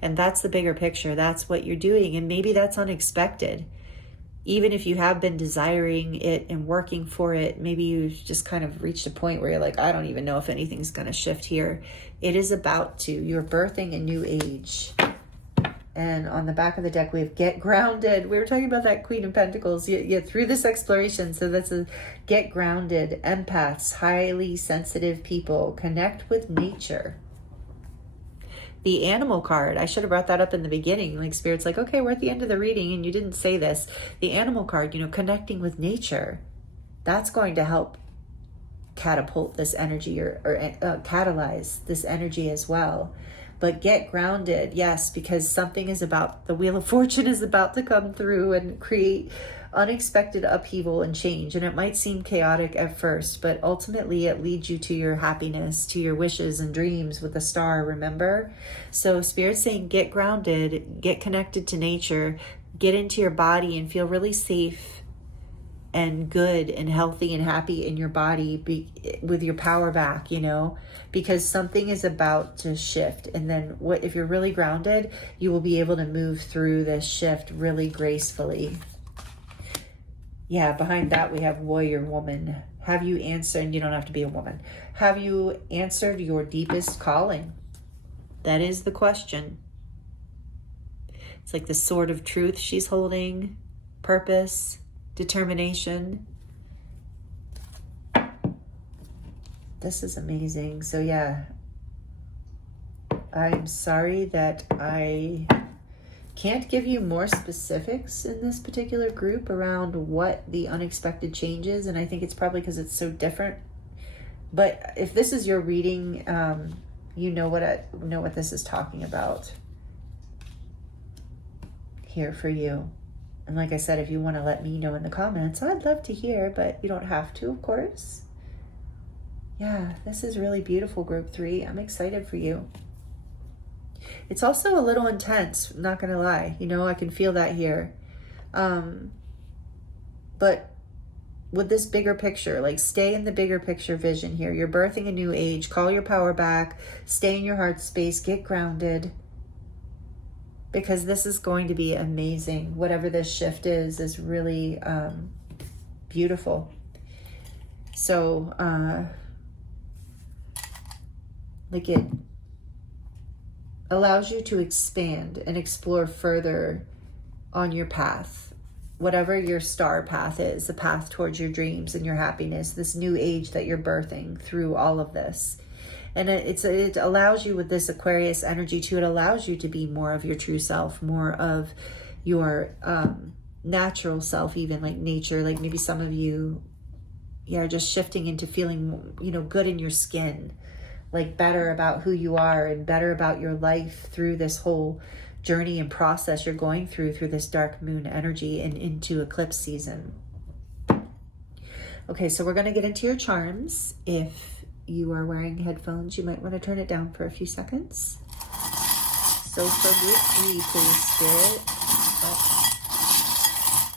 And that's the bigger picture. That's what you're doing. And maybe that's unexpected. Even if you have been desiring it and working for it, maybe you've just kind of reached a point where you're like, I don't even know if anything's going to shift here. It is about to. You're birthing a new age. And on the back of the deck, we have get grounded. We were talking about that Queen of Pentacles. Yeah, through this exploration. So that's a get grounded. Empaths, highly sensitive people, connect with nature. The animal card, I should have brought that up in the beginning. Like Spirit's like, okay, we're at the end of the reading and you didn't say this. The animal card, you know, connecting with nature. That's going to help catapult this energy or catalyze this energy as well. But get grounded, yes, because something is about, the Wheel of Fortune is about to come through and create unexpected upheaval and change. And it might seem chaotic at first, but ultimately it leads you to your happiness, to your wishes and dreams with the star, remember? So Spirit's saying get grounded, get connected to nature, get into your body and feel really safe and good and healthy and happy in your body with your power back, you know, because something is about to shift. And then what if you're really grounded, you will be able to move through this shift really gracefully. Yeah, behind that we have warrior woman. Have you answered, and you don't have to be a woman, have you answered your deepest calling? That is the question. It's like the sword of truth she's holding, purpose, determination. This is amazing. So yeah, I'm sorry that I can't give you more specifics in this particular group around what the unexpected change is, and I think it's probably because it's so different. But if this is your reading, you know what this is talking about here for you. And like I said, if you want to let me know in the comments, I'd love to hear, but you don't have to, of course. Yeah, this is really beautiful, Group 3. I'm excited for you. It's also a little intense, not going to lie. You know, I can feel that here. But with this bigger picture, like stay in the bigger picture vision here. You're birthing a new age. Call your power back. Stay in your heart space. Get grounded. Because this is going to be amazing. Whatever this shift is really beautiful. So, like it allows you to expand and explore further on your path. Whatever your star path is, the path towards your dreams and your happiness, this new age that you're birthing through all of this. And it allows you with this Aquarius energy too, it allows you to be more of your true self, more of your natural self, even like nature. Like maybe some of you are just shifting into feeling, you know, good in your skin, like better about who you are and better about your life through this whole journey and process you're going through this dark moon energy and into eclipse season. Okay, so we're going to get into your charms. If you are wearing headphones, you might want to turn it down for a few seconds. So for Group 3, please, Spirit.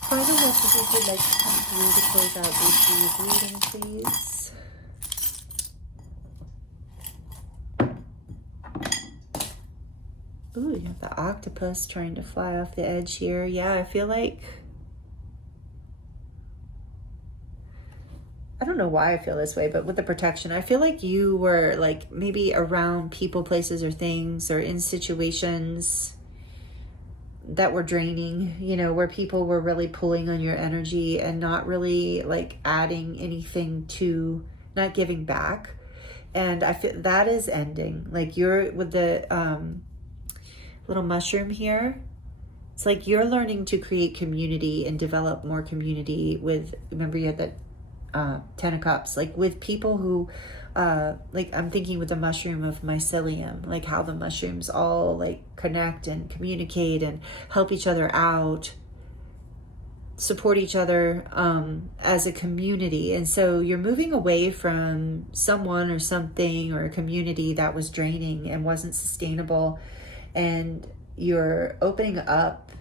Final messages you'd like to come through to close out Group 3's reading, please. Ooh, you have the octopus trying to fly off the edge here. Yeah, I feel like, I don't know why I feel this way, but with the protection, I feel like you were like maybe around people, places, or things, or in situations that were draining, you know, where people were really pulling on your energy and not really like adding anything to, not giving back. And I feel that is ending. Like you're with the little mushroom here. It's like you're learning to create community and develop more community with, remember you had that Ten of Cups, like with people who, like I'm thinking with the mushroom of mycelium, like how the mushrooms all like connect and communicate and help each other out, support each other as a community. And so you're moving away from someone or something or a community that was draining and wasn't sustainable, and you're opening up,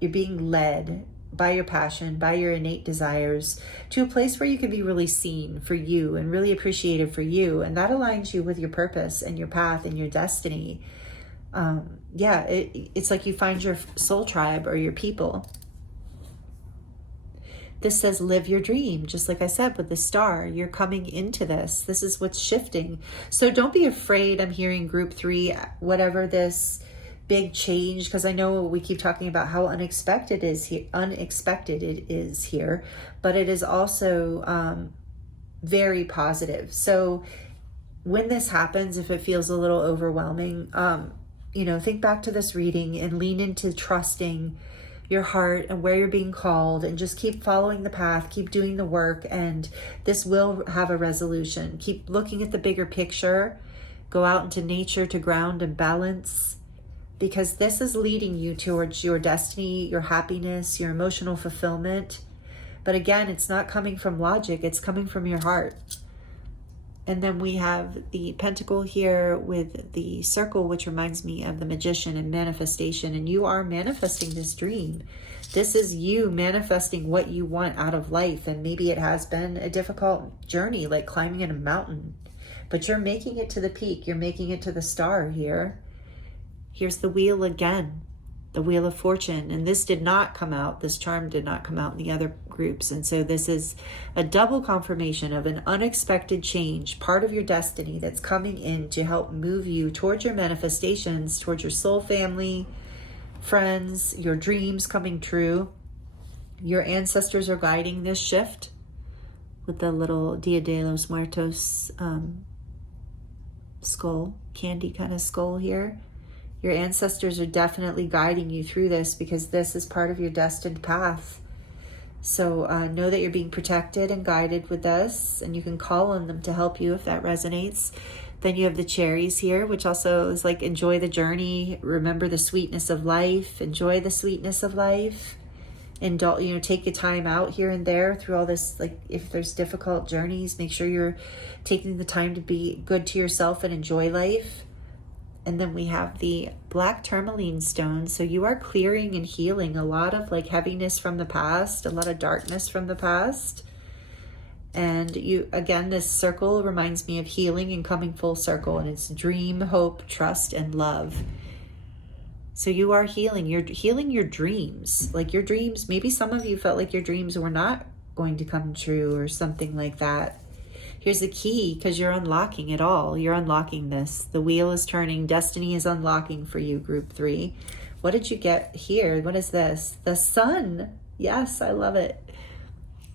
you're being led by your passion, by your innate desires, to a place where you can be really seen for you and really appreciated for you. And that aligns you with your purpose and your path and your destiny. It's like you find your soul tribe or your people. This says live your dream, just like I said with the star. You're coming into this. This is what's shifting. So don't be afraid. I'm hearing group 3, whatever this big change, because I know we keep talking about how unexpected it is here, but it is also very positive. So when this happens, if it feels a little overwhelming, think back to this reading and lean into trusting your heart and where you're being called, and just keep following the path, keep doing the work, and this will have a resolution. Keep looking at the bigger picture. Go out into nature to ground and balance, because this is leading you towards your destiny, your happiness, your emotional fulfillment. But again, it's not coming from logic, it's coming from your heart. And then we have the pentacle here with the circle, which reminds me of the magician and manifestation. And you are manifesting this dream. This is you manifesting what you want out of life. And maybe it has been a difficult journey, like climbing in a mountain, but you're making it to the peak. You're making it to the star here. Here's the wheel again, the Wheel of Fortune. And this did not come out, this charm did not come out in the other groups. And so this is a double confirmation of an unexpected change, part of your destiny that's coming in to help move you towards your manifestations, towards your soul family, friends, your dreams coming true. Your ancestors are guiding this shift with the little Dia de los Muertos skull, candy kind of skull here. Your ancestors are definitely guiding you through this, because this is part of your destined path. So know that you're being protected and guided with this, and you can call on them to help you if that resonates. Then you have the cherries here, which also is like enjoy the journey, remember the sweetness of life, enjoy the sweetness of life. And take your time out here and there through all this. Like if there's difficult journeys, make sure you're taking the time to be good to yourself and enjoy life. And then we have the black tourmaline stone. So you are clearing and healing a lot of like heaviness from the past, a lot of darkness from the past. And you, again, this circle reminds me of healing and coming full circle. And it's dream, hope, trust, and love. So you are healing. You're healing your dreams. Like your dreams, maybe some of you felt like your dreams were not going to come true or something like that. Here's the key, because you're unlocking it all. You're unlocking this. The wheel is turning. Destiny is unlocking for you, group 3. What did you get here? What is this? The sun. Yes, I love it.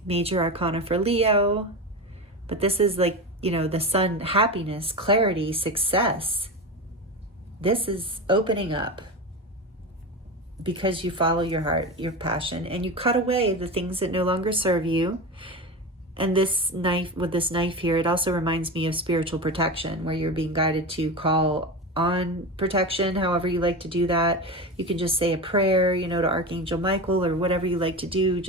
Major arcana for Leo. But this is like, the sun, happiness, clarity, success. This is opening up because you follow your heart, your passion, and you cut away the things that no longer serve you. And this knife, with this knife here, it also reminds me of spiritual protection, where you're being guided to call on protection, however you like to do that. You can just say a prayer, to Archangel Michael or whatever you like to do,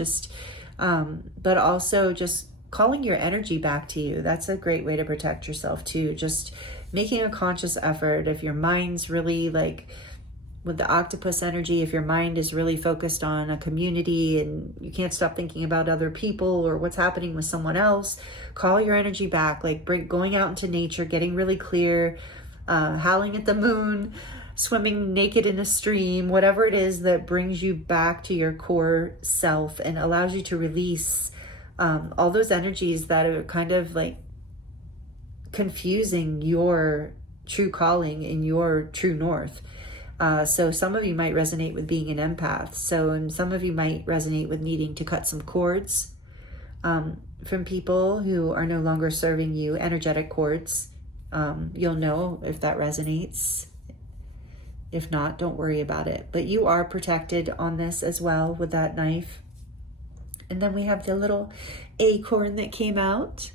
but also just calling your energy back to you. That's a great way to protect yourself too. Just making a conscious effort. If your mind's really like, with the octopus energy, if your mind is really focused on a community and you can't stop thinking about other people or what's happening with someone else, call your energy back. Like going out into nature, getting really clear, howling at the moon, swimming naked in a stream, whatever it is that brings you back to your core self and allows you to release all those energies that are kind of like confusing your true calling and your true north. So some of you might resonate with being an empath. And some of you might resonate with needing to cut some cords from people who are no longer serving you, energetic cords. You'll know if that resonates. If not, don't worry about it. But you are protected on this as well with that knife. And then we have the little acorn that came out.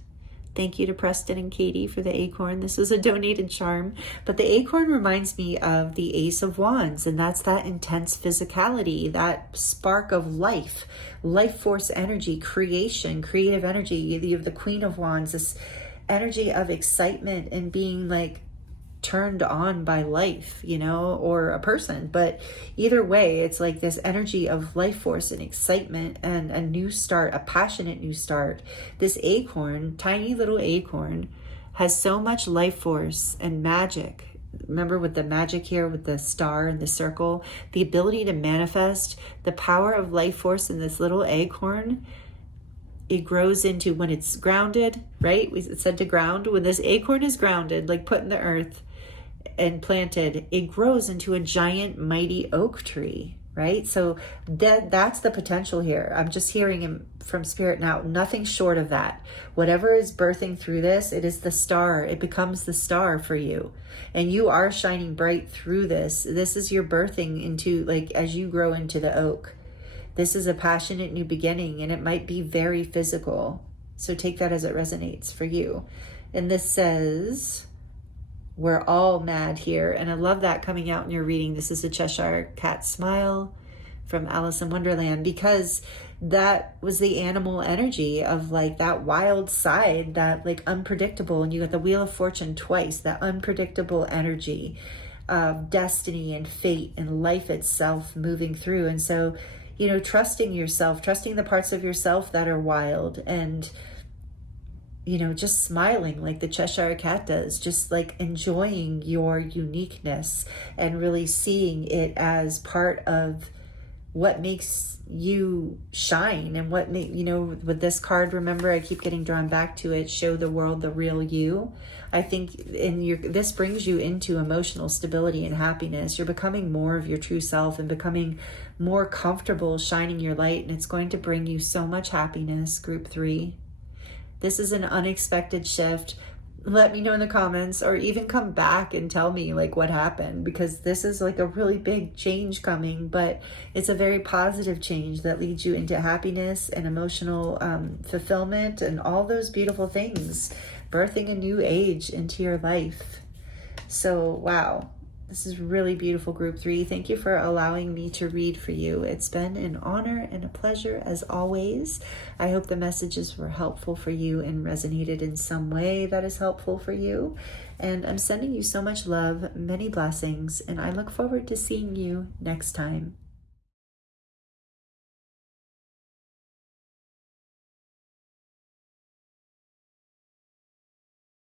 Thank you to Preston and Katie for the acorn. This was a donated charm. But the acorn reminds me of the Ace of Wands, and that's that intense physicality, that spark of life, life force energy, creation, creative energy. You have the Queen of Wands, this energy of excitement and being like turned on by life, you know, or a person. But either way, it's like this energy of life force and excitement and a new start, a passionate new start. This acorn, tiny little acorn, has so much life force and magic. Remember with the magic here, with the star and the circle, the ability to manifest the power of life force in this little acorn. It grows into, when it's grounded, right? It said to ground. When this acorn is grounded, like put in the earth and planted, it grows into a giant, mighty oak tree, right? So that's the potential here. I'm just hearing him from Spirit now. Nothing short of that. Whatever is birthing through this, it is the star. It becomes the star for you. And you are shining bright through this. This is your birthing into, like, as you grow into the oak. This is a passionate new beginning, and it might be very physical. So take that as it resonates for you. And this says, we're all mad here. And I love that coming out in your reading. This is a Cheshire Cat smile from Alice in Wonderland, because that was the animal energy of like that wild side, that like unpredictable. And you got the Wheel of Fortune twice, that unpredictable energy of destiny and fate and life itself moving through. And so, you know, trusting yourself, trusting the parts of yourself that are wild, and, you know, just smiling like the Cheshire Cat does, just like enjoying your uniqueness and really seeing it as part of what makes you shine. And what you know, with this card, remember, I keep getting drawn back to it, show the world the real you. I think this brings you into emotional stability and happiness. You're becoming more of your true self and becoming more comfortable shining your light, and it's going to bring you so much happiness, Group 3. This is an unexpected shift. Let me know in the comments, or even come back and tell me like what happened, because this is like a really big change coming, but it's a very positive change that leads you into happiness and emotional fulfillment and all those beautiful things, birthing a new age into your life. So, wow. This is really beautiful, Group 3. Thank you for allowing me to read for you. It's been an honor and a pleasure as always. I hope the messages were helpful for you and resonated in some way that is helpful for you. And I'm sending you so much love, many blessings, and I look forward to seeing you next time.